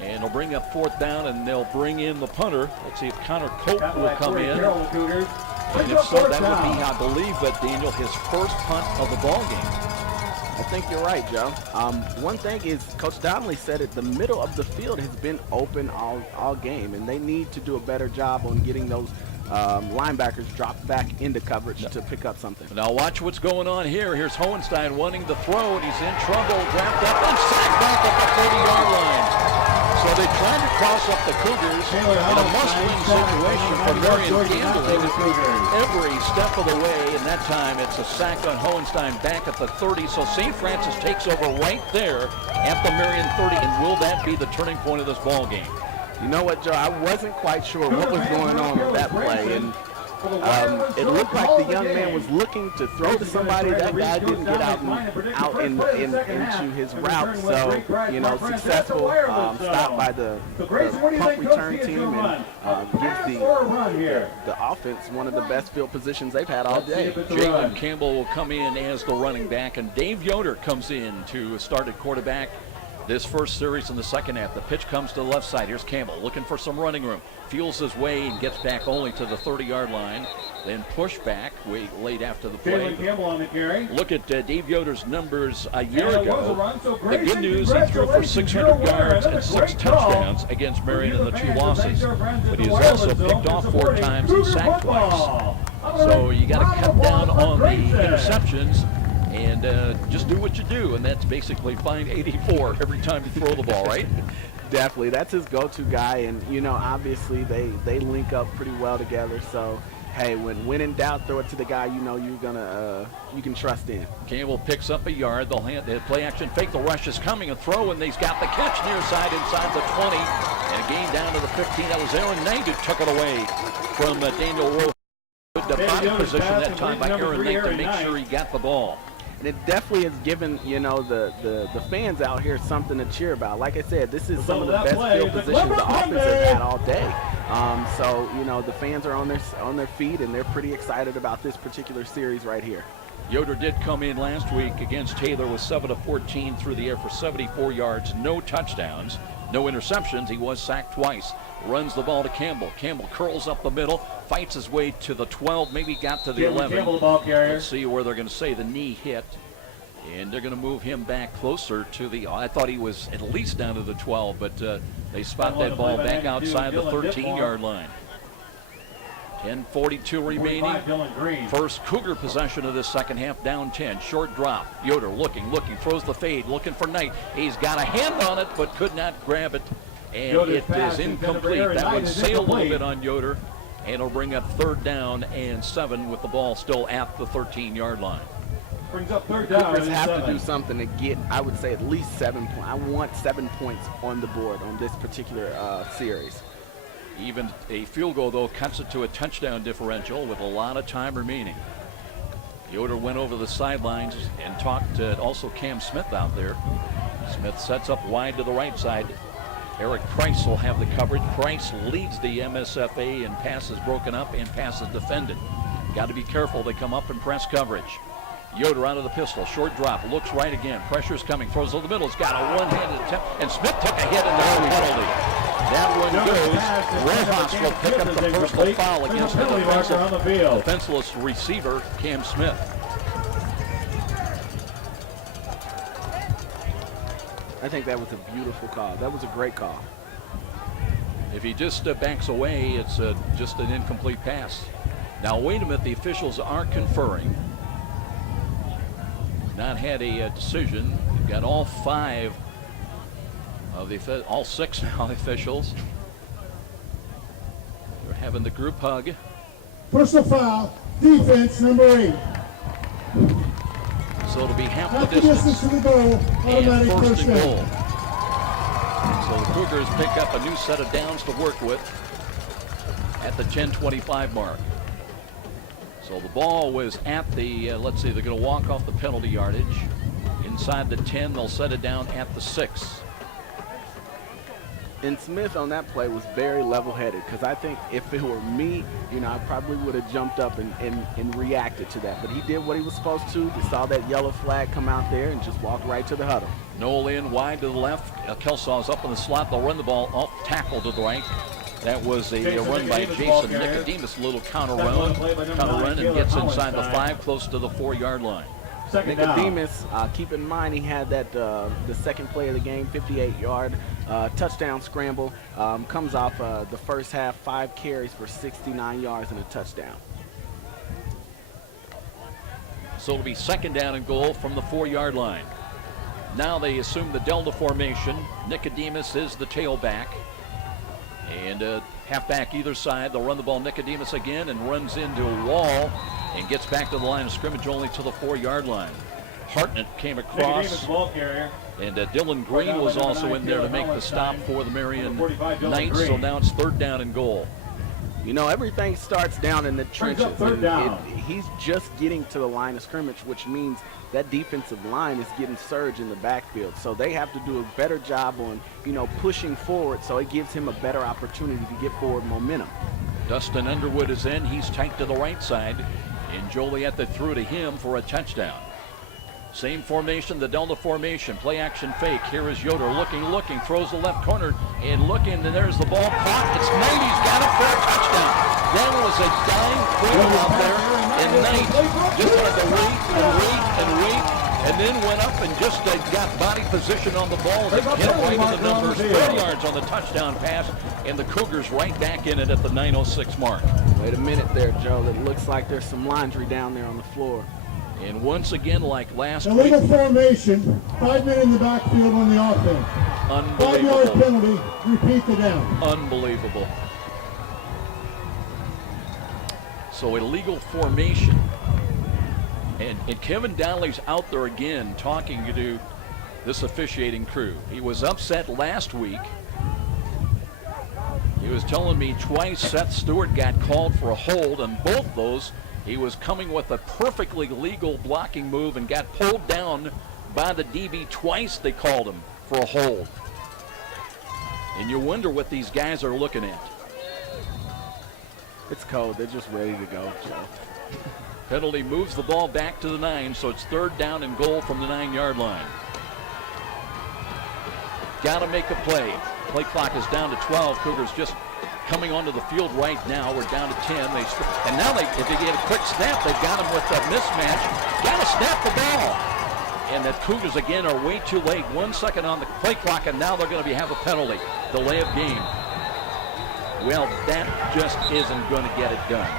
And they'll bring up 4th down, and they'll bring in the punter. Let's see if Connor Cope will come in. And if so, that would be, I believe, Daniel, his first punt of the ball game. I think you're right, Joe. One thing is, Coach Donnelly said it, the middle of the field has been open all game, and they need to do a better job on getting those linebackers dropped back into coverage to pick up something. Now watch what's going on here. Here's Hohenstein wanting to throw, and he's in trouble. Wrapped up and sacked back at the 30-yard line. So they tried to cross up the Cougars in a must-win situation for Marian gambling every step of the way, and that time it's a sack on Hohenstein back at the 30. So St. Francis takes over right there at the Marian 30, and will that be the turning point of this ball game? You know what, Joe? I wasn't quite sure what was going on with that play, and it looked like the young man was looking to throw to somebody. That guy didn't get out into his route, so successful stop by the punt return team, and gives the offense one of the best field positions they've had all day. Jalen Campbell will come in as the running back, and Dave Yoder comes in to start at quarterback this first series in the second half. The pitch comes to the left side. Here's Campbell looking for some running room. Feels his way and gets back only to the 30-yard line. Then push back late after the play. Campbell on the carry. Look at Dave Yoder's numbers a year ago. The good news, he threw for 600 yards and 6 touchdowns against Marian in the 2 losses. But he has also picked off 4 times and sacked twice. So you got to cut down on the interceptions and just do what you do, and that's basically find 84 every time you throw the ball, right? Definitely, that's his go-to guy, and you know, obviously they link up pretty well together. So hey, when in doubt, throw it to the guy you know you can trust in. Campbell picks up a yard. They'll play action fake. The rush is coming, a throw, and he's got the catch near side inside the 20, and a gain down to the 15. That was Aaron Knight who took it away from Daniel Rowe. Good body position that time by Aaron Knight to make sure he got the ball. And it definitely has given, you know, the fans out here something to cheer about. Like I said, this is some of the best field positions the offense has had all day. So, you know, the fans are on their feet, and they're pretty excited about this particular series right here. Yoder did come in last week against Taylor with 7 of 14 through the air for 74 yards, no touchdowns, no interceptions. He was sacked twice. Runs the ball to Campbell. Campbell curls up the middle, fights his way to the 12, maybe got to the 11. Let's see where they're going to say the knee hit. And they're going to move him back closer to the, I thought he was at least down to the 12, but they spot that ball back outside the 13-yard line. 10:42 remaining. First Cougar possession of this second half, down 10. Short drop. Yoder looking, throws the fade, looking for Knight. He's got a hand on it, but could not grab it. And it is incomplete. That would sail a little bit on Yoder, and it'll bring up 3rd down and 7 with the ball still at the 13-yard line. Brings up 3rd down. Cougars have to do something to get, I would say, at least 7 points. I want 7 points on the board on this particular series. Even a field goal, though, cuts it to a touchdown differential with a lot of time remaining. Yoder went over the sidelines and talked to also Cam Smith out there. Smith sets up wide to the right side. Eric Price will have the coverage. Price leads the MSFA in passes broken up and passes defended. Got to be careful. They come up and press coverage. Yoder out of the pistol. Short drop. Looks right again. Pressure's coming. Throws to the middle. He's got a one-handed attempt. And Smith took a hit in the penalty. That one goes. Rojas will pick up the personal foul against the defenseless receiver, Cam Smith. I think that was a beautiful call. That was a great call. If he just backs away, it's just an incomplete pass. Now, wait a minute. The officials are conferring. Not had a decision. We've got all 5 of the, all 6 now officials. They're having the group hug. Personal foul, defense number 8. So it'll be half Half the distance to the goal, automatic and first and down. goal. So the Cougars pick up a new set of downs to work with at the 10:25 mark. So the ball was at the, let's see, they're going to walk off the penalty yardage. Inside the 10, they'll set it down at the 6. And Smith on that play was very level-headed, because I think if it were me, you know, I probably would have jumped up and reacted to that. But he did what he was supposed to. He saw that yellow flag come out there and just walked right to the huddle. Noel in wide to the left. Kelsaw's up in the slot. They'll run the ball off tackle to the right. That was a run by Jason Nicodemus, a little counter run and gets inside the 5, close to the 4-yard line. Nicodemus, keep in mind he had that the second play of the game, 58-yard touchdown scramble. Comes off the first half, 5 carries for 69 yards and a touchdown. So it'll be 2nd down and goal from the 4-yard line. Now they assume the Delta formation. Nicodemus is the tailback. And halfback either side. They'll run the ball. Nicodemus again and runs into a wall and gets back to the line of scrimmage only to the 4-yard line. Hartnett came across. And Dylan Green was also in there to make the stop for the Marian Knights. So now it's 3rd down and goal. You know, everything starts down in the trenches. He's just getting to the line of scrimmage, which means that defensive line is getting surge in the backfield. So they have to do a better job on, you know, pushing forward, so it gives him a better opportunity to get forward momentum. Dustin Underwood is in. He's tight to the right side. And Joliet that threw to him for a touchdown. Same formation, the Delta formation, play action fake. Here is Yoder looking, throws the left corner and looking, and there's the ball caught. It's Knight, he's got it for a touchdown. That was a dime throw out there, and Knight just had to wait, and then went up and just got body position on the ball to get away with the numbers. 4 yards on the touchdown pass, and the Cougars right back in it at the 9:06 mark. Wait a minute there, Joe. It looks like there's some laundry down there on the floor. And once again, like last week, illegal formation, 5 men in the backfield on the offense. 5-yard penalty, repeat the down. Unbelievable. So illegal formation. And Kevin Donnelly's out there again talking to this officiating crew. He was upset last week. He was telling me twice Seth Stewart got called for a hold, and both those he was coming with a perfectly legal blocking move and got pulled down by the DB twice. They called him for a hold. And you wonder what these guys are looking at. It's cold. They're just ready to go, Joe. Penalty moves the ball back to the 9, so it's 3rd down and goal from the 9-yard line. Got to make a play. Play clock is down to 12. Cougars just coming onto the field right now. We're down to 10. And now if they get a quick snap, they've got them with a mismatch. Got to snap the ball. And the Cougars again are way too late. 1 second on the play clock, and now they're going to have a penalty. Delay of game. Well, that just isn't going to get it done.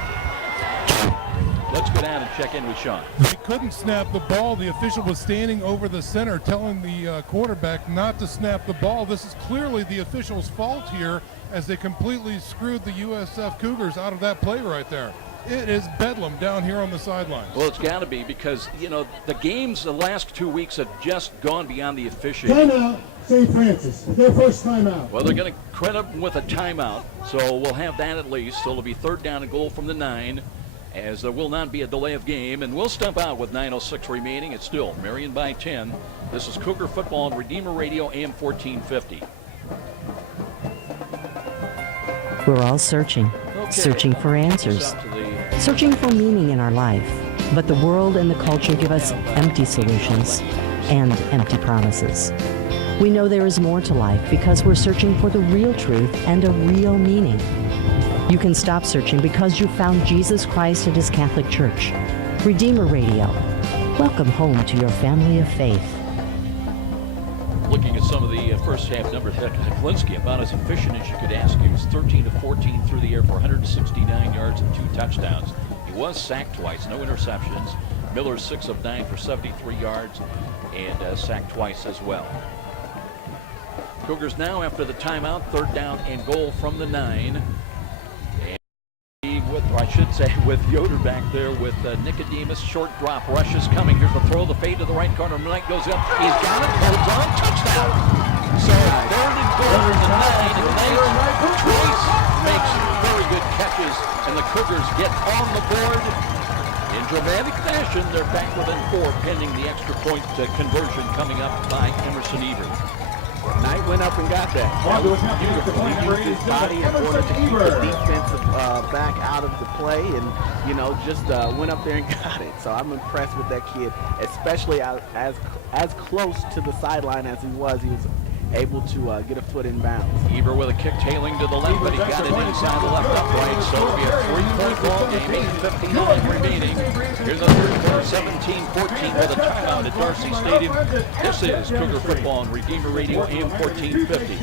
Let's go down and check in with Sean. They couldn't snap the ball. The official was standing over the center telling the quarterback not to snap the ball. This is clearly the official's fault here as they completely screwed the USF Cougars out of that play right there. It is bedlam down here on the sidelines. Well, it's got to be because, you know, the games the last 2 weeks have just gone beyond the officiating. Timeout, St. Francis. Their first timeout. Well, they're going to credit them with a timeout, so we'll have that at least. So it'll be 3rd down and goal from the 9, as there will not be a delay of game, and we'll step out with 9:06 remaining. It's still Marian by 10. This is Cougar Football on Redeemer Radio, AM 1450. We're all searching for answers, searching for meaning in our life. But the world and the culture give us empty solutions and empty promises. We know there is more to life because we're searching for the real truth and a real meaning. You can stop searching because you found Jesus Christ and His Catholic Church. Redeemer Radio. Welcome home to your family of faith. Looking at some of the first half numbers, Heklinski about as efficient as you could ask. He was 13 of 14 through the air for 169 yards and 2 touchdowns. He was sacked twice, no interceptions. Miller 6 of 9 for 73 yards and sacked twice as well. Cougars now after the timeout, 3rd down and goal from the 9. With Yoder back there with Nicodemus. Short drop, rush is coming. Here's the throw, the fade to the right corner. Knight goes up. He's got it, holds on, touchdown. So 3rd and goal from the 9, and Knight twice makes very good catches, and the Cougars get on the board. In dramatic fashion, they're back within 4, pending the extra point conversion coming up by Emerson Ebert. Knight went up and got that. That was beautiful. He used his body in order to keep the defensive back out of the play, and just went up there and got it. So I'm impressed with that kid, especially as close to the sideline as he was. He was able to get a foot in bounds. Eber with a kick tailing to the left, but he got it inside the left upright, so it'll be a 3-point ball game, 8:59 remaining. Here's the third quarter, 17-14 with a timeout at Darcy Stadium. This is Cougar Football on Redeemer Radio, AM 1450.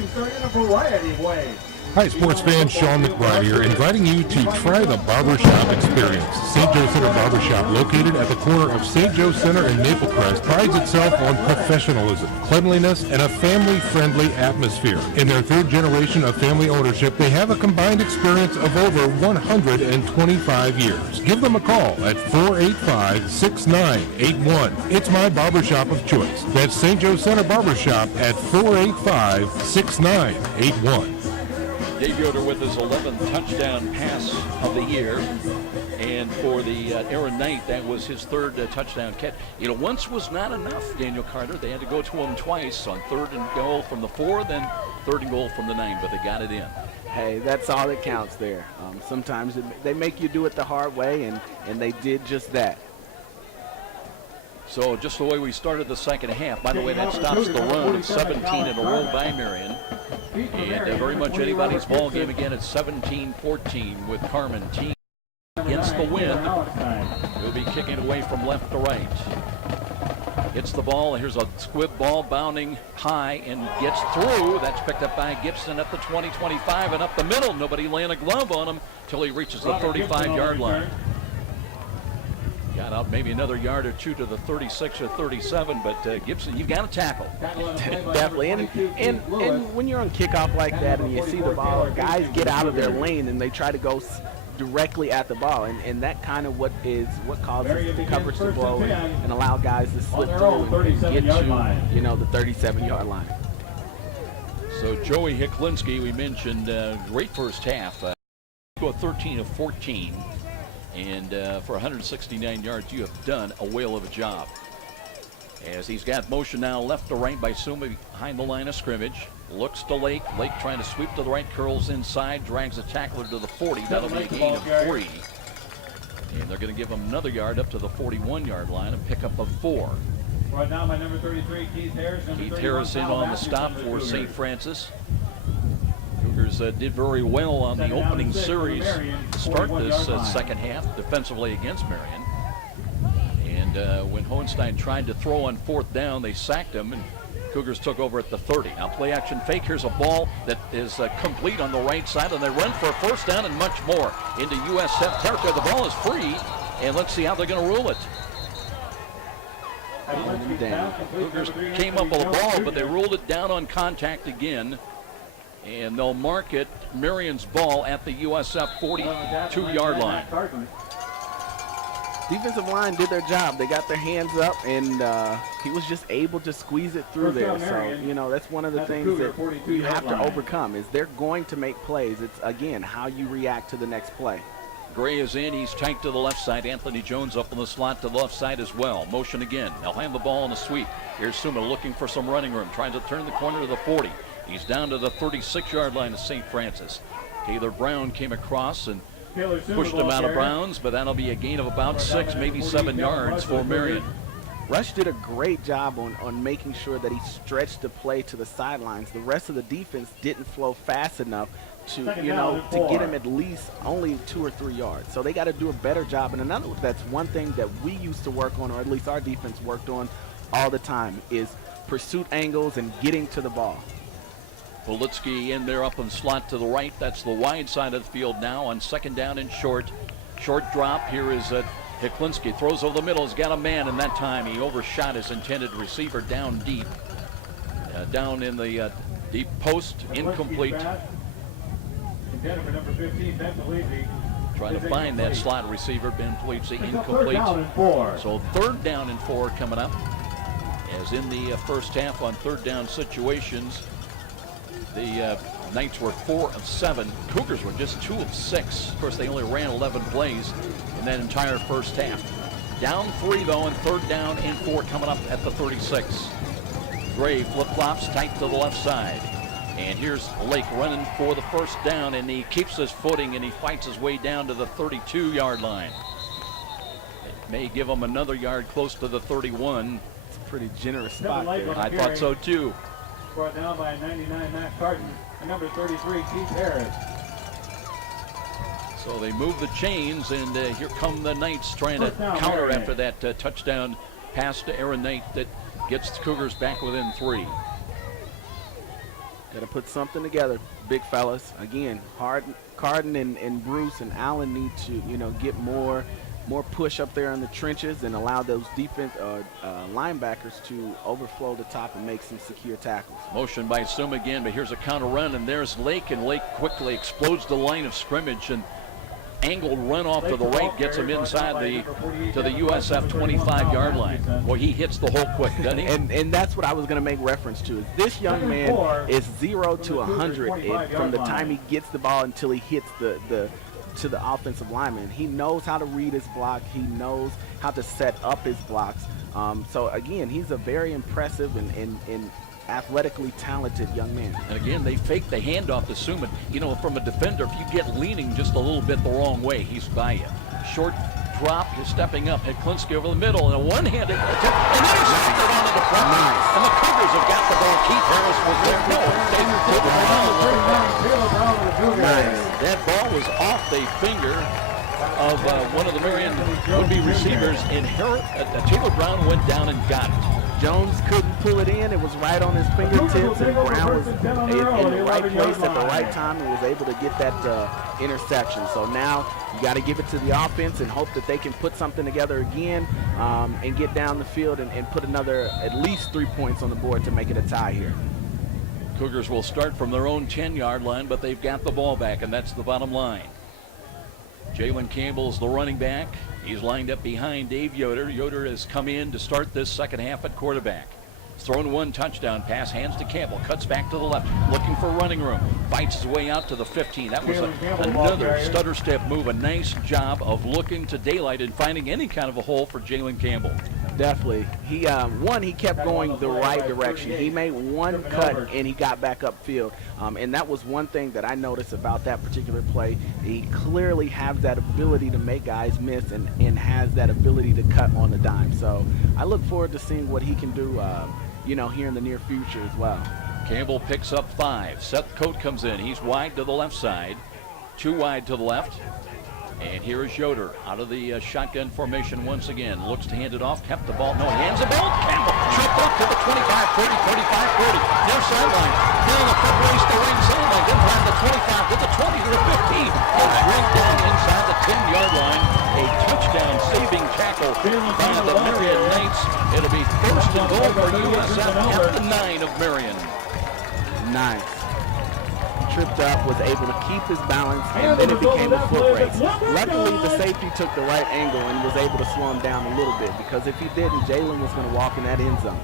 Hi, sports fan. Sean McBride here, inviting you to try the barbershop experience. St. Joe Center Barbershop, located at the corner of St. Joe Center and Maple Crest, prides itself on professionalism, cleanliness, and a family-friendly atmosphere. In their 3rd generation of family ownership, they have a combined experience of over 125 years. Give them a call at 485-6981. It's my barbershop of choice. That's St. Joe Center Barbershop at 485-6981. Dave Yoder with his 11th touchdown pass of the year. And for the Aaron Knight, that was his 3rd touchdown catch. Once was not enough, Daniel Carter. They had to go to him twice on 3rd and goal from the 4, then 3rd and goal from the 9, but they got it in. Hey, that's all that counts there. Sometimes they make you do it the hard way, and they did just that. So just the way we started the second half. By the way, that stops the run of 17 in a row by Marian. And very much anybody's ball game again at 17-14 with Carmen Team against the wind. He'll be kicking away from left to right. Hits the ball. Here's a squib ball bounding high and gets through. That's picked up by Gibson at the 20-25 and up the middle. Nobody laying a glove on him till he reaches the 35-yard line. Got out maybe another yard or two to the 36 or 37, but Gibson, you've got to tackle. Definitely. And when you're on kickoff like that and you see the ball, guys get out of their lane and they try to go directly at the ball, and that kind of what causes the coverage to blow and allow guys to slip through and get to the 37-yard line. So Joey Hiklinski, we mentioned, great first half. Go 13 of 14, and for 169 yards, you have done a whale of a job. As he's got motion now left to right by Suma behind the line of scrimmage. Looks to Lake. Lake trying to sweep to the right, curls inside, drags a tackler to the 40. That'll be a gain of 3. And they're going to give him another yard up to the 41-yard line, a pickup of 4. Right now by number 33, Keith Harris. Keith Harris in on the stop for St. Francis. Cougars did very well on the opening series to start this second half defensively against Marian. And when Hohenstein tried to throw on 4th down, they sacked him, and Cougars took over at the 30. Now play action fake. Here's a ball that is complete on the right side, and they run for a first down and much more into USF territory. The ball is free, and let's see how they're going to rule it. Cougars came up with a ball, but they ruled it down on contact again. And they'll mark it Marian's ball at the USF 42-yard line. Defensive line did their job. They got their hands up, and he was just able to squeeze it through there. So, that's one of the things that you have to overcome is they're going to make plays. It's, again, how you react to the next play. Gray is in. He's tight to the left side. Anthony Jones up in the slot to the left side as well. Motion again. They'll hand the ball in a sweep. Here's Suma looking for some running room, trying to turn the corner to the 40. He's down to the 36-yard line of St. Francis. Taylor Brown came across and pushed him out of bounds, but that'll be a gain of about 6, maybe 7 yards for Marian. Rush did a great job on making sure that he stretched the play to the sidelines. The rest of the defense didn't flow fast enough to get him at least only 2 or 3 yards. So they got to do a better job. And that's one thing that we used to work on, or at least our defense worked on all the time, is pursuit angles and getting to the ball. Politsky in there up in slot to the right. That's the wide side of the field now on 2nd down and short. Short drop. Here is Hiklinski. Throws over the middle. He's got a man, and that time he overshot his intended receiver down deep. Down in the deep post. Incomplete. Trying to find that slot receiver. Ben Politsky incomplete. So 3rd down and 4 coming up. As in the first half on 3rd down situations, the Knights were 4 of 7. Cougars were just 2 of 6. Of course, they only ran 11 plays in that entire first half. Down 3, though, and 3rd down and 4 coming up at the 36. Gray flip-flops tight to the left side. And here's Lake running for the first down, and he keeps his footing, and he fights his way down to the 32-yard line. It may give him another yard close to the 31. It's a pretty generous spot there. I thought so, too. Brought down by 99 Matt Carton and number 33 Keith Harris. So they move the chains, and here come the Knights trying to counter after that touchdown pass to Aaron Knight that gets the Cougars back within 3. Got to put something together, big fellas. Again, Carden and Bruce and Allen need to get more push up there in the trenches and allow those linebackers to overflow the top and make some secure tackles. Motion by Suma again, but here's a counter run, and there's Lake, and Lake quickly explodes the line of scrimmage, and angled run off to the right gets him inside to the USF 25-yard line. Boy, he hits the hole quick, doesn't he? And that's what I was going to make reference to. Is this young man is 0 to 100 from the time he gets the ball until he hits the offensive lineman. He knows how to read his block. He knows how to set up his blocks. So again, he's a very impressive and athletically talented young man. And again, they fake the handoff to Suman. From a defender, if you get leaning just a little bit the wrong way, he's by you. Short drop, you're stepping up. Hiklinski over the middle, and a one-handed attempt, and then he's staggered onto the front. Nice. And the Cougars have got the ball. Keith Harris was there. Nice. That ball was off the finger of one of the Marian would-be receivers, and Taylor Brown went down and got it. Jones couldn't pull it in. It was right on his fingertips, and Brown was in the right place at the right time and was able to get that interception. So now you got to give it to the offense and hope that they can put something together again and get down the field and put another at least 3 points on the board to make it a tie here. Cougars will start from their own 10-yard line, but they've got the ball back, and that's the bottom line. Jalen Campbell's the running back. He's lined up behind Dave Yoder. Yoder has come in to start this second half at quarterback. He's thrown one touchdown pass, hands to Campbell, cuts back to the left, looking for running room, fights his way out to the 15. That was another stutter step move. A nice job of looking to daylight and finding any kind of a hole for Jalen Campbell. Definitely. He kept going the right direction. He made one cut and he got back upfield. And that was one thing that I noticed about that particular play. He clearly has that ability to make guys miss and has that ability to cut on the dime. So I look forward to seeing what he can do, here in the near future as well. Campbell picks up 5. Seth Coate comes in. He's wide to the left side, 2 wide to the left. And here is Yoder out of the shotgun formation once again. Looks to hand it off, kept the ball. No, he hands the ball. Campbell tripped up to the 25, 30, 35, 40. Near sideline. Down the front race to right sideline. Then around the 25 to the 20 to the 15. Goes right down inside the 10-yard line. A touchdown-saving tackle by the Marian Knights. It'll be first and goal for USF at the 9 of Marian. Nice. Tripped up, was able to keep his balance, and then it became a foot race. Luckily, the safety took the right angle and was able to slow him down a little bit, because if he didn't, Jalen was going to walk in that end zone.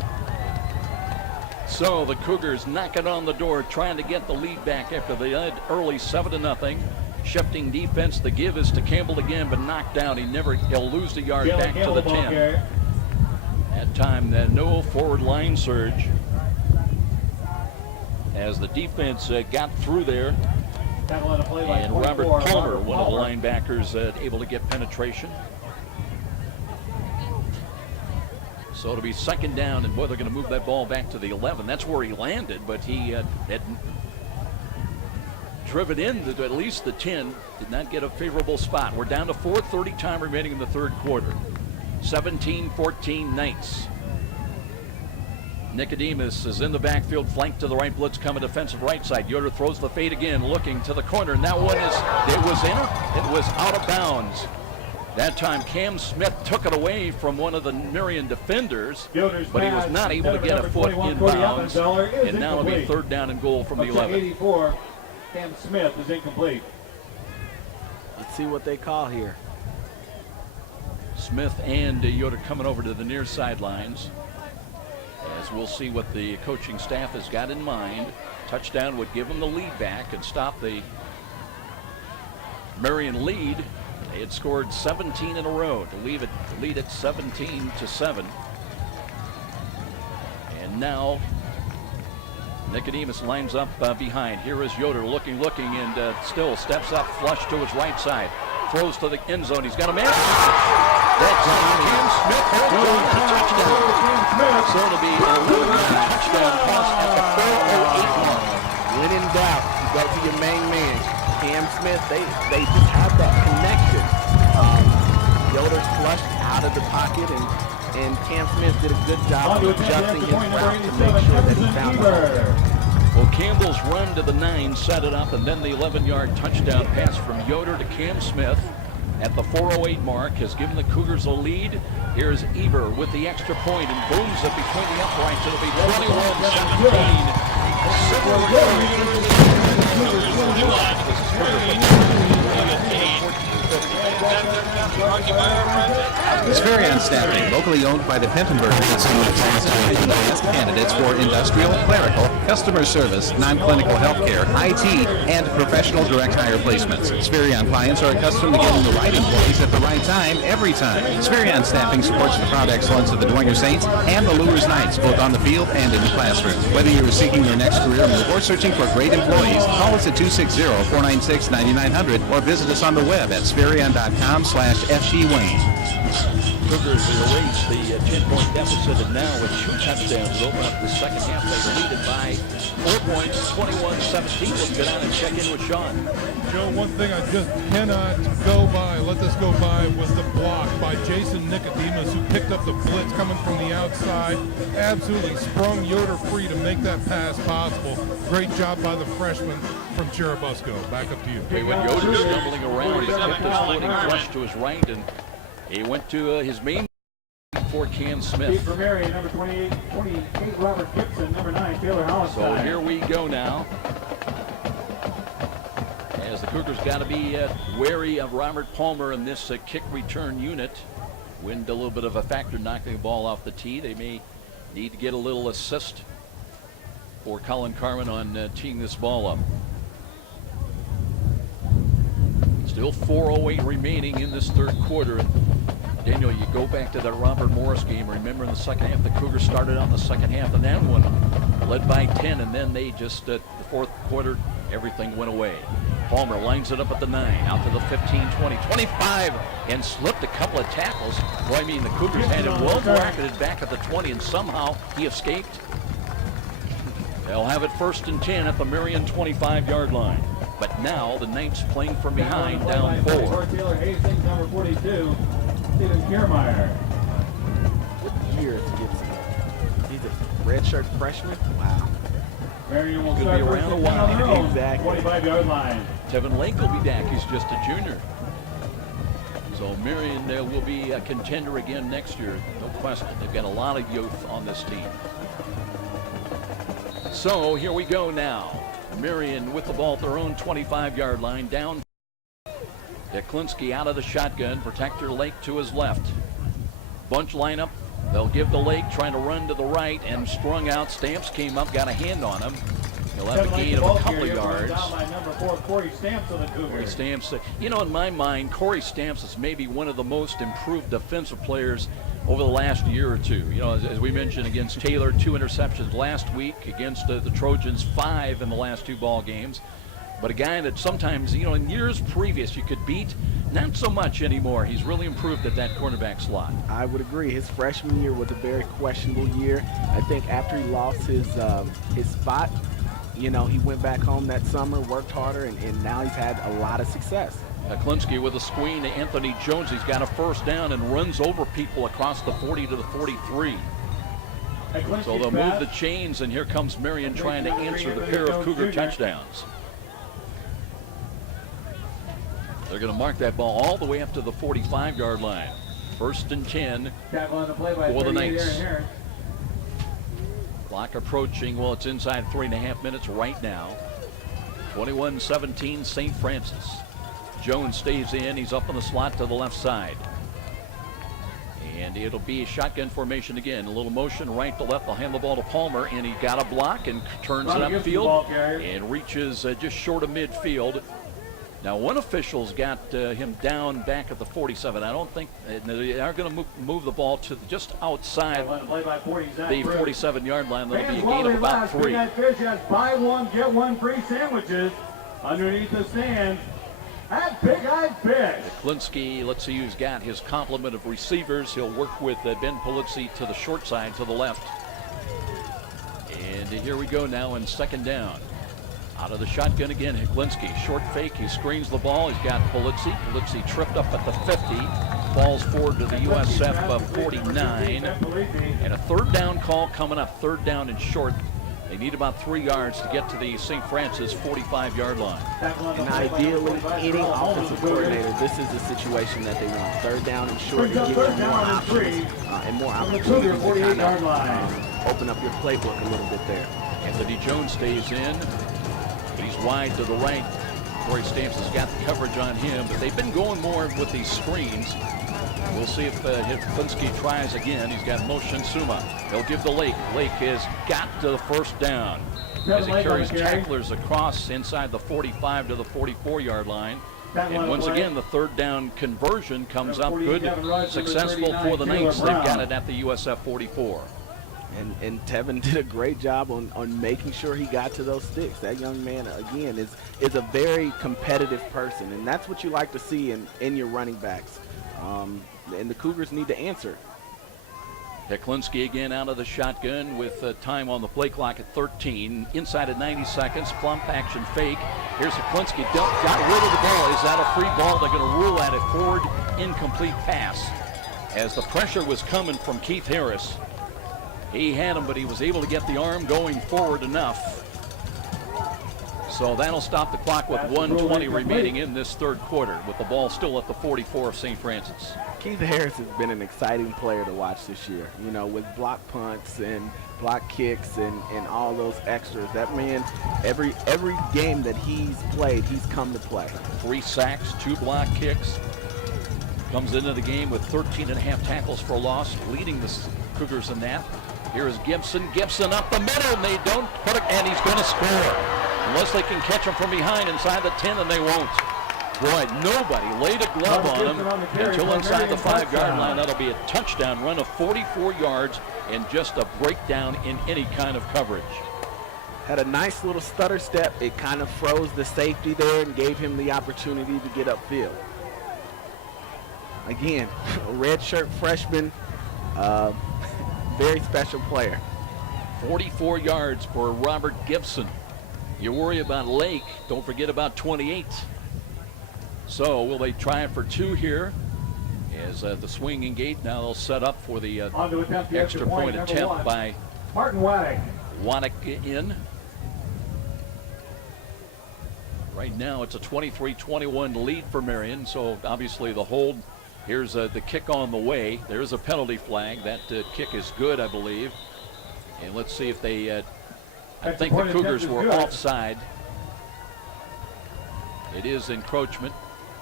So the Cougars knocking on the door, trying to get the lead back after the early 7-0. Shifting defense, the give is to Campbell again, but knocked down. He'll lose the yard back to the 10. That time, no forward line surge. As the defense got through there, and Robert Palmer, one of the linebackers, able to get penetration. So it'll be second down, and boy, they're going to move that ball back to the 11. That's where he landed, but he had driven in to at least the 10, did not get a favorable spot. We're down to 4:30 time remaining in the third quarter. 17-14 Knights. Nicodemus is in the backfield, flanked to the right, blitz coming defensive right side. Yoder throws the fade again, looking to the corner, and that one it was out of bounds. That time Cam Smith took it away from one of the Marian defenders, but he was not able to get a foot in bounds, and now it'll be third down and goal from the 11. 84, Cam Smith is incomplete. Let's see what they call here. Smith and Yoder coming over to the near sidelines. As we'll see what the coaching staff has got in mind. Touchdown would give them the lead back and stop the Marian lead. They had scored 17 in a row to lead it 17-7. And now Nicodemus lines up behind. Here is Yoder looking, and still steps up, flush to his right side. Throws to the end zone. He's got a man. That's Cam Smith. Touchdown. So it'll be a touchdown pass at the 4:08 mark. When in doubt, you go to your main man, Cam Smith. They just have that connection. Yoder flushed out of the pocket, and Cam Smith did a good job of adjusting his route to make sure that he found the Well, Campbell's run to the 9 set it up, and then the 11-yard touchdown pass from Yoder to Cam Smith at the 4:08 mark has given the Cougars a lead. Here's Eber with the extra point and booms it between the uprights. It'll be 21-17. Marian Staffing, locally owned by the Pentenberg best candidates for industrial, clerical, customer service, non-clinical healthcare, IT, and professional direct hire placements. Marian clients are accustomed to getting the right employees at the right time, every time. Marian Staffing supports the proud excellence of the Dwenger Saints and the Lures Knights, both on the field and in the classroom. Whether you're seeking your next career move or searching for great employees, call us at 260-496-9900 or visit us on the web at Sverian.com/FGWayne. Cougars erased the 10-point deficit, and now with 2 touchdowns to open up the second half, they lead it by 4 points, 21-17. Let's go down and check in with Sean. Joe, one thing I just cannot let this go by, was the block by Jason Nicodemus, who picked up the blitz coming from the outside. Absolutely sprung Yoder free to make that pass possible. Great job by the freshman from Churubusco. Back up to you. When Yoder stumbling around, he kept his footing flush to his right, and he went to his main for Cam Smith. For Marian, number 28, Robert Gibson, number 9, Taylor Hollister. So here we go now. As the Cougars got to be wary of Robert Palmer in this kick return unit. Wind a little bit of a factor, knocking the ball off the tee. They may need to get a little assist for Colin Carmen on teeing this ball up. Still 4:08 remaining in this third quarter. Daniel, you go back to that Robert Morris game. Remember in the second half, the Cougars started on the second half and that one led by 10, and then they just, the fourth quarter, everything went away. Palmer lines it up at the 9, out to the 15, 20, 25, and slipped a couple of tackles. Well, I mean, the Cougars had him well bracketed back at the 20, and somehow he escaped. They'll have it 1st and 10 at the Marian 25-yard line. But now the Knights playing from behind, down 4. Taylor Hastings, number 42. Steven Kiermaier. What year is Gibson? He's a redshirt freshman? Wow. Marian will Could start be around a while. Exactly. 25-yard line. Tevin Lake will be back. He's just a junior. So Marian will be a contender again next year. No question. They've got a lot of youth on this team. So here we go now. Marian with the ball at their own 25-yard line, down. Deklinski out of the shotgun. Protector Lake to his left. Bunch lineup. They'll give the Lake, trying to run to the right, and strung out. Stamps came up, got a hand on him. He'll have a gain of a couple of yards. Down by number 4, Corey Stamps of the Cougars. Corey Stamps, you know, in my mind, Corey Stamps is maybe one of the most improved defensive players over the last year or two. You know, as we mentioned, against Taylor, 2 interceptions last week. Against the Trojans, 5 in the last 2 ball games. But a guy that sometimes, you know, in years previous you could beat, not so much anymore. He's really improved at that cornerback slot. I would agree. His freshman year was a very questionable year. I think after he lost his spot, you know, he went back home that summer, worked harder, and now he's had a lot of success. Klinsky with a screen to Anthony Jones. He's got a first down and runs over people across the 40 to the 43. So they'll move the chains, and here comes Marian trying to answer the pair of Cougar touchdowns. They're going to mark that ball all the way up to the 45-yard line. 1st and 10 for the Knights. Clock approaching, well, it's inside 3.5 minutes right now. 21-17 St. Francis. Jones stays in. He's up on the slot to the left side. And it'll be a shotgun formation again. A little motion right to left. They'll hand the ball to Palmer, and he got a block and turns it upfield and reaches just short of midfield. Now, one official's got him down back at the 47. I don't think they are going to move the ball to just outside the 47-yard line. That'll be a gain of about 3. Fish has buy one, get one free sandwiches underneath the stands at Big Eyed Fish. Klinsky, let's see who's got his complement of receivers. He'll work with Ben Polizzi to the short side to the left. And here we go now in 2nd down. Out of the shotgun again, Hiklinski, short fake, he screens the ball, he's got Polizzi. Polizzi tripped up at the 50, falls forward to the USF 49, and a 3rd down call coming up, 3rd down and short. They need about 3 yards to get to the St. Francis 45-yard line. And ideally, any offensive coordinator, this is the situation that they want. 3rd down and short, to give them more options and more opportunities to kind of open up your playbook a little bit there. Anthony Jones stays in. He's wide to the right. Corey Stamps has got the coverage on him, but they've been going more with these screens. We'll see if Hiklinski tries again. He's got motion Suma. He'll give the Lake. Lake has got to the 1st down as he carries tacklers across inside the 45 to the 44-yard line. And once again, the 3rd down conversion comes up good, successful for the Knights. They've got it at the USF 44. And Tevin did a great job on making sure he got to those sticks. That young man, again, is a very competitive person, and that's what you like to see in your running backs. and the Cougars need to answer. Heklinski again out of the shotgun with time on the play clock at 13. Inside at 90 seconds, plump action fake. Here's Heklinski, got rid of the ball. Is that a free ball? They're going to rule at a forward incomplete pass. As the pressure was coming from Keith Harris, he had him, but he was able to get the arm going forward enough. So that'll stop the clock with 1:20 remaining in this third quarter, with the ball still at the 44 of St. Francis. Keith Harris has been an exciting player to watch this year, you know, with block punts and block kicks and all those extras. That man, every game that he's played, he's come to play. 3 sacks, 2 block kicks. Comes into the game with 13.5 tackles for loss, leading the Cougars in that. Here is Gibson. Gibson up the middle, and they don't put it, and he's going to score. Unless they can catch him from behind inside the 10, and they won't. Boy, nobody laid a glove on him until inside the 5-yard line. That'll be a touchdown run of 44 yards and just a breakdown in any kind of coverage. Had a nice little stutter step. It kind of froze the safety there and gave him the opportunity to get upfield. Again, a redshirt freshman, very special player. 44 yards for Robert Gibson. You worry about Lake, don't forget about 28. So will they try it for 2 here? As the swinging gate, now they'll set up for the extra point attempt by Martin Waddick. Waddick in. Right now it's a 23-21 lead for Marian, so obviously the hold. Here's the kick on the way. There's a penalty flag. That kick is good, I believe. And let's see if they... I think the Cougars were offside. It is encroachment.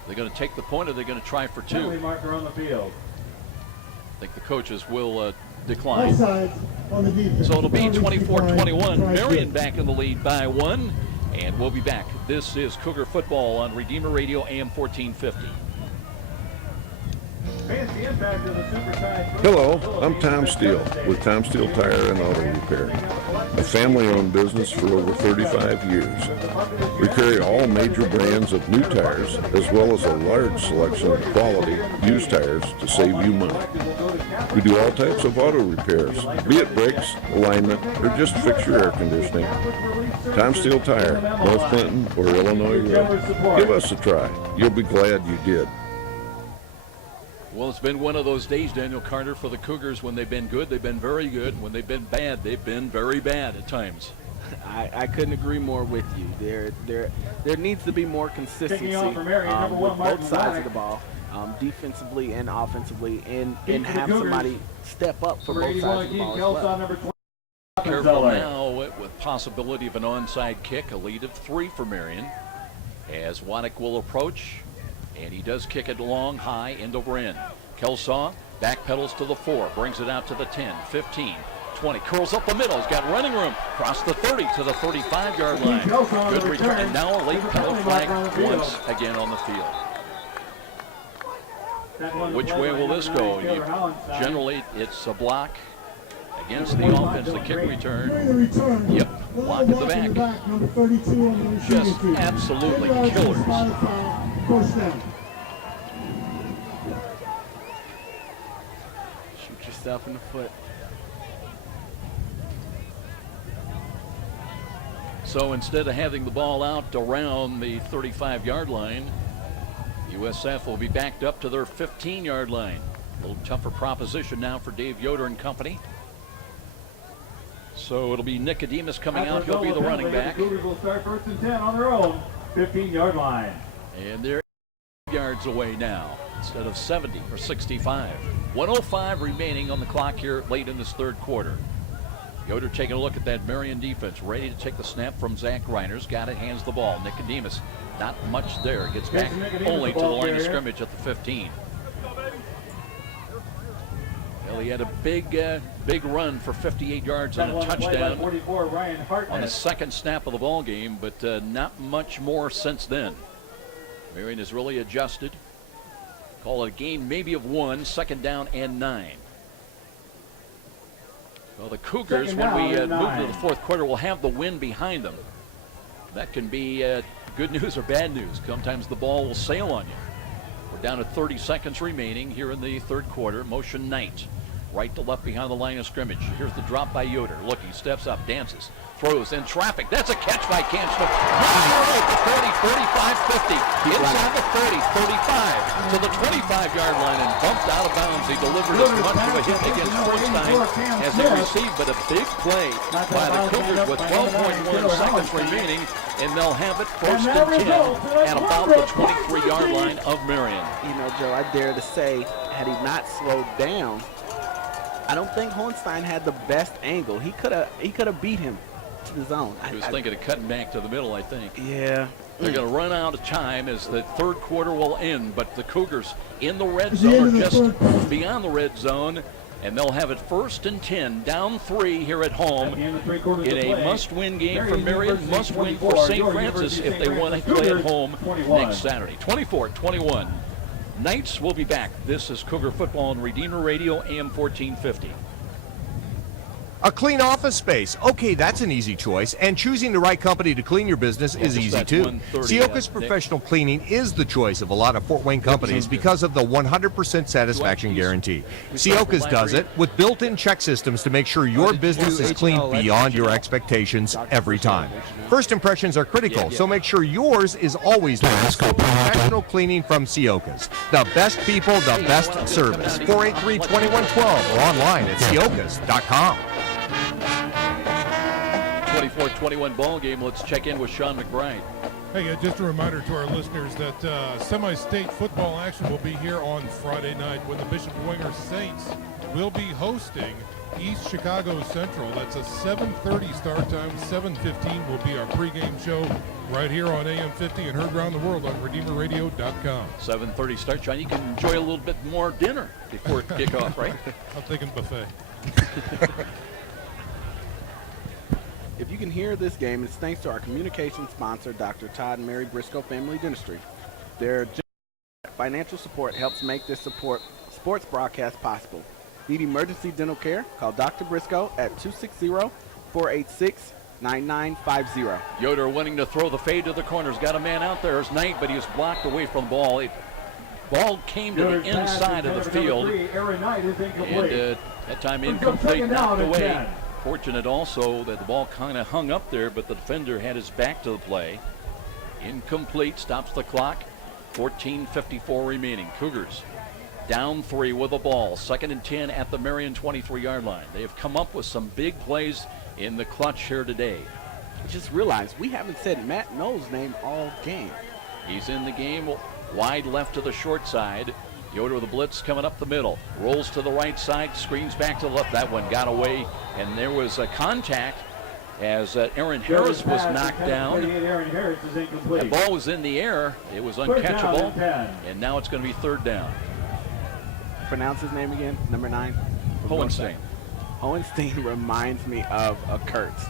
They're going to take the point, or they're going to try for 2. Penalty marker on the field. I think the coaches will decline. Offside on the defense. So it'll be 24-21. Marian back in the lead by 1. And we'll be back. This is Cougar Football on Redeemer Radio AM 1450. Hello, I'm Tom Steele with Tom Steele Tire and Auto Repair, a family-owned business for over 35 years. We carry all major brands of new tires as well as a large selection of quality used tires to save you money. We do all types of auto repairs, be it brakes, alignment, or just fix your air conditioning. Tom Steele Tire, North Clinton or Illinois Road. Give us a try. You'll be glad you did. Well, it's been one of those days, Daniel Carter, for the Cougars. When they've been good, they've been very good. When they've been bad, they've been very bad at times. I couldn't agree more with you. There needs to be more consistency with both sides of the ball, defensively and offensively, and have somebody step up for both sides of the ball as well. Careful now with possibility of an onside kick, a lead of 3 for Marian, as Waddick will approach. And he does kick it long, high, end over end. Kelsaw backpedals to the 4, brings it out to the 10, 15, 20, curls up the middle. He's got running room. Across the 30 to the 35-yard line. Good return. And now a late penalty flag once again on the field. Which way will this go? Generally, it's a block against the offense. The kick return. Yep, block at the back. Just absolutely killers. First down. Shoot yourself in the foot. So instead of having the ball out around the 35-yard line, USF will be backed up to their 15-yard line. A little tougher proposition now for Dave Yoder and company. So it'll be Nicodemus coming out. He'll be the running back. The Cougars will start 1st and 10 on their own 15-yard line. And they're yards away now instead of 70 or 65. 1:05 remaining on the clock here late in this third quarter. Yoder taking a look at that Marian defense, ready to take the snap from Zach Reiners. Got it, hands the ball. Nicodemus, not much there. Gets back only to the line of scrimmage at the 15. Well, he had a big run for 58 yards and a touchdown on the second snap of the ball game, but not much more since then. Marian has really adjusted. Call it a gain maybe of 1, 2nd down and 9. Well, the Cougars, when we move to the fourth quarter, will have the wind behind them. That can be good news or bad news. Sometimes the ball will sail on you. For Down to 30 seconds remaining here in the third quarter. Motion Knight. Right to left behind the line of scrimmage. Here's the drop by Yoder. Looking, steps up, dances, throws in traffic. That's a catch by Cam Smith. Right to 30, 35, 50. Inside the 30, 35 to the 25-yard line and bumped out of bounds. He delivered as much of a hit against Fordstein as he received, but a big play by the Cougars with 12.1 seconds remaining, and they'll have it first and 10 at about the 23-yard line of Marian. You know, Joe, I dare to say, had he not slowed down, I don't think Hohenstein had the best angle. He could have beat him to the zone. He was thinking of cutting back to the middle, I think. Yeah. They're going to run out of time as the third quarter will end, but the Cougars in the red zone or just beyond the red zone, and they'll have it first and 10, down 3 here at home in a must-win game for Marian, must-win for St. Francis if they want to play at home next Saturday. 24-21. Knights will be back. This is Cougar Football on Redeemer Radio, AM 1450. A clean office space. Okay, that's an easy choice. And choosing the right company to clean your business is easy too. Sioka's Professional Cleaning is the choice of a lot of Fort Wayne companies because of the 100% satisfaction guarantee. Sioka's does it with built-in check systems to make sure your business is clean beyond your expectations every time. First impressions are critical, so make sure yours is always the best. Professional cleaning from Sioka's. The best people, the best service. 483-2112 or online at siokas.com. 24-21 ball game. Let's check in with Sean McBride. Hey, just a reminder to our listeners that semi-state football action will be here on Friday night when the Bishop Dwenger Saints will be hosting East Chicago Central. That's a 7:30 start time. 7:15 will be our pregame show right here on AM 50 and heard around the world on RedeemerRadio.com. 7:30 start time. You can enjoy a little bit more dinner before kickoff, right? I'm thinking buffet. If you can hear this game, it's thanks to our communication sponsor, Dr. Todd and Mary Briscoe Family Dentistry. Their financial support helps make this sports broadcast possible. Need emergency dental care? Call Dr. Briscoe at 260-486-9950. Yoder wanting to throw the fade to the corners. Got a man out there. It's Knight, but he was blocked away from the ball. Ball came to the inside of the field. And that time incomplete, knocked away. Fortunate also that the ball kind of hung up there, but the defender had his back to the play. Incomplete, stops the clock. 14:54 remaining. Cougars down 3 with the ball. 2nd and 10 at the Marian 23-yard line. They have come up with some big plays in the clutch here today. I just realized we haven't said Matt Knowles' name all game. He's in the game, wide left to the short side. Yoder with the blitz coming up the middle. Rolls to the right side, screens back to the left. That one got away, and there was a contact as Aaron Harris was knocked down. The ball was in the air. It was uncatchable, and now it's going to be 3rd down. Pronounce his name again, number 9. Hohenstein. Hohenstein reminds me of a Kurtz.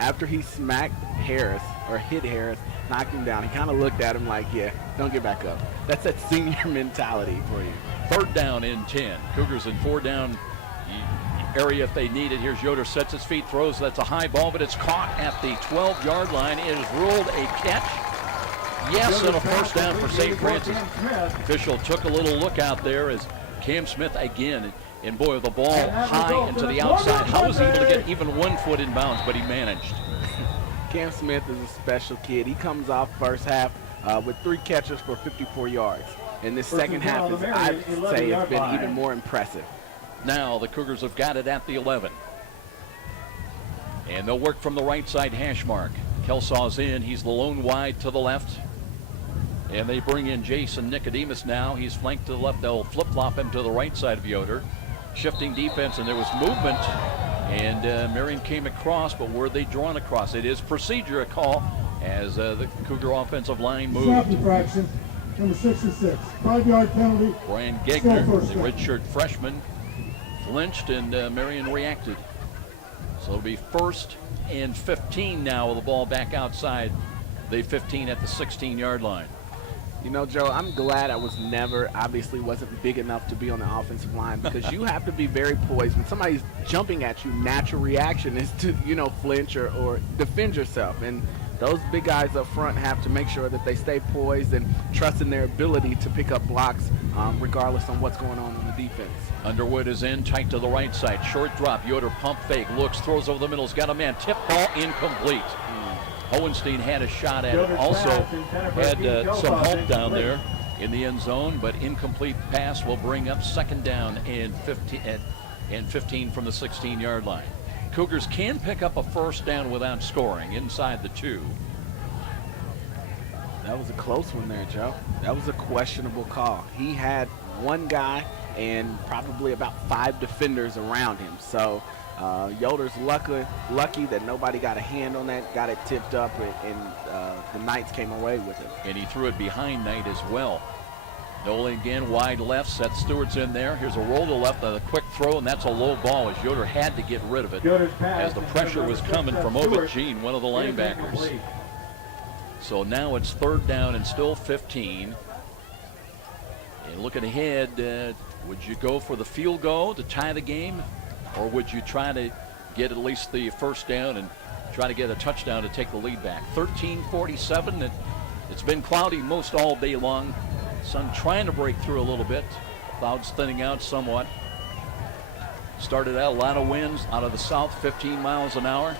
After he smacked Harris, or hit Harris, knocked him down, he kind of looked at him like, yeah, don't get back up. That's that senior mentality for you. 3rd down and 10. Cougars in 4 down area if they need it. Here's Yoder, sets his feet, throws. That's a high ball, but it's caught at the 12-yard line. It is ruled a catch. Yes, and a first down for St. Francis. Official took a little look out there as Cam Smith again. And boy, the ball high and to the outside. How was he able to get even 1 foot in bounds, but he managed. Cam Smith is a special kid. He comes off first half with 3 catches for 54 yards. And this second half, I'd say, has been even more impressive. Now the Cougars have got it at the 11. And they'll work from the right side hash mark. Kelsaw's in. He's the lone wide to the left. And they bring in Jason Nicodemus now. He's flanked to the left. They'll flip-flop him to the right side of Yoder. Shifting defense, and there was movement. And Marian came across, but were they drawn across? It is procedure a call as the Cougar offensive line moved. Stop infraction, number 66, 5-yard penalty. Brian Gegner, the redshirt freshman, flinched, and Marian reacted. So it'll be 1st and 15 now with the ball back outside the 15 at the 16-yard line. You know, Joe, I'm glad I obviously wasn't big enough to be on the offensive line, because you have to be very poised. When somebody's jumping at you, natural reaction is to, flinch or defend yourself. And those big guys up front have to make sure that they stay poised and trust in their ability to pick up blocks regardless on what's going on the defense. Underwood is in, tight to the right side. Short drop. Yoder pump fake. Looks, throws over the middle. He's got a man. Tip ball incomplete. Hohenstein had a shot at it. Also had some help down there in the end zone, but incomplete pass will bring up second down and 15 from the 16-yard line. Cougars can pick up a first down without scoring inside the 2. That was a close one there, Joe. That was a questionable call. He had one guy and probably about 5 defenders around him. So Yoder's lucky that nobody got a hand on that, got it tipped up, and the Knights came away with it. And he threw it behind Knight as well. Nolan again, wide left, Seth Stewart's in there. Here's a roll to left, a quick throw, and that's a low ball as Yoder had to get rid of it as the pressure was coming from Obagine, one of the linebackers. So now it's third down and still 15. And looking ahead, would you go for the field goal to tie the game, or would you try to get at least the first down and try to get a touchdown to take the lead back? 13:47. It's been cloudy most all day long. Sun trying to break through a little bit. Clouds thinning out somewhat. Started out a lot of winds out of the south, 15 miles an hour.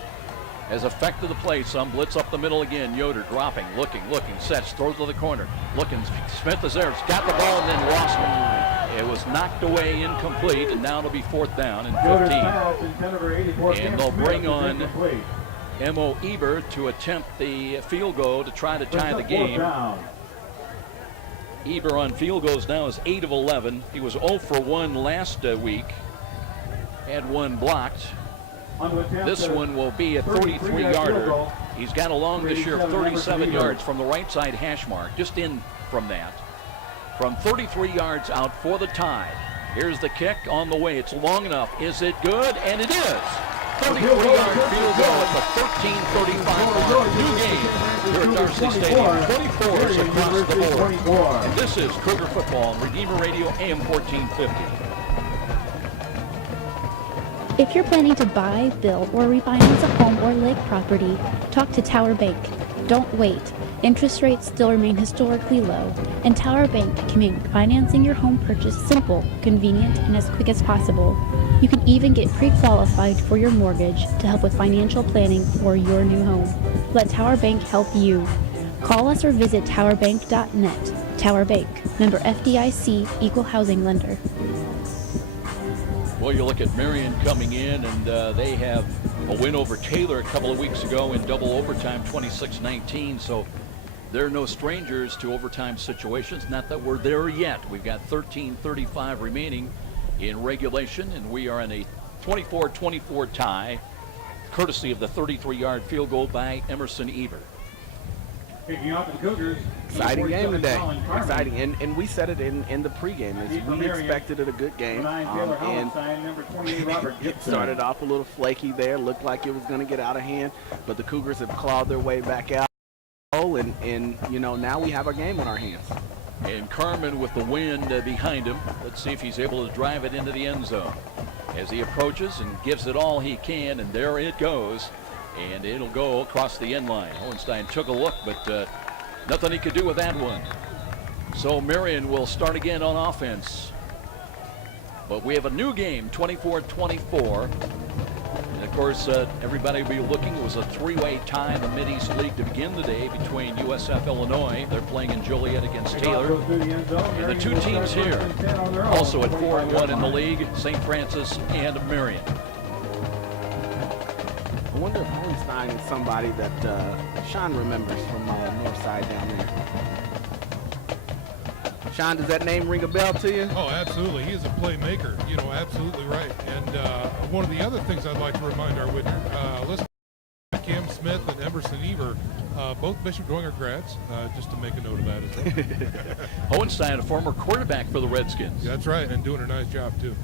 Has affected the play some. Blitz up the middle again. Yoder dropping, looking, sets, throws to the corner. Looking, Smith is there. He's got the ball and then lost it. It was knocked away, incomplete, and now it'll be fourth down and 15. And they'll bring on Mo Eber to attempt the field goal to try to tie the game. Eber on field goals now is 8 of 11. He was 0 for 1 last week. Had one blocked. This one will be a 33-yarder. He's got a long this year of 37 yards from the right side hash mark, just in from that. From 33 yards out for the tie. Here's the kick on the way. It's long enough. Is it good? And it is. 33-yard field goal at the 13:35 new game here at Darcy Stadium. 24s across the board. And this is Cougar football on Redeemer Radio AM 1450. If you're planning to buy, build, or refinance a home or lake property, talk to Tower Bank. Don't wait. Interest rates still remain historically low, and Tower Bank can make financing your home purchase simple, convenient, and as quick as possible. You can even get pre-qualified for your mortgage to help with financial planning for your new home. Let Tower Bank help you. Call us or visit towerbank.net. Tower Bank, member FDIC, equal housing lender. Well, you look at Marian coming in, and they have a win over Taylor a couple of weeks ago in double overtime, 26-19. So they're no strangers to overtime situations. Not that we're there yet. We've got 13:35 remaining in regulation, and we are in a 24-24 tie, courtesy of the 33-yard field goal by Emerson Eber. Kicking off the Cougars. Exciting game today. Exciting. And we said it in the pregame. We expected it a good game. And it started off a little flaky there. Looked like it was going to get out of hand. But the Cougars have clawed their way back out. And you know, now we have our game on our hands. And Carmen with the wind behind him. Let's see if he's able to drive it into the end zone. As he approaches and gives it all he can. And there it goes. And it'll go across the end line. Hohenstein took a look, but nothing he could do with that one. So Marian will start again on offense. But we have a new game, 24-24. And of course, everybody will be looking. It was a three-way tie in the Mid-East League to begin the day between USF Illinois. They're playing in Joliet against Taylor. And the two teams here, also at 4-1 in the league, St. Francis and Marian. I wonder if Hohenstein is somebody that Sean remembers from North Side down there. Sean, does that name ring a bell to you? Oh, absolutely. He is a playmaker. You know, absolutely right. And one of the other things I'd like to remind our listeners, Cam Smith and Emerson Eber, both Bishop Dwenger grads, just to make a note of that as well. Hohenstein, a former quarterback for the Redskins. That's right, and doing a nice job, too.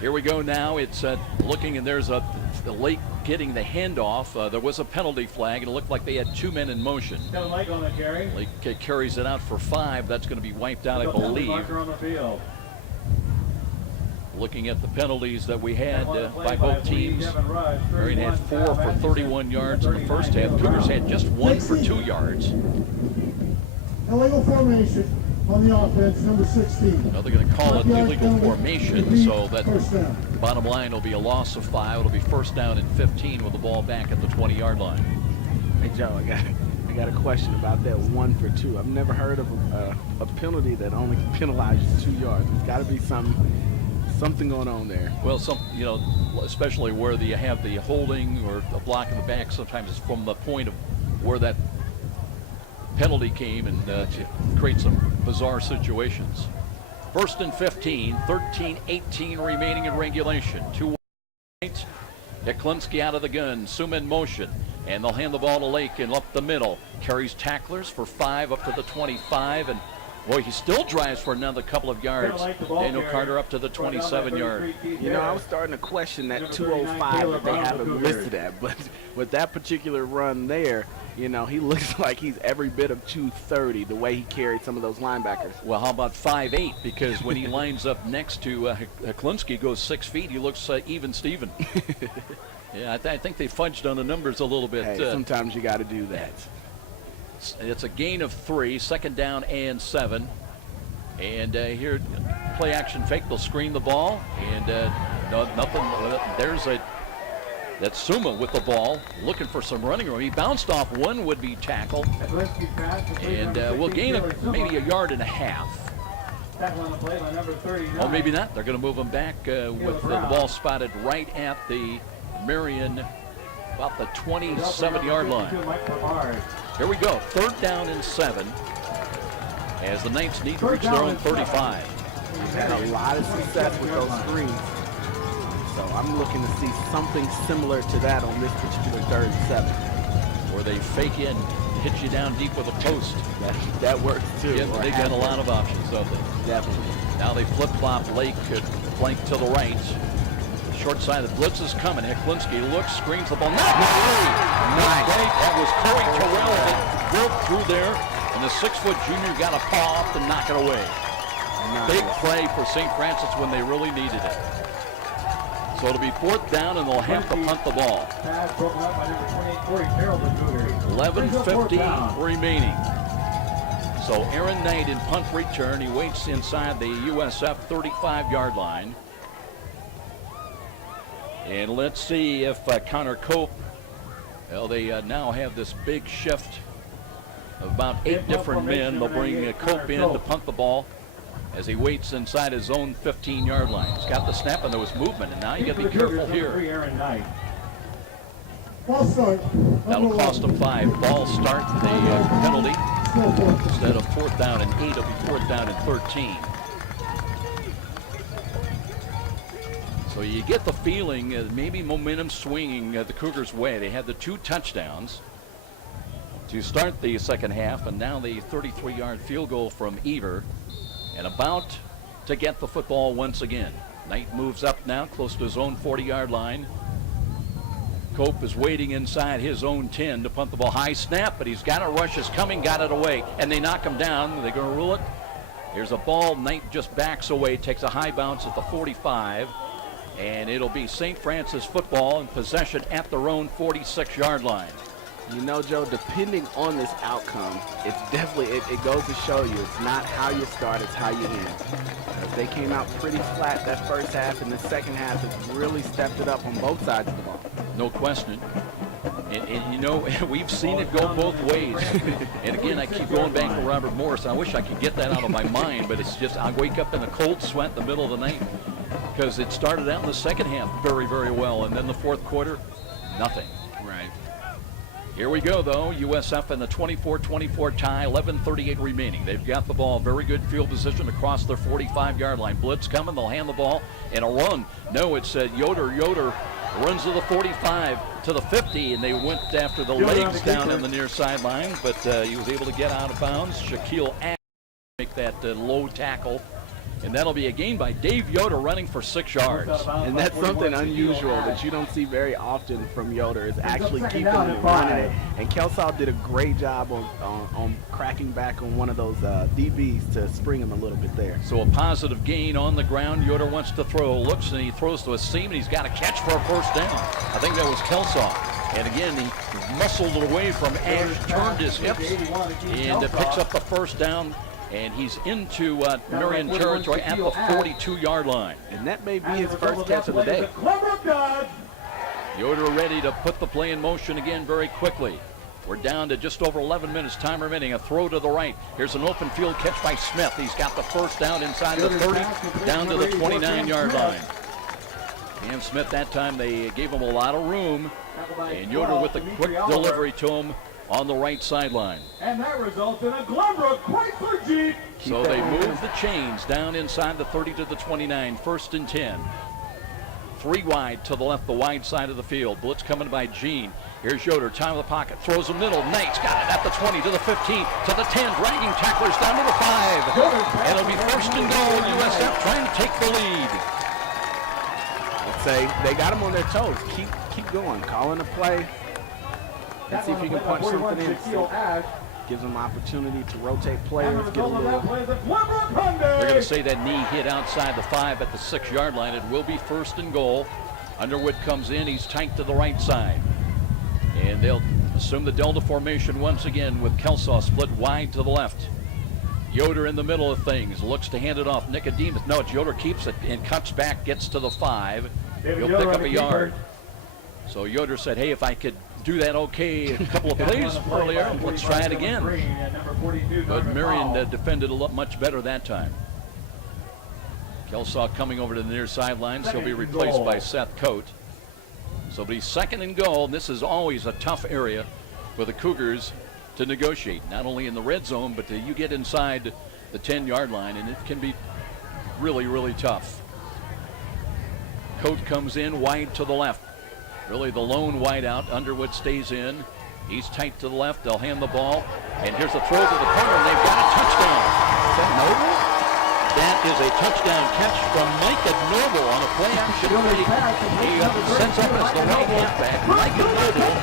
Here we go now. It's looking, and there's the late getting the handoff. There was a penalty flag, and it looked like they had 2 men in motion. Got Lake on the carry. Lake carries it out for 5. That's going to be wiped out, I believe. Looking at the penalties that we had by both teams, Marian had 4 for 31 yards in the first half. Cougars had just 1 for 2 yards. Illegal formation on the offense, number 16. Now they're going to call it illegal formation, so that bottom line will be a loss of 5. It'll be first down and 15 with the ball back at the 20-yard line. Hey Joe, I got a question about that 1 for 2. I've never heard of a penalty that only penalizes 2 yards. There's got to be something going on there. Well, especially where you have the holding or the block in the back, sometimes it's from the point of where that penalty came and create some bizarre situations. First and 15, 13-18 remaining in regulation. 2 points. Heklinski out of the gun, Suma in motion, and they'll hand the ball to Lake and up the middle. Carries tacklers for 5 up to the 25, and boy, he still drives for another couple of yards. Daniel Carter up to the 27-yard. You know, I was starting to question that 205 that they have him listed at, but with that particular run there, you know, he looks like he's every bit of 230, the way he carried some of those linebackers. Well, how about 5'8"? Because when he lines up next to Heklinski, goes 6 feet, he looks even Steven. Yeah, I think they fudged on the numbers a little bit. Hey, sometimes you got to do that. It's a gain of 3, second down and 7. And here, play action fake. They'll screen the ball, and nothing. That's Suma with the ball, looking for some running room. He bounced off one would-be tackle, and will gain maybe a yard and a half. Oh, maybe not. They're going to move him back with the ball spotted right at the Marian, about the 27-yard line. Here we go, 3rd down and 7, as the Knights need to reach their own 35. He's had a lot of success with those screens. So I'm looking to see something similar to that on this particular 3rd and 7. Where they fake in, hit you down deep with a post. That works too. Yeah, they got a lot of options, don't they? Definitely. Now they flip-flop Lake, flank to the right. Short side of the blitz is coming. Heklinski looks, screens the ball. Nice. That was Corey Terrell that broke through there, and the 6-foot junior got a paw up to knock it away. Nice. Big play for St. Francis when they really needed it. So it'll be 4th down, and they'll have to punt the ball. 11:50 remaining. So Aaron Knight in punt return. He waits inside the USF 35-yard line. And let's see if Connor Cope, well, they now have this big shift of about 8 different men. They'll bring Cope in to punt the ball as he waits inside his own 15-yard line. He's got the snap and there was movement, and now you got to be careful here. That'll cost him 5. Ball start, the penalty. Instead of 4th down and 8, it'll be 4th down and 13. So you get the feeling maybe momentum swinging the Cougars' way. They had the 2 touchdowns to start the second half, and now the 33-yard field goal from Ever, and about to get the football once again. Knight moves up now, close to his own 40-yard line. Cope is waiting inside his own 10 to punt the ball. High snap, but he's got it. Rush is coming, got it away, and they knock him down. They're going to rule it. Here's a ball. Knight just backs away, takes a high bounce at the 45. And it'll be St. Francis football in possession at their own 46-yard line. You know, Joe, depending on this outcome, it's definitely, it goes to show you, it's not how you start, it's how you end. Because they came out pretty flat that first half, and the second half has really stepped it up on both sides of the ball. No question. And you know, we've seen it go both ways. And again, I keep going back to Robert Morris. I wish I could get that out of my mind, but it's just, I wake up in a cold sweat in the middle of the night. Because it started out in the second half very, very well, and then the 4th quarter, nothing. Right. Here we go, though. USF in the 24-24 tie, 11:38 remaining. They've got the ball, very good field position across their 45-yard line. Blitz coming, they'll hand the ball and a run. No, it's Yoder. Yoder runs to the 45 to the 50, and they went after the legs down on the near sideline, but he was able to get out of bounds. Shaquille Ash make that low tackle. And that'll be a gain by Dave Yoder running for 6 yards. And that's something unusual that you don't see very often from Yoder, is actually keeping it running. And Kelsaw did a great job on cracking back on one of those DBs to spring him a little bit there. So a positive gain on the ground. Yoder wants to throw, looks, and he throws to a seam, and he's got a catch for a first down. I think that was Kelsaw. And again, he muscled it away from Ash, turned his hips, and picks up the first down. And he's into Marian territory at the 42-yard line. And that may be his first catch of the day. Yoder ready to put the play in motion again very quickly. We're down to just over 11 minutes time remaining. A throw to the right. Here's an open field catch by Smith. He's got the first down inside the 30, down to the 29-yard line. And Smith, that time they gave him a lot of room. And Yoder with a quick delivery to him on the right sideline. And that results in a Glenbrook Chrysler Jeep. So they move the chains down inside the 30 to the 29, 1st and 10. 3 wide to the left, the wide side of the field. Blitz coming by Gene. Here's Yoder, time of the pocket, throws the middle. Knight's got it at the 20 to the 15 to the 10, dragging tacklers down to the 5. And it'll be 1st and goal. USF trying to take the lead. Let's say they got him on their toes. Keep going, calling the play. Let's see if you can punch something in. Gives them opportunity to rotate players, get a little. They're going to say that knee hit outside the 5 at the 6-yard line. It will be 1st and goal. Underwood comes in. He's tight to the right side. And they'll assume the Delta formation once again with Kelsaw split wide to the left. Yoder in the middle of things. Looks to hand it off. Nicodemus. No, it's Yoder keeps it and cuts back, gets to the 5. He'll pick up a yard. So Yoder said, hey, if I could do that okay a couple of plays earlier, let's try it again. But Marian defended a lot much better that time. Kelsaw coming over to the near sidelines. He'll be replaced by Seth Coate. So it'll be 2nd and goal. And this is always a tough area for the Cougars to negotiate. Not only in the red zone, but you get inside the 10-yard line, and it can be really, really tough. Coate comes in wide to the left. Really the lone wideout. Underwood stays in. He's tight to the left. They'll hand the ball. And here's a throw to the corner, and they've got a touchdown. Is that Noble? That is a touchdown catch from Micah Noble on a play action. He sets up as the right halfback. Micah Noble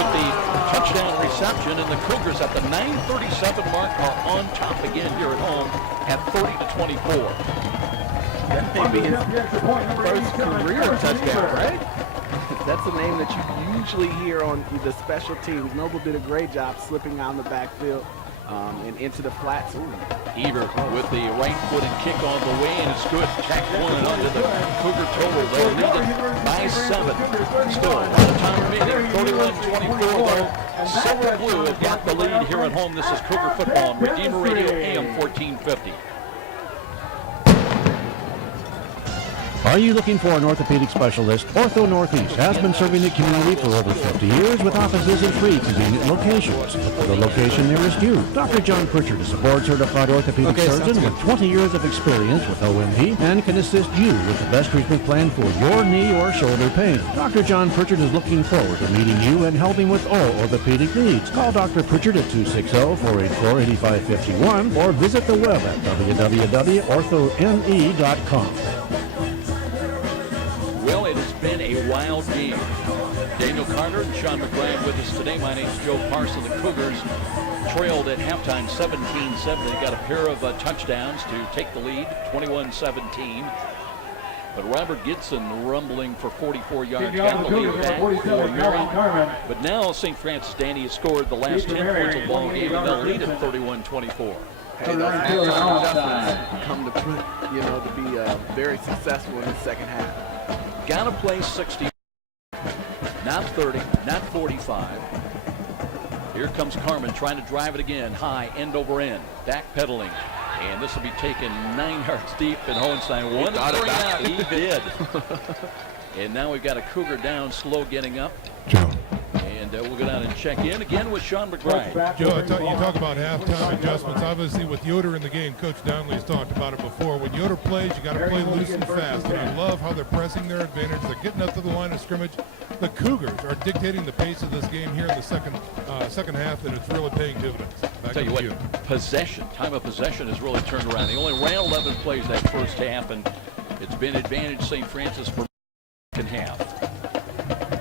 with the touchdown reception, and the Cougars at the 9:37 mark are on top again here at home at 30-24. That may be his first career touchdown, right? That's a name that you usually hear on the special teams. Noble did a great job slipping out in the backfield and into the flats. Ebert with the right-footed kick on the way, and it's good. Tack 1 onto the Cougar total. They'll lead it by 7. Still, a lot of time remaining. 31-24, though. Silver Blue have got the lead here at home. This is Cougar football on Redeemer Radio, AM 1450. Are you looking for an orthopedic specialist? Ortho Northeast has been serving the community for over 50 years with offices in 3 convenient locations. Look for the location nearest you. Dr. John Pritchard is a board-certified orthopedic surgeon with 20 years of experience with OMD and can assist you with the best treatment plan for your knee or shoulder pain. Dr. John Pritchard is looking forward to meeting you and helping with all orthopedic needs. Call Dr. Pritchard at 260-484-8551 or visit the web at www.orthone.com. Well, it has been a wild game. Daniel Carter and Sean McBride with us today. My name's Joe Parson. The Cougars trailed at halftime 17-7. They got a pair of touchdowns to take the lead, 21-17. But Robert Gibson rumbling for 44 yards. Got the lead back for Marian. But now St. Francis Danny has scored the last 10 points of the ball game, and they'll lead at 31-24. Hey, those halftime adjustments come to be very successful in the second half. Gotta play 60, not 30, not 45. Here comes Carmen trying to drive it again, high, end over end, backpedaling. And this will be taken 9 yards deep, and Hohenstein won it out. He did. And now we've got a Cougar down, slow getting up. Joe. And And we'll go down and check in again with Sean McBride. Joe, you talk about halftime adjustments. Obviously, with Yoder in the game, Coach Donnelly has talked about it before. When Yoder plays, you got to play loose and fast. And I love how they're pressing their advantage. They're getting up to the line of scrimmage. The Cougars are dictating the pace of this game here in the second half, and it's really paying dividends. I'll tell you what, time of possession has really turned around. They only ran 11 plays that first half, and it's been advantage St. Francis for the second half.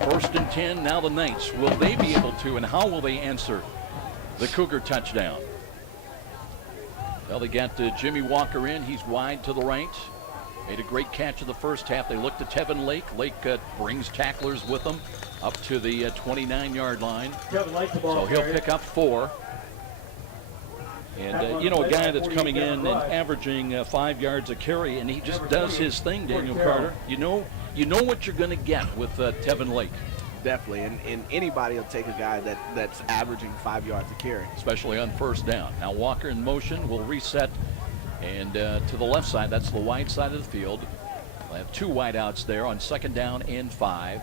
1st and 10, now the Knights. Will they be able to, and how will they answer the Cougar touchdown? Well, they got Jimmy Walker in. He's wide to the right. Made a great catch in the first half. They looked at Tevin Lake. Lake brings tacklers with him up to the 29-yard line. So he'll pick up 4. And, a guy that's coming in and averaging 5 yards a carry, and he just does his thing, Daniel Carter. You know what you're going to get with Tevin Lake. Definitely, and anybody will take a guy that's averaging 5 yards a carry. Especially on first down. Now Walker in motion will reset, and to the left side, that's the wide side of the field. We'll have 2 wideouts there on 2nd down and 5.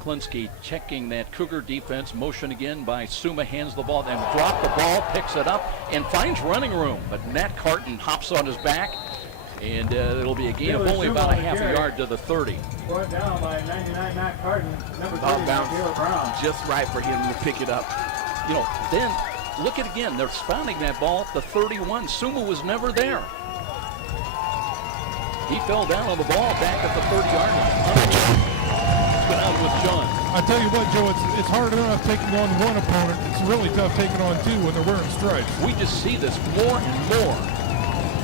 Klinsky checking that Cougar defense. Motion again by Suma, hands the ball, then drop the ball, picks it up, and finds running room. But Matt Carton hops on his back, and it'll be a gain of only about a half a yard to the 30. Brought down by 99 Matt Carton. Number 30, bounced just right for him to pick it up. Then look at again. They're spotting that ball at the 31. Suma was never there. He fell down on the ball back at the 30-yard line. Out with John. I tell you what, Joe, it's hard enough taking on one opponent. It's really tough taking on 2 when they're wearing stripes. We just see this more and more.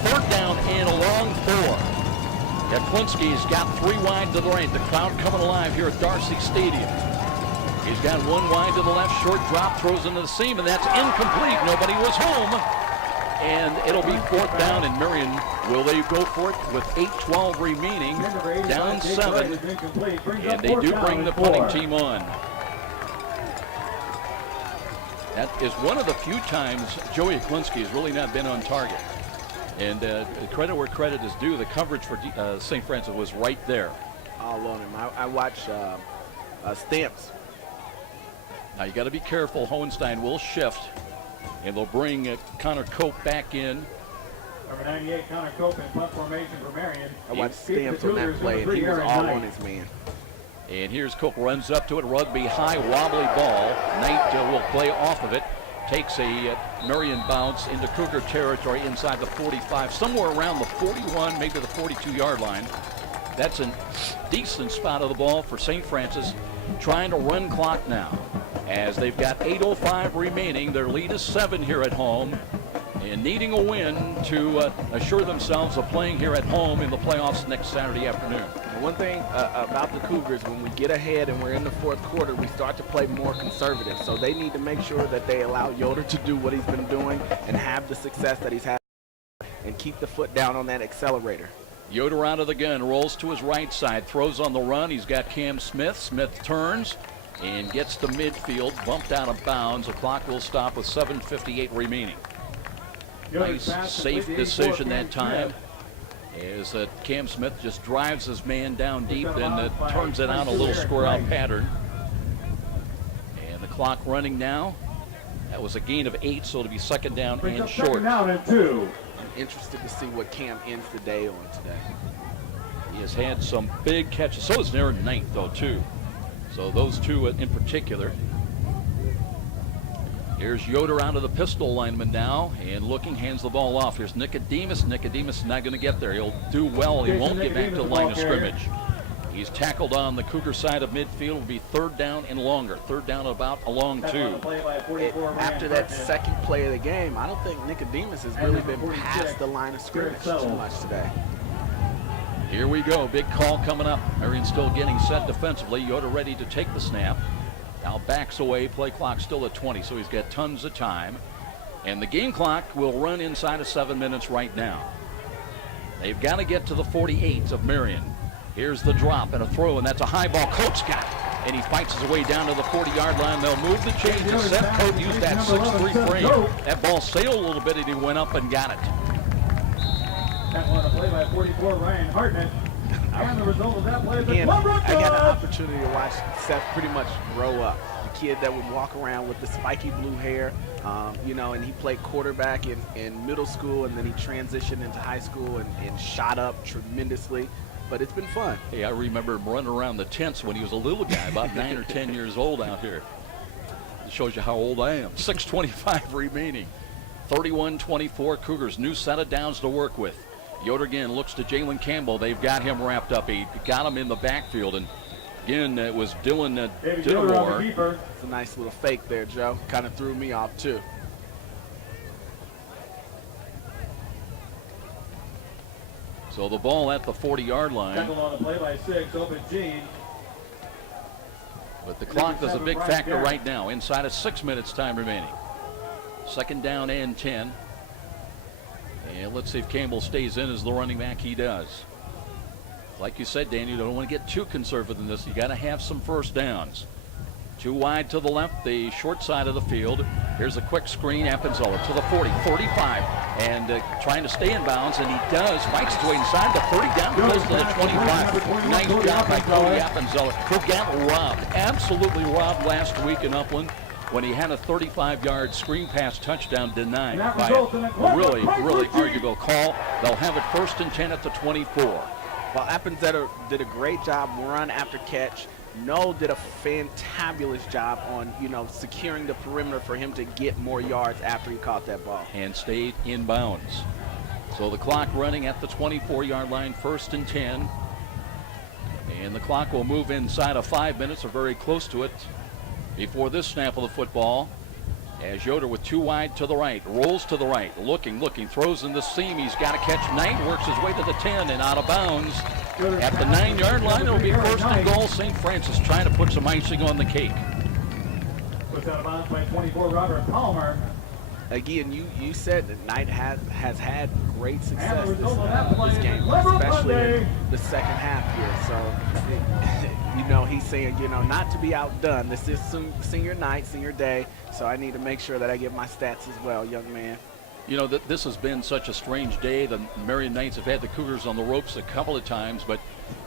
3rd down and a long 4. Klinsky's got 3 wide to the right. The crowd coming alive here at Darcy Stadium. He's got 1 wide to the left. Short drop, throws into the seam, and that's incomplete. Nobody was home. And it'll be 4th down, and Marian, will they go for it with 8:12 remaining, down 7, and they do bring the punting team on. That is one of the few times Joey Klinsky has really not been on target. And credit where credit is due, the coverage for St. Francis was right there. All on him. I watched Stamps. Now you got to be careful. Hohenstein will shift. And they'll bring Connor Cope back in. Number 98, Connor Cope in punt formation for Marian. I watched Stamps on that play, and he was all on his man. And here's Cope, runs up to it. Rugby high, wobbly ball. Knight will play off of it. Takes a Marian bounce into Cougar territory inside the 45, somewhere around the 41, maybe the 42-yard line. That's a decent spot of the ball for St. Francis, trying to run clock now. As they've got 8:05 remaining, their lead is 7 here at home, and needing a win to assure themselves of playing here at home in the playoffs next Saturday afternoon. One thing about the Cougars, when we get ahead and we're in the 4th quarter, we start to play more conservative. So they need to make sure that they allow Yoder to do what he's been doing and have the success that he's had and keep the foot down on that accelerator. Yoder out of the gun, rolls to his right side, throws on the run. He's got Cam Smith. Smith turns and gets to midfield, bumped out of bounds. The clock will stop with 7:58 remaining. Nice, safe decision that time, as Cam Smith just drives his man down deep, then turns it out a little square out pattern. And the clock running now. That was a gain of 8, so it'll be 2nd down and short. I'm interested to see what Cam ends the day on today. He has had some big catches. So is Aaron Knight, though, too. So those 2 in particular. Here's Yoder out of the pistol lineman now, and looking, hands the ball off. Here's Nicodemus. Nicodemus is not going to get there. He'll do well. He won't get back to the line of scrimmage. He's tackled on the Cougar side of midfield. Will be 3rd down and longer. 3rd down about a long 2. After that second play of the game, I don't think Nicodemus has really been past the line of scrimmage too much today. Here we go. Big call coming up. Marian still getting set defensively. Yoder ready to take the snap. Now backs away. Play clock still at 20, so he's got tons of time. And the game clock will run inside of 7 minutes right now. They've got to get to the 48 of Marian. Here's the drop and a throw, and that's a high ball. Coates got it, and he fights his way down to the 40-yard line. They'll move the changes. Seth Coate used that 6'3" frame. That ball sailed a little bit, and he went up and got it. That one a play by 44, Ryan Hartnett. And the result of that play is a I got an opportunity to watch Seth pretty much grow up. kid that would walk around with the spiky blue hair, you know, and he played quarterback in middle school, and then he transitioned into high school and shot up tremendously. But it's been fun. Hey, I remember him running around the tents when he was a little guy, about 9 or 10 years old out here. It shows you how old I am. 6:25 remaining. 31-24 Cougars. New set of downs to work with. Yoder again looks to Jalen Campbell. They've got him wrapped up. He got him in the backfield. And again, it was Dylan Dittemore. It's a nice little fake there, Joe. Kind of threw me off, too. So the ball at the 40-yard line. Tackle on the play by 6, open Gene. But the clock is a big factor right now. Inside of 6 minutes time remaining. 2nd down and 10. And let's see if Campbell stays in as the running back. He does. Like you said, Dan, you don't want to get too conservative in this. You got to have some first downs. Too wide to the left, the short side of the field. Here's a quick screen. Appenzeller to the 40, 45, and trying to stay in bounds, and he does. Fights his way inside the 30, down close to the 25. Nice job by Cody Appenzeller, who got robbed, absolutely robbed last week in Upland when he had a 35-yard screen pass touchdown denied by a really arguable call. They'll have it 1st and 10 at the 24. Well, Appenzeller did a great job run after catch. Noel did a fantabulous job on, you know, securing the perimeter for him to get more yards after he caught that ball. And stayed in bounds. So the clock running at the 24-yard line, 1st and 10. And the clock will move inside of 5 minutes, or very close to it, before this snap of the football. As Yoder with 2 wide to the right, rolls to the right, looking, throws in the seam. He's got to catch Knight, works his way to the 10 and out of bounds. At the 9-yard line, it'll be 1st and goal. St. Francis trying to put some icing on the cake. Puts out of bounds by 24, Robert Palmer. Again, you said that Knight has had great success this game, especially in the second half here. So, you know, he's saying, you know, not to be outdone. This is senior night, senior day, so I need to make sure that I get my stats as well, young man. You know, this has been such a strange day. The Marian Knights have had the Cougars on the ropes a couple of times, but,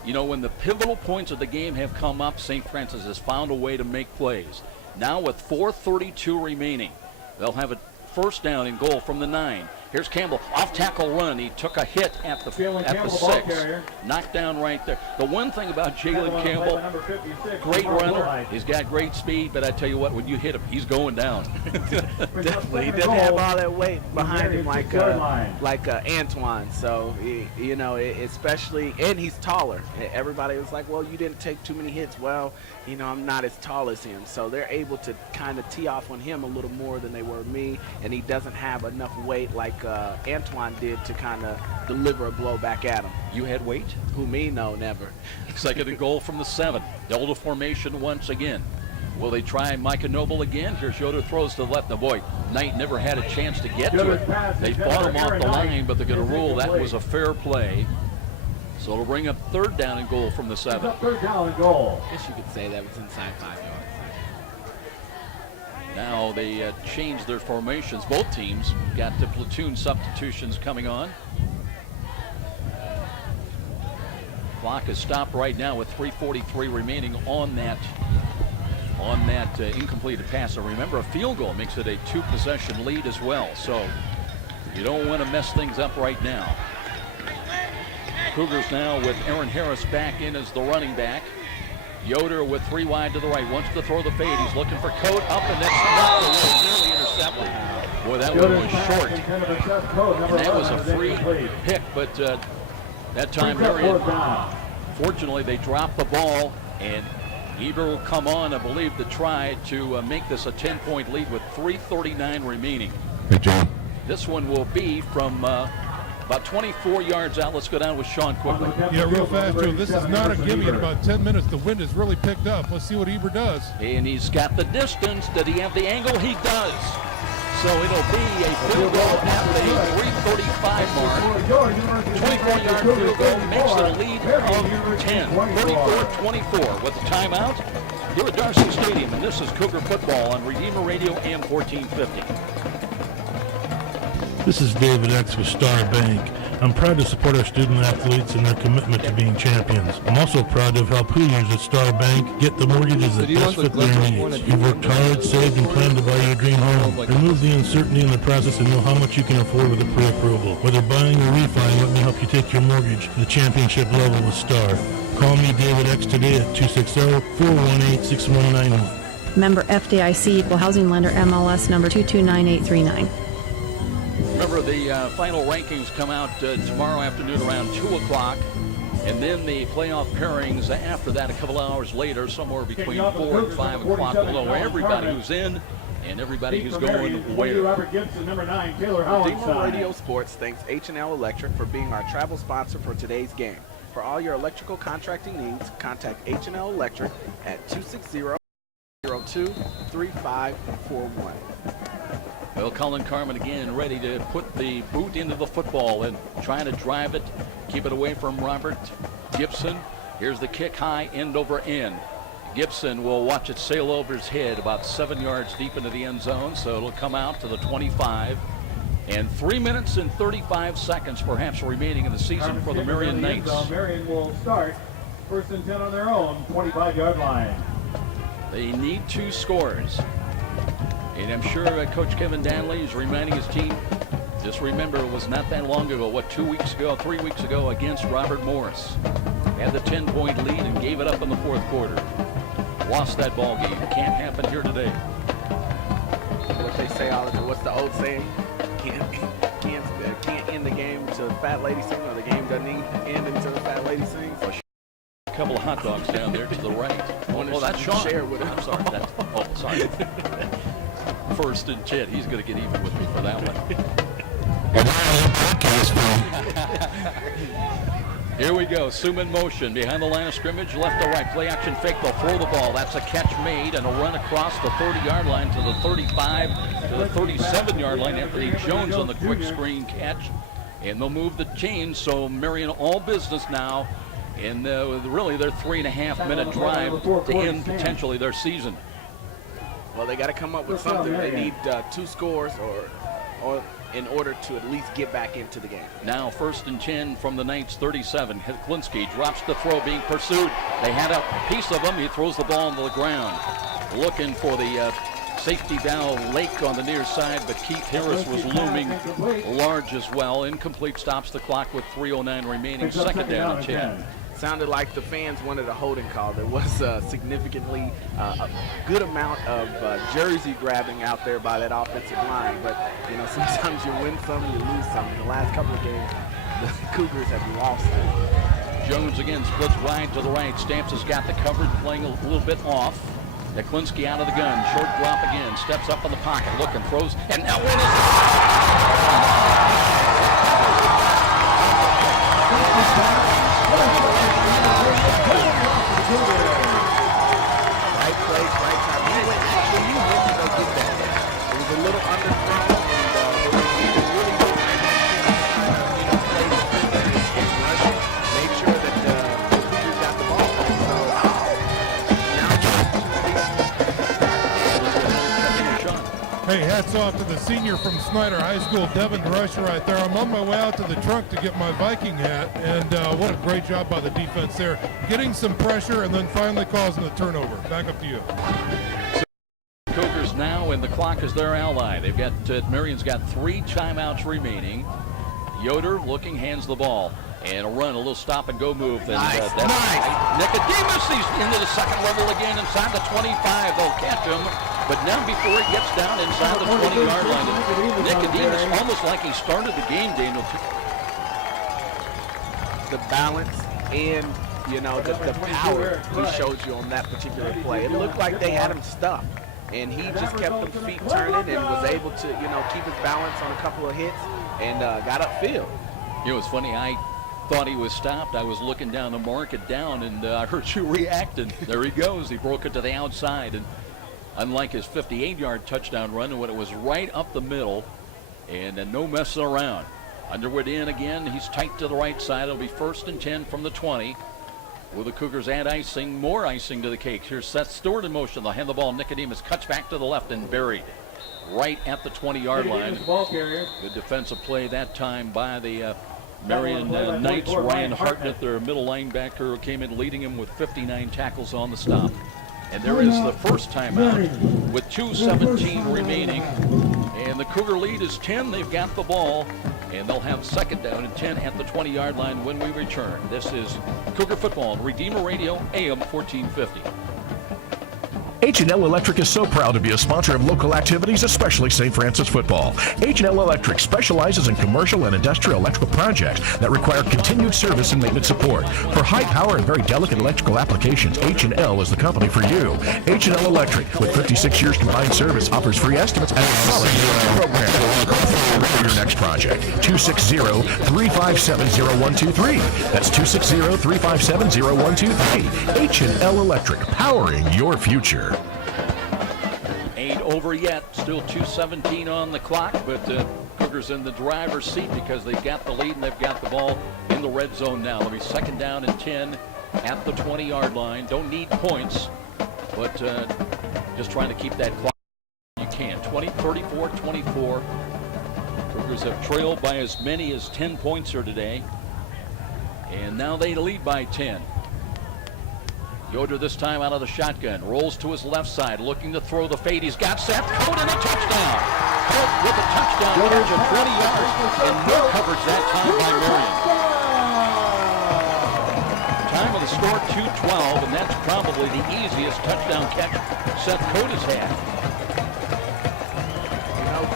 you know, when the pivotal points of the game have come up, St. Francis has found a way to make plays. Now with 4:32 remaining, they'll have a 1st down and goal from the 9. Here's Campbell, off tackle run. He took a hit at the 6. Knocked down right there. The one thing about Jalen Campbell, great runner. He's got great speed, but I tell you what, when you hit him, he's going down. Definitely. He doesn't have all that weight behind him like Antoine. So, you know, especially, and he's taller. Everybody was like, well, you didn't take too many hits. Well, you know, I'm not as tall as him. So they're able to kind of tee off on him a little more than they were me, and he doesn't have enough weight like Antoine did to kind of deliver a blow back at him. You had weight? Who, me? No, never. 2nd and goal from the 7. Delta formation once again. Will they try Micah Noble again? Here's Yoder, throws to the left. Now, boy, Knight never had a chance to get to it. They fought him off the line, but they're going to rule that was a fair play. So it'll bring up 3rd down and goal from the 7. 3rd down and goal. I guess you could say that was inside 5 yards. Now they changed their formations. Both teams got the platoon substitutions coming on. Clock is stopped right now with 3:43 remaining on that incompleted pass. And remember, a field goal makes it a 2-possession lead as well. So you don't want to mess things up right now. Cougars now with Aaron Harris back in as the running back. Yoder with 3 wide to the right, wants to throw the fade. He's looking for Coate up, and that's knocked away, nearly intercepted. Boy, that one was short. And that was a free pick, but that time, Marian, fortunately, they dropped the ball, and Eber will come on, I believe, to try to make this a 10-point lead with 3:39 remaining. Good job. This one will be from about 24 yards out. Let's go down with Sean quickly. Yeah, real fast, Joe. This is not a gimme. In about 10 minutes, the wind has really picked up. Let's see what Eber does. And he's got the distance. Does he have the angle? He does. So it'll be a field goal at the 3:35 mark. 24-yard field goal makes it a lead of 10. 34-24 with the timeout. Here at Darcy Stadium, and this is Cougar football on Redeemer Radio AM 1450. This is David X with Star Bank. I'm proud to support our student athletes and their commitment to being champions. I'm also proud to have helped Hoosiers at Star Bank get the mortgages that best fit their needs. You've worked hard, saved, and planned to buy your dream home. Remove the uncertainty in the process and know how much you can afford with a pre-approval. Whether buying or refining, let me help you take your mortgage to the championship level with Star. Call me, David X, today at 260-418-6191. Member FDIC, Equal Housing Lender, MLS number 229839. Remember, the final rankings come out tomorrow afternoon around 2 o'clock. And then the playoff pairings after that a couple hours later, somewhere between 4 and 5 o'clock. We'll know everybody who's in and everybody who's going where. Redeemer Radio Sports thanks H&L Electric for being our travel sponsor for today's game. For all your electrical contracting needs, contact H&L Electric at 260-02-3541. Well, Colin Carmen again ready to put the boot into the football and trying to drive it, keep it away from Robert Gibson. Here's the kick high, end over end. Gibson will watch it sail over his head about 7 yards deep into the end zone, so it'll come out to the 25. And 3 minutes and 35 seconds perhaps remaining in the season for the Marian Knights. Marian will start 1st and 10 on their own 25-yard line. They need 2 scores. And I'm sure Coach Kevin Danley is reminding his team, just remember it was not that long ago, 3 weeks ago against Robert Morris. Had the 10-point lead and gave it up in the 4th quarter. Lost that ball game. Can't happen here today. What they say, Oliver, what's the old saying? Can't end the game until the fat lady sings, or the game doesn't end until the fat lady sings. A couple of hot dogs down there to the right. Oh, that's Sean. Share with I'm sorry. Sorry. 1st and 10. He's going to get even with me for that one. Here we go. Suman motion behind the line of scrimmage, left to right. Play action fake. They'll throw the ball. That's a catch made and a run across the 30-yard line to the 35 to the 37-yard line. Anthony Jones on the quick screen catch. And they'll move the chains. So Marian all business now. And really their 3.5-minute drive to end potentially their season. Well, they got to come up with something. They need 2 scores or in order to at least get back into the game. Now 1st and 10 from the Knights 37. Heklinski drops the throw, being pursued. They had a piece of him. He throws the ball into the ground. Looking for the safety valve Lake on the near side, but Keith Harris was looming large as well. Incomplete, stops the clock with 3:09 remaining. 2nd down and 10. Sounded like the fans wanted a holding call. There was significantly a good amount of jersey grabbing out there by that offensive line. But, you know, sometimes you win some, you lose some. In the last couple of games, the Cougars have lost them. Jones again splits wide to the right. Stamps has got the coverage, playing a little bit off. Neklinski out of the gun. Short drop again. Steps up in the pocket. Looking, throws. And that one Right place, right time. You went to go get that. It was a little underthrown, and it was really good. Made sure that the Cougars got the ball back. So now Hey, hats off to the senior from Snyder High School, Devin Rush, right there. I'm on my way out to the trunk to get my Viking hat, and what a great job by the defense there. Getting some pressure and then finally causing the turnover. Back up to you. Cougars now, and the clock is their ally. They've got, Marian's got 3 timeouts remaining. Yoder looking, hands the ball. And a run, a little stop and go move. And, nice. Nicodemus, he's into the 2nd level again inside the 25. They'll catch him. But now before he gets down inside the 20-yard line, Nicodemus almost like he started the game, Daniel. The balance and, you know, the power he showed you on that particular play. It looked like they had him stuck. And he just kept them feet turning and was able to, you know, keep his balance on a couple of hits and got upfield. You know, it's funny. I thought he was stopped. I was looking down to mark it down, and I heard you reacting. There he goes. He broke it to the outside. And unlike his 58-yard touchdown run, when it was right up the middle, and no messing around. Underwood in again. He's tight to the right side. It'll be 1st and 10 from the 20. Will the Cougars add icing, more icing to the cake? Here's Seth Stewart in motion. They'll hand the ball. Nicodemus cuts back to the left and buried right at the 20-yard line. Good defensive play that time by the Marian Knights, Ryan Hartnett, their middle linebacker, who came in leading him with 59 tackles on the stop. And there is the first timeout with 2:17 remaining. And the Cougar lead is 10. They've got the ball. And they'll have second down and 10 at the 20-yard line when we return. This is Cougar Football on Redeemer Radio, AM 1450. H&L Electric is so proud to be a sponsor of local activities, especially St. Francis football. H&L Electric specializes in commercial and industrial electrical projects that require continued service and maintenance support. For high power and very delicate electrical applications, H&L is the company for you. H&L Electric, with 56 years combined service, offers free estimates and a solid program. For your next project, 260-357-0123. That's 260-357-0123. H&L Electric, powering your future. Ain't over yet. Still 2:17 on the clock, but Cougars in the driver's seat because they've got the lead and they've got the ball in the red zone now. It'll be second down and 10 at the 20-yard line. Don't need points, but just trying to keep that clock. You can. 34-24. Cougars have trailed by as many as 10 points here today, and now they lead by 10. Yoder this time out of the shotgun, rolls to his left side, looking to throw the fade. He's got Seth Coate and a touchdown. Coate with a touchdown catch of 20 yards, and no coverage that time by Marian. Time of the score 2:12, and that's probably the easiest touchdown catch Seth Coate has had. You know,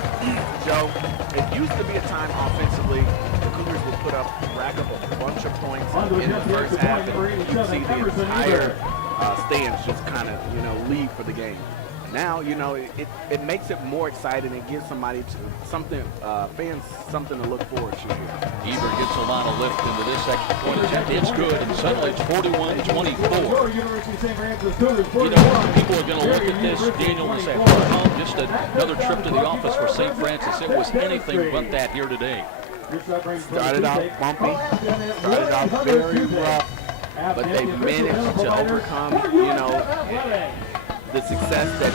Joe, it used to be a time offensively the Cougars would rack up a bunch of points in the first half, and you'd see the entire stands just kind of, leave for the game. Now, it makes it more exciting. It gives fans something to look forward to here. Eber gets a lot of lift into this extra point attempt. It's good, and suddenly it's 41-24. People are going to look at this, Daniel, and say, oh, just another trip to the office for St. Francis. It was anything but that here today. Started out bumpy, started out very rough, but they managed to overcome, the success that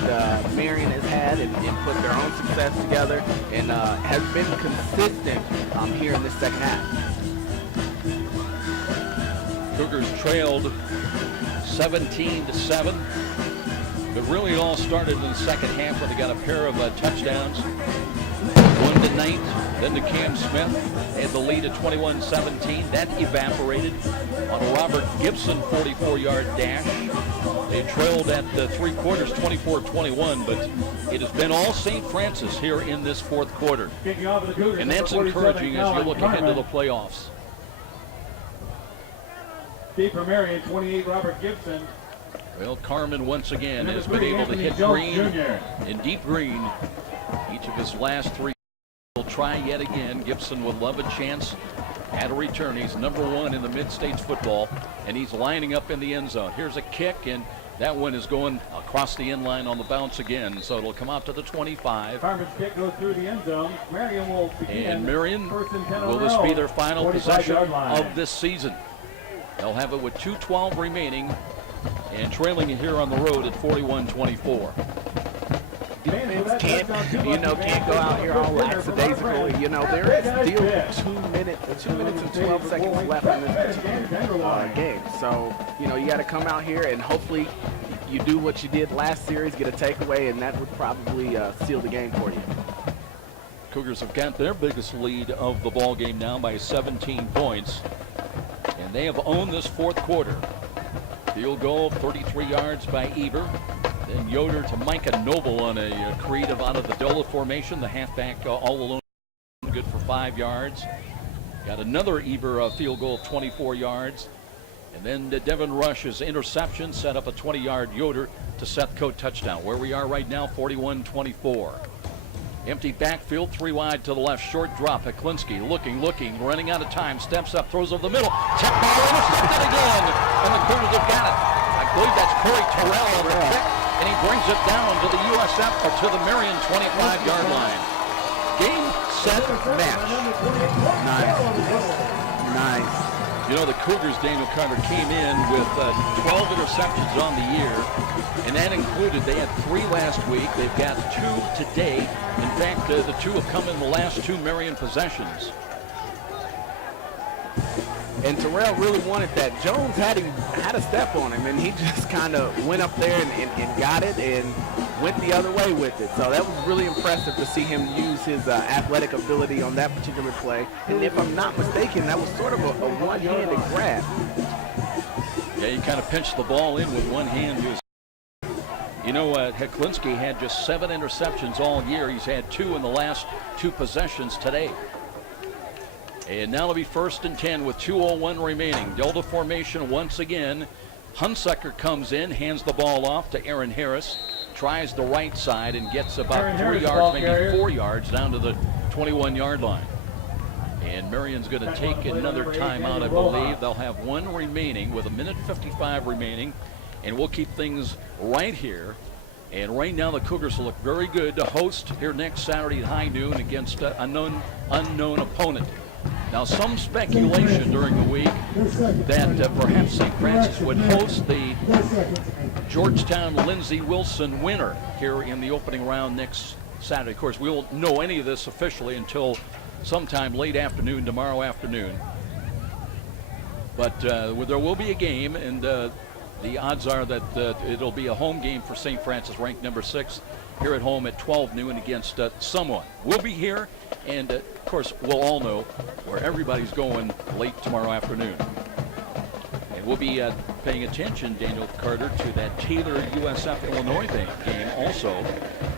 Marian has had and put their own success together, and has been consistent here in this second half. Cougars trailed 17-7, but really all started in the second half when they got a pair of touchdowns. One to Knight, then to Cam Smith. They had the lead at 21-17. That evaporated on a Robert Gibson 44-yard dash. They trailed at three quarters 24-21, but it has been all St. Francis here in this fourth quarter. And that's encouraging as you look ahead to the playoffs. Deep for Marian, 28, Robert Gibson. Well, Carmen once again has been able to hit green in deep green each of his last three. Will try yet again. Gibson would love a chance at a return. He's number one in the Mid-States football, and he's lining up in the end zone. Here's a kick, and that one is going across the end line on the bounce again, so it'll come out to the 25. Carmen's kick goes through the end zone. Marian will begin. And Marian, will this be their final possession of this season? They'll have it with 2:12 remaining and trailing it here on the road at 41-24. Defense can't go out here all lackadaisical. There is still 2 minutes and 12 seconds left in this particular game. So, you got to come out here and hopefully you do what you did last series, get a takeaway, and that would probably seal the game for you. Cougars have got their biggest lead of the ball game now by 17 points, and they have owned this fourth quarter. Field goal, 33 yards by Eber. Then Yoder to Micah Noble on a creative out of the Dola formation. The halfback all alone, good for 5 yards. Got another Eber field goal of 24 yards. And then Devin Rush's interception set up a 20-yard Yoder to Seth Coate touchdown. Where we are right now, 41-24. Empty backfield, 3 wide to the left, short drop. Heklinski looking, running out of time, steps up, throws over the middle. Tech ball intercepted again, and the Cougars have got it. I believe that's Corey Terrell on the kick, and he brings it down to the USF or to the Marian 25-yard line. Game, set, match. Nice. The Cougars, Daniel Carter, came in with 12 interceptions on the year, and that included, they had 3 last week. They've got 2 today. In fact, the 2 have come in the last 2 Marian possessions. And Terrell really wanted that. Jones had a step on him, and he just kind of went up there and got it and went the other way with it. So that was really impressive to see him use his athletic ability on that particular play. And if I'm not mistaken, that was sort of a one-handed grab. Yeah, he kind of pinched the ball in with one hand. You know, Heklinski had just 7 interceptions all year. He's had 2 in the last 2 possessions today. And now it'll be 1st and 10 with 2:01 remaining. Delta formation once again. Hunsucker comes in, hands the ball off to Aaron Harris. Tries the right side and gets about 3 yards, maybe 4 yards, down to the 21-yard line. And Marian's going to take another timeout, I believe. They'll have 1 remaining with 1:55 remaining. And we'll keep things right here. And right now the Cougars look very good to host here next Saturday at high noon against an unknown opponent. Now, some speculation during the week that perhaps St. Francis would host the Georgetown Lindsey Wilson winner here in the opening round next Saturday. Of course, we won't know any of this officially until sometime late afternoon, tomorrow afternoon. But there will be a game, and the odds are that it'll be a home game for St. Francis, ranked number 6, here at home at 12 noon against someone. We'll be here, and of course, we'll all know where everybody's going late tomorrow afternoon. And we'll be paying attention, Daniel Carter, to that Taylor USF-Illinois game also.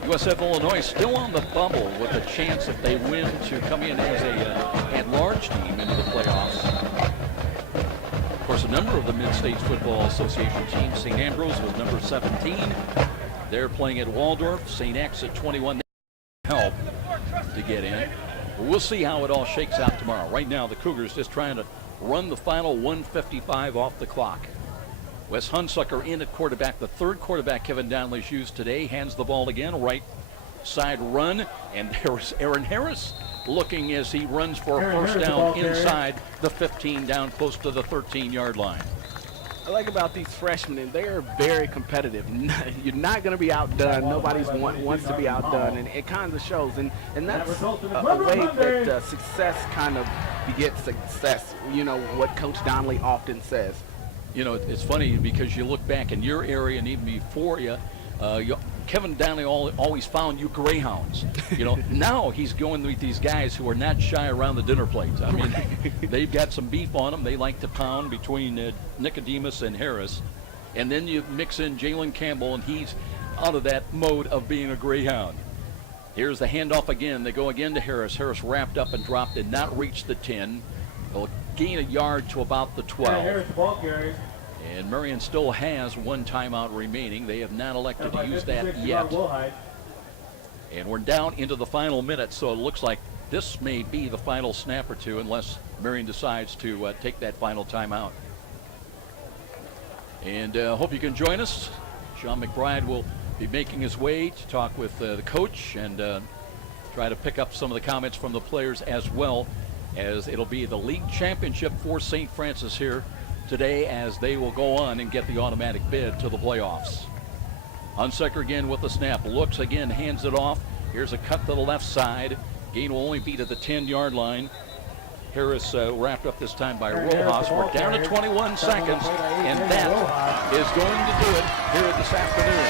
USF-Illinois still on the bubble with a chance, if they win, to come in as a at-large team into the playoffs. Of course, a number of the Mid-States Football Association teams, St. Ambrose was number 17. They're playing at Waldorf. St. X at 21. Help to get in. But we'll see how it all shakes out tomorrow. Right now, the Cougars just trying to run the final 1:55 off the clock. Wes Hunsucker in at quarterback. The 3rd quarterback Kevin Downley's used today. Hands the ball again. Right side run. And there's Aaron Harris looking as he runs for a first down inside the 15, down close to the 13-yard line. I like about these freshmen, and they are very competitive. You're not going to be outdone. Nobody wants to be outdone, and it kind of shows. And that's a way that success kind of begets success. You know, what Coach Donnelly often says. You know, it's funny because you look back in your area and even before you, Kevin Donnelly always found you greyhounds. You know, now he's going with these guys who are not shy around the dinner plates. I mean, they've got some beef on them. They like to pound between Nicodemus and Harris. And then you mix in Jalen Campbell, and he's out of that mode of being a greyhound. Here's the handoff again. They go again to Harris. Harris wrapped up and dropped, did not reach the 10. They'll gain a yard to about the 12. Harris, the ball carrier. And Marian still has 1 timeout remaining. They have not elected to use that yet. And we're down into the final minute, so it looks like this may be the final snap or two unless Marian decides to take that final timeout. And hope you can join us. Sean McBride will be making his way to talk with the coach and try to pick up some of the comments from the players as well, as it'll be the league championship for St. Francis here today, as they will go on and get the automatic bid to the playoffs. Hunsucker again with the snap, looks again, hands it off. Here's a cut to the left side. Gain will only be to the 10-yard line. Harris wrapped up this time by Rojas. We're down to 21 seconds, and that is going to do it here this afternoon.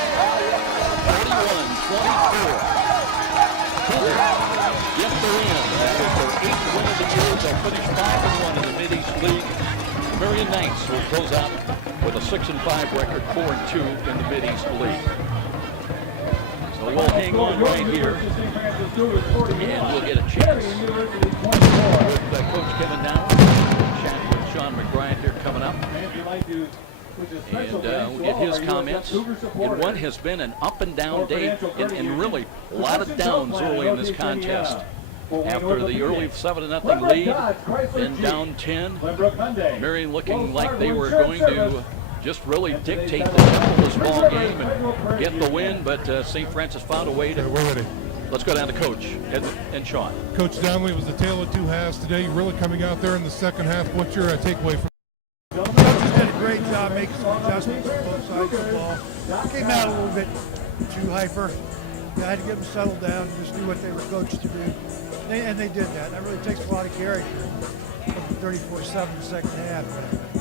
41-24. Get the win. That is their 8th win of the year. They'll finish 5-1 in the Mid-East League. Marian Knights will close out with a 6-5 record, 4-2 in the Mid-East League. So we'll hang on right here, and we'll get a chance with Coach Kevin Downley, chat with Sean McBride here coming up, and we'll get his comments in what has been an up-and-down day, and really a lot of downs early in this contest. After the early 7-0 lead, then down 10. Marian looking like they were going to just really dictate the tempo of this ball game and get the win, but St. Francis found a way to. We're ready. Let's go down to Coach and Sean. Coach Downley was the tale of 2 halves today. Really coming out there in the second half. What's your takeaway from? Coaches did a great job making some adjustments on both sides of the ball. Came out a little bit too hyper. You had to get them settled down and just do what they were coached to do. And they did that. That really takes a lot of character. 34-7 the second half.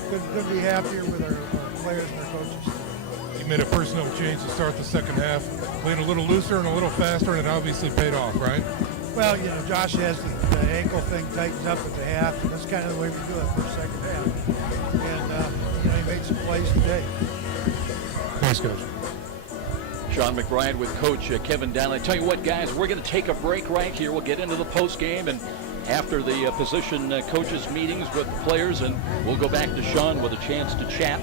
Couldn't be happier with our players and our coaches. You made a personnel change to start the second half, playing a little looser and a little faster, and it obviously paid off, right? Well, you know, Josh has the ankle thing tightens up at the half, and that's kind of the way we do it for the second half. And, you know, he made some plays today. Thanks, Coach. Sean McBride with Coach Kevin Donnelly. Tell you what, guys, we're going to take a break right here. We'll get into the post game and after the position coaches meetings with the players, and we'll go back to Sean with a chance to chat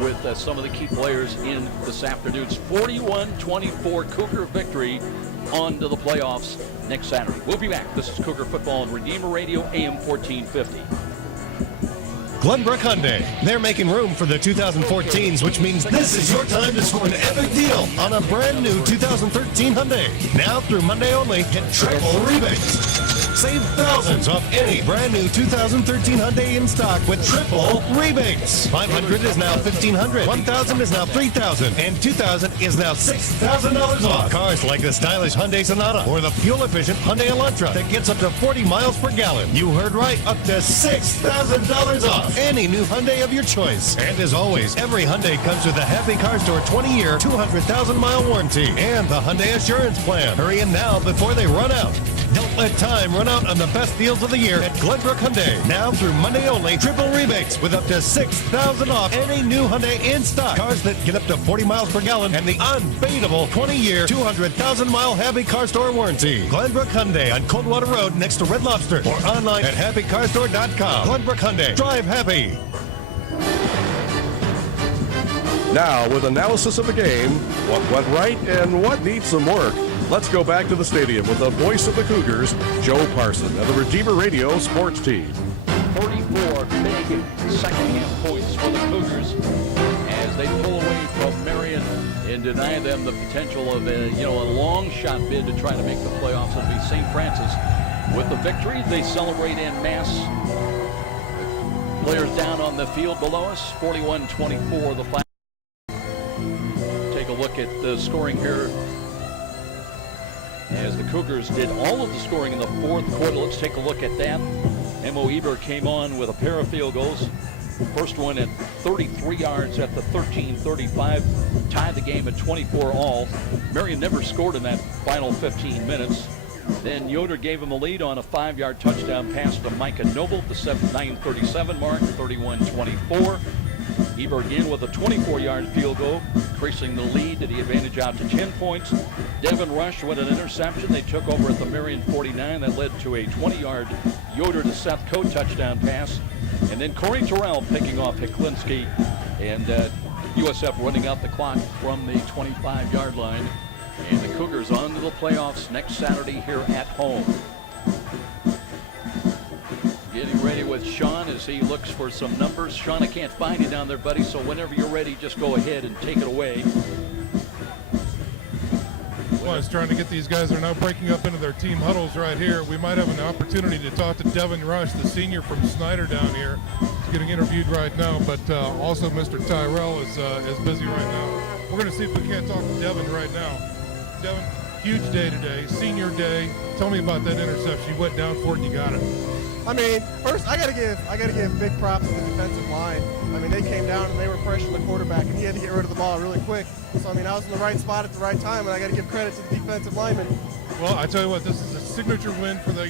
with some of the key players in this afternoon's 41-24 Cougar victory on to the playoffs next Saturday. We'll be back. This is Cougar Football on Redeemer Radio, AM 1450. Glenbrook Hyundai. They're making room for the 2014s, which means this is your time to score an epic deal on a brand new 2013 Hyundai. Now through Monday only, get triple rebates. Save thousands off any brand new 2013 Hyundai in stock with triple rebates. 500 is now $1,500, 1,000 is now $3,000, and 2,000 is now $6,000 off. Cars like the stylish Hyundai Sonata or the fuel-efficient Hyundai Elantra that gets up to 40 miles per gallon. You heard right, up to $6,000 off any new Hyundai of your choice. And as always, every Hyundai comes with a Happy Car Store 20-year, 200,000-mile warranty and the Hyundai Assurance Plan. Hurry in now before they run out. Don't let time run out on the best deals of the year at Glenbrook Hyundai. Now through Monday only, triple rebates with up to $6,000 off any new Hyundai in stock. Cars that get up to 40 miles per gallon and the unbeatable 20-year, 200,000-mile Happy Car Store warranty. Glenbrook Hyundai on Coldwater Road next to Red Lobster or online at happycarstore.com. Glenbrook Hyundai. Drive happy. Now, with analysis of the game, what went right and what needs some work, let's go back to the stadium with the voice of the Cougars, Joe Parson, of the Redeemer Radio sports team. 34 big second-half points for the Cougars as they pull away from Marian and deny them the potential of a long shot bid to try to make the playoffs. It'll be St. Francis with the victory. They celebrate en masse. Players down on the field below us, 41-24 the final. Take a look at the scoring here as the Cougars did all of the scoring in the fourth quarter. Let's take a look at that. Mo Eber came on with a pair of field goals. First one at 33 yards at the 13:35, tied the game at 24 all. Marian never scored in that final 15 minutes. Then Yoder gave him the lead on a 5-yard touchdown pass to Micah Noble at the 9:37 mark, 31-24. Eber again with a 24-yard field goal, increasing the lead to the advantage out to 10 points. Devin Rush with an interception. They took over at the Marian 49. That led to a 20-yard Yoder to Seth Coe touchdown pass. And then Corey Terrell picking off Hiklinski, and USF running out the clock from the 25-yard line. And the Cougars on to the playoffs next Saturday here at home. Getting ready with Sean as he looks for some numbers. Sean, I can't find you down there, buddy, so whenever you're ready, just go ahead and take it away. Well, I was trying to get these guys that are now breaking up into their team huddles right here. We might have an opportunity to talk to Devin Rush, the senior from Snyder down here. He's getting interviewed right now, but also Mr. Tyrell is busy right now. We're going to see if we can't talk to Devin right now. Devin, huge day today, senior day. Tell me about that interception. You went down for it and you got it. I mean, first I gotta give big props to the defensive line. I mean, they came down and they were pressuring the quarterback, and he had to get rid of the ball really quick. So I mean, I was in the right spot at the right time, and I got to give credit to the defensive lineman. Well, I tell you what, this is a signature win for the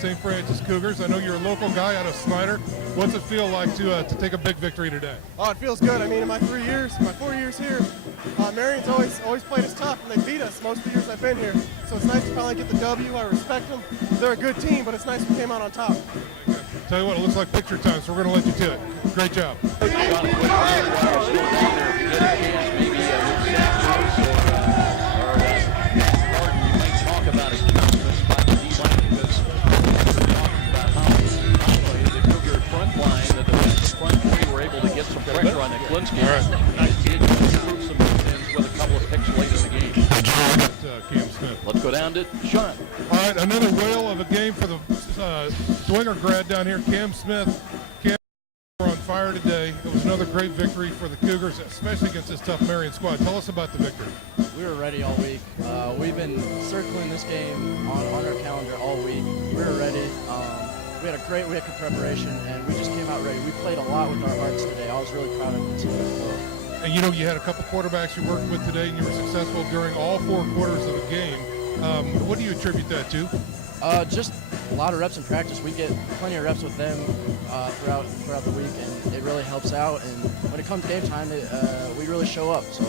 St. Francis Cougars. I know you're a local guy out of Snyder. What's it feel like to take a big victory today? Oh, it feels good. I mean, in my 4 years here, Marian's always played us tough, and they beat us most of the years I've been here. So it's nice to finally get the W. I respect them. They're a good team, but it's nice we came out on top. Tell you what, it looks like picture time, so we're going to let you to it. Great job. Pressure on Hiklinski. Nice kid. Improved some movements with a couple of picks late in the game. Cam Smith. Let's go down to Sean. All right, another whale of a game for the Dwenger grad down here, Cam Smith. Cam on fire today. It was another great victory for the Cougars, especially against this tough Marian squad. Tell us about the victory. We were ready all week. We've been circling this game on our calendar all week. We were ready. we had great week of preparation, and we just came out ready. We played a lot with our hearts today. I was really proud of the team as well. And you had a couple quarterbacks you worked with today, and you were successful during all 4 quarters of the game. What do you attribute that to? Just a lot of reps in practice. We get plenty of reps with them throughout the week, and it really helps out. And when it comes game time, we really show up. So,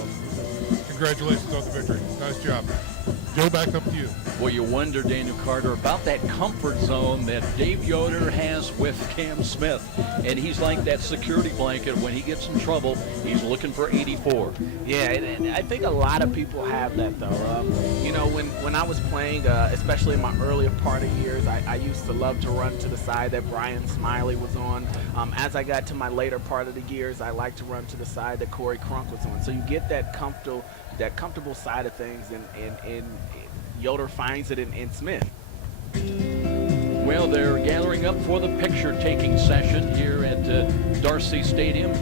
congratulations on the victory. Nice job. Joe, back up to you. Well, you wonder, Daniel Carter, about that comfort zone that Dave Yoder has with Cam Smith. And he's like that security blanket. When he gets in trouble, he's looking for 84. Yeah, and I think a lot of people have that, though. When I was playing, especially in my earlier part of years, I used to love to run to the side that Brian Smiley was on. As I got to my later part of the years, I like to run to the side that Corey Crunk was on. So you get that comfortable side of things, and Yoder finds it in Smith. Well, they're gathering up for the picture-taking session here at Darcy Stadium.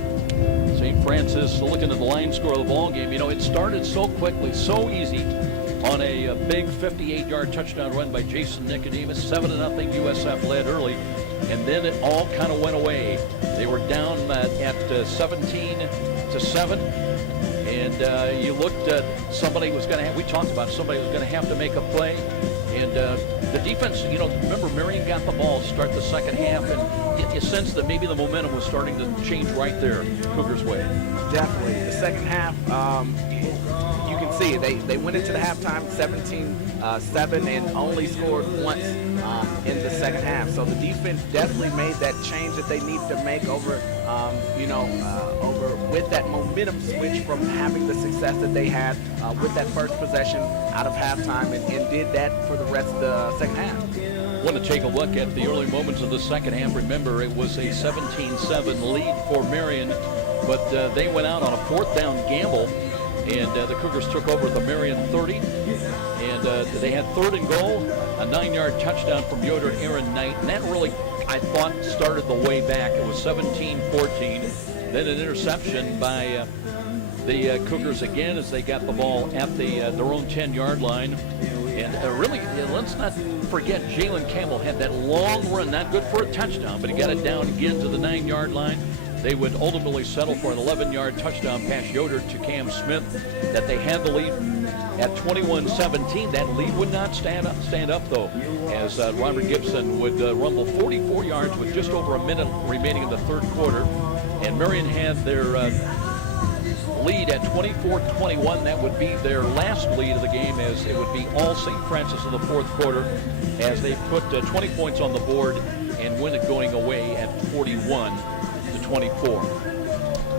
St. Francis looking at the line score of the ball game. It started so quickly, so easy on a big 58-yard touchdown run by Jason Nicodemus. 7-0 USF led early, and then it all kind of went away. They were down at 17-7. And you looked at somebody was going to have, we talked about somebody was going to have to make a play. And the defense, remember Marian got the ball to start the second half, and you sense that maybe the momentum was starting to change right there, Cougars' way. Definitely. The second half, you can see it. They went into the halftime 17-7 and only scored once in the second half. So the defense definitely made that change that they needed to make over with that momentum switch from having the success that they had with that first possession out of halftime, and did that for the rest of the second half. Want to take a look at the early moments of the second half. Remember, it was a 17-7 lead for Marian, but they went out on a 4th down gamble, and the Cougars took over at the Marian 30, and they had 3rd and goal, a 9-yard touchdown from Yoder and Aaron Knight, and that really, I thought, started the way back. It was 17-14, then an interception by the Cougars again as they got the ball at their own 10-yard line. And really, let's not forget, Jalen Campbell had that long run, not good for a touchdown, but he got it down again to the 9-yard line. They would ultimately settle for an 11-yard touchdown pass Yoder to Cam Smith, that they had the lead at 21-17. That lead would not stand up though, as Robert Gibson would rumble 44 yards with just over a minute remaining in the third quarter. And Marian had their lead at 24-21. That would be their last lead of the game, as it would be all St. Francis in the fourth quarter, as they put 20 points on the board and win it going away at 41-24.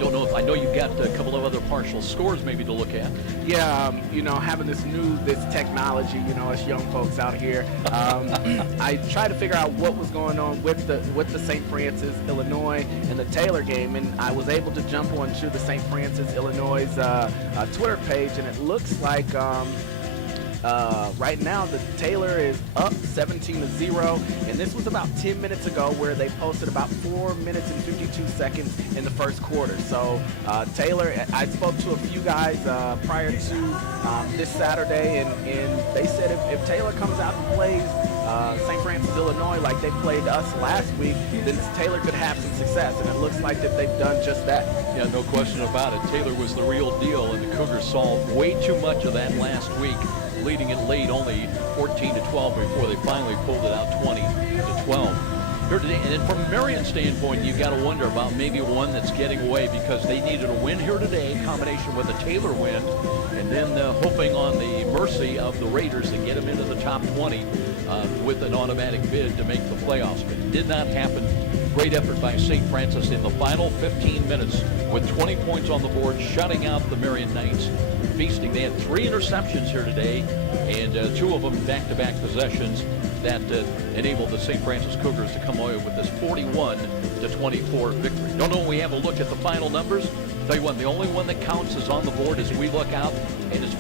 Don't know if, I know you've got a couple of other partial scores maybe to look at. Yeah, having this technology, us young folks out here, I tried to figure out what was going on with the St. Francis, Illinois, and the Taylor game, and I was able to jump onto the St. Francis, Illinois' Twitter page, and it looks like right now the Taylor is up 17-0, and this was about 10 minutes ago, where they posted about 4 minutes and 52 seconds in the first quarter. So Taylor, I spoke to a few guys prior to this Saturday, and they said if Taylor comes out and plays St. Francis, Illinois like they played us last week, then Taylor could have some success, and it looks like that they've done just that. Yeah, no question about it. Taylor was the real deal, and the Cougars saw way too much of that last week, leading it late, only 14-12 before they finally pulled it out 20-12. Here today, and then from a Marian standpoint, you've got to wonder about maybe one that's getting away, because they needed a win here today, in combination with a Taylor win, and then hoping on the mercy of the Raiders to get them into the top 20 with an automatic bid to make the playoffs. But it did not happen. Great effort by St. Francis in the final 15 minutes with 20 points on the board, shutting out the Marian Knights. Feasting. They had 3 interceptions here today, and 2 of them back-to-back possessions that enabled the St. Francis Cougars to come away with this 41-24 victory. Don't know when we have a look at the final numbers. Tell you what, the only one that counts is on the board as we look out, and it's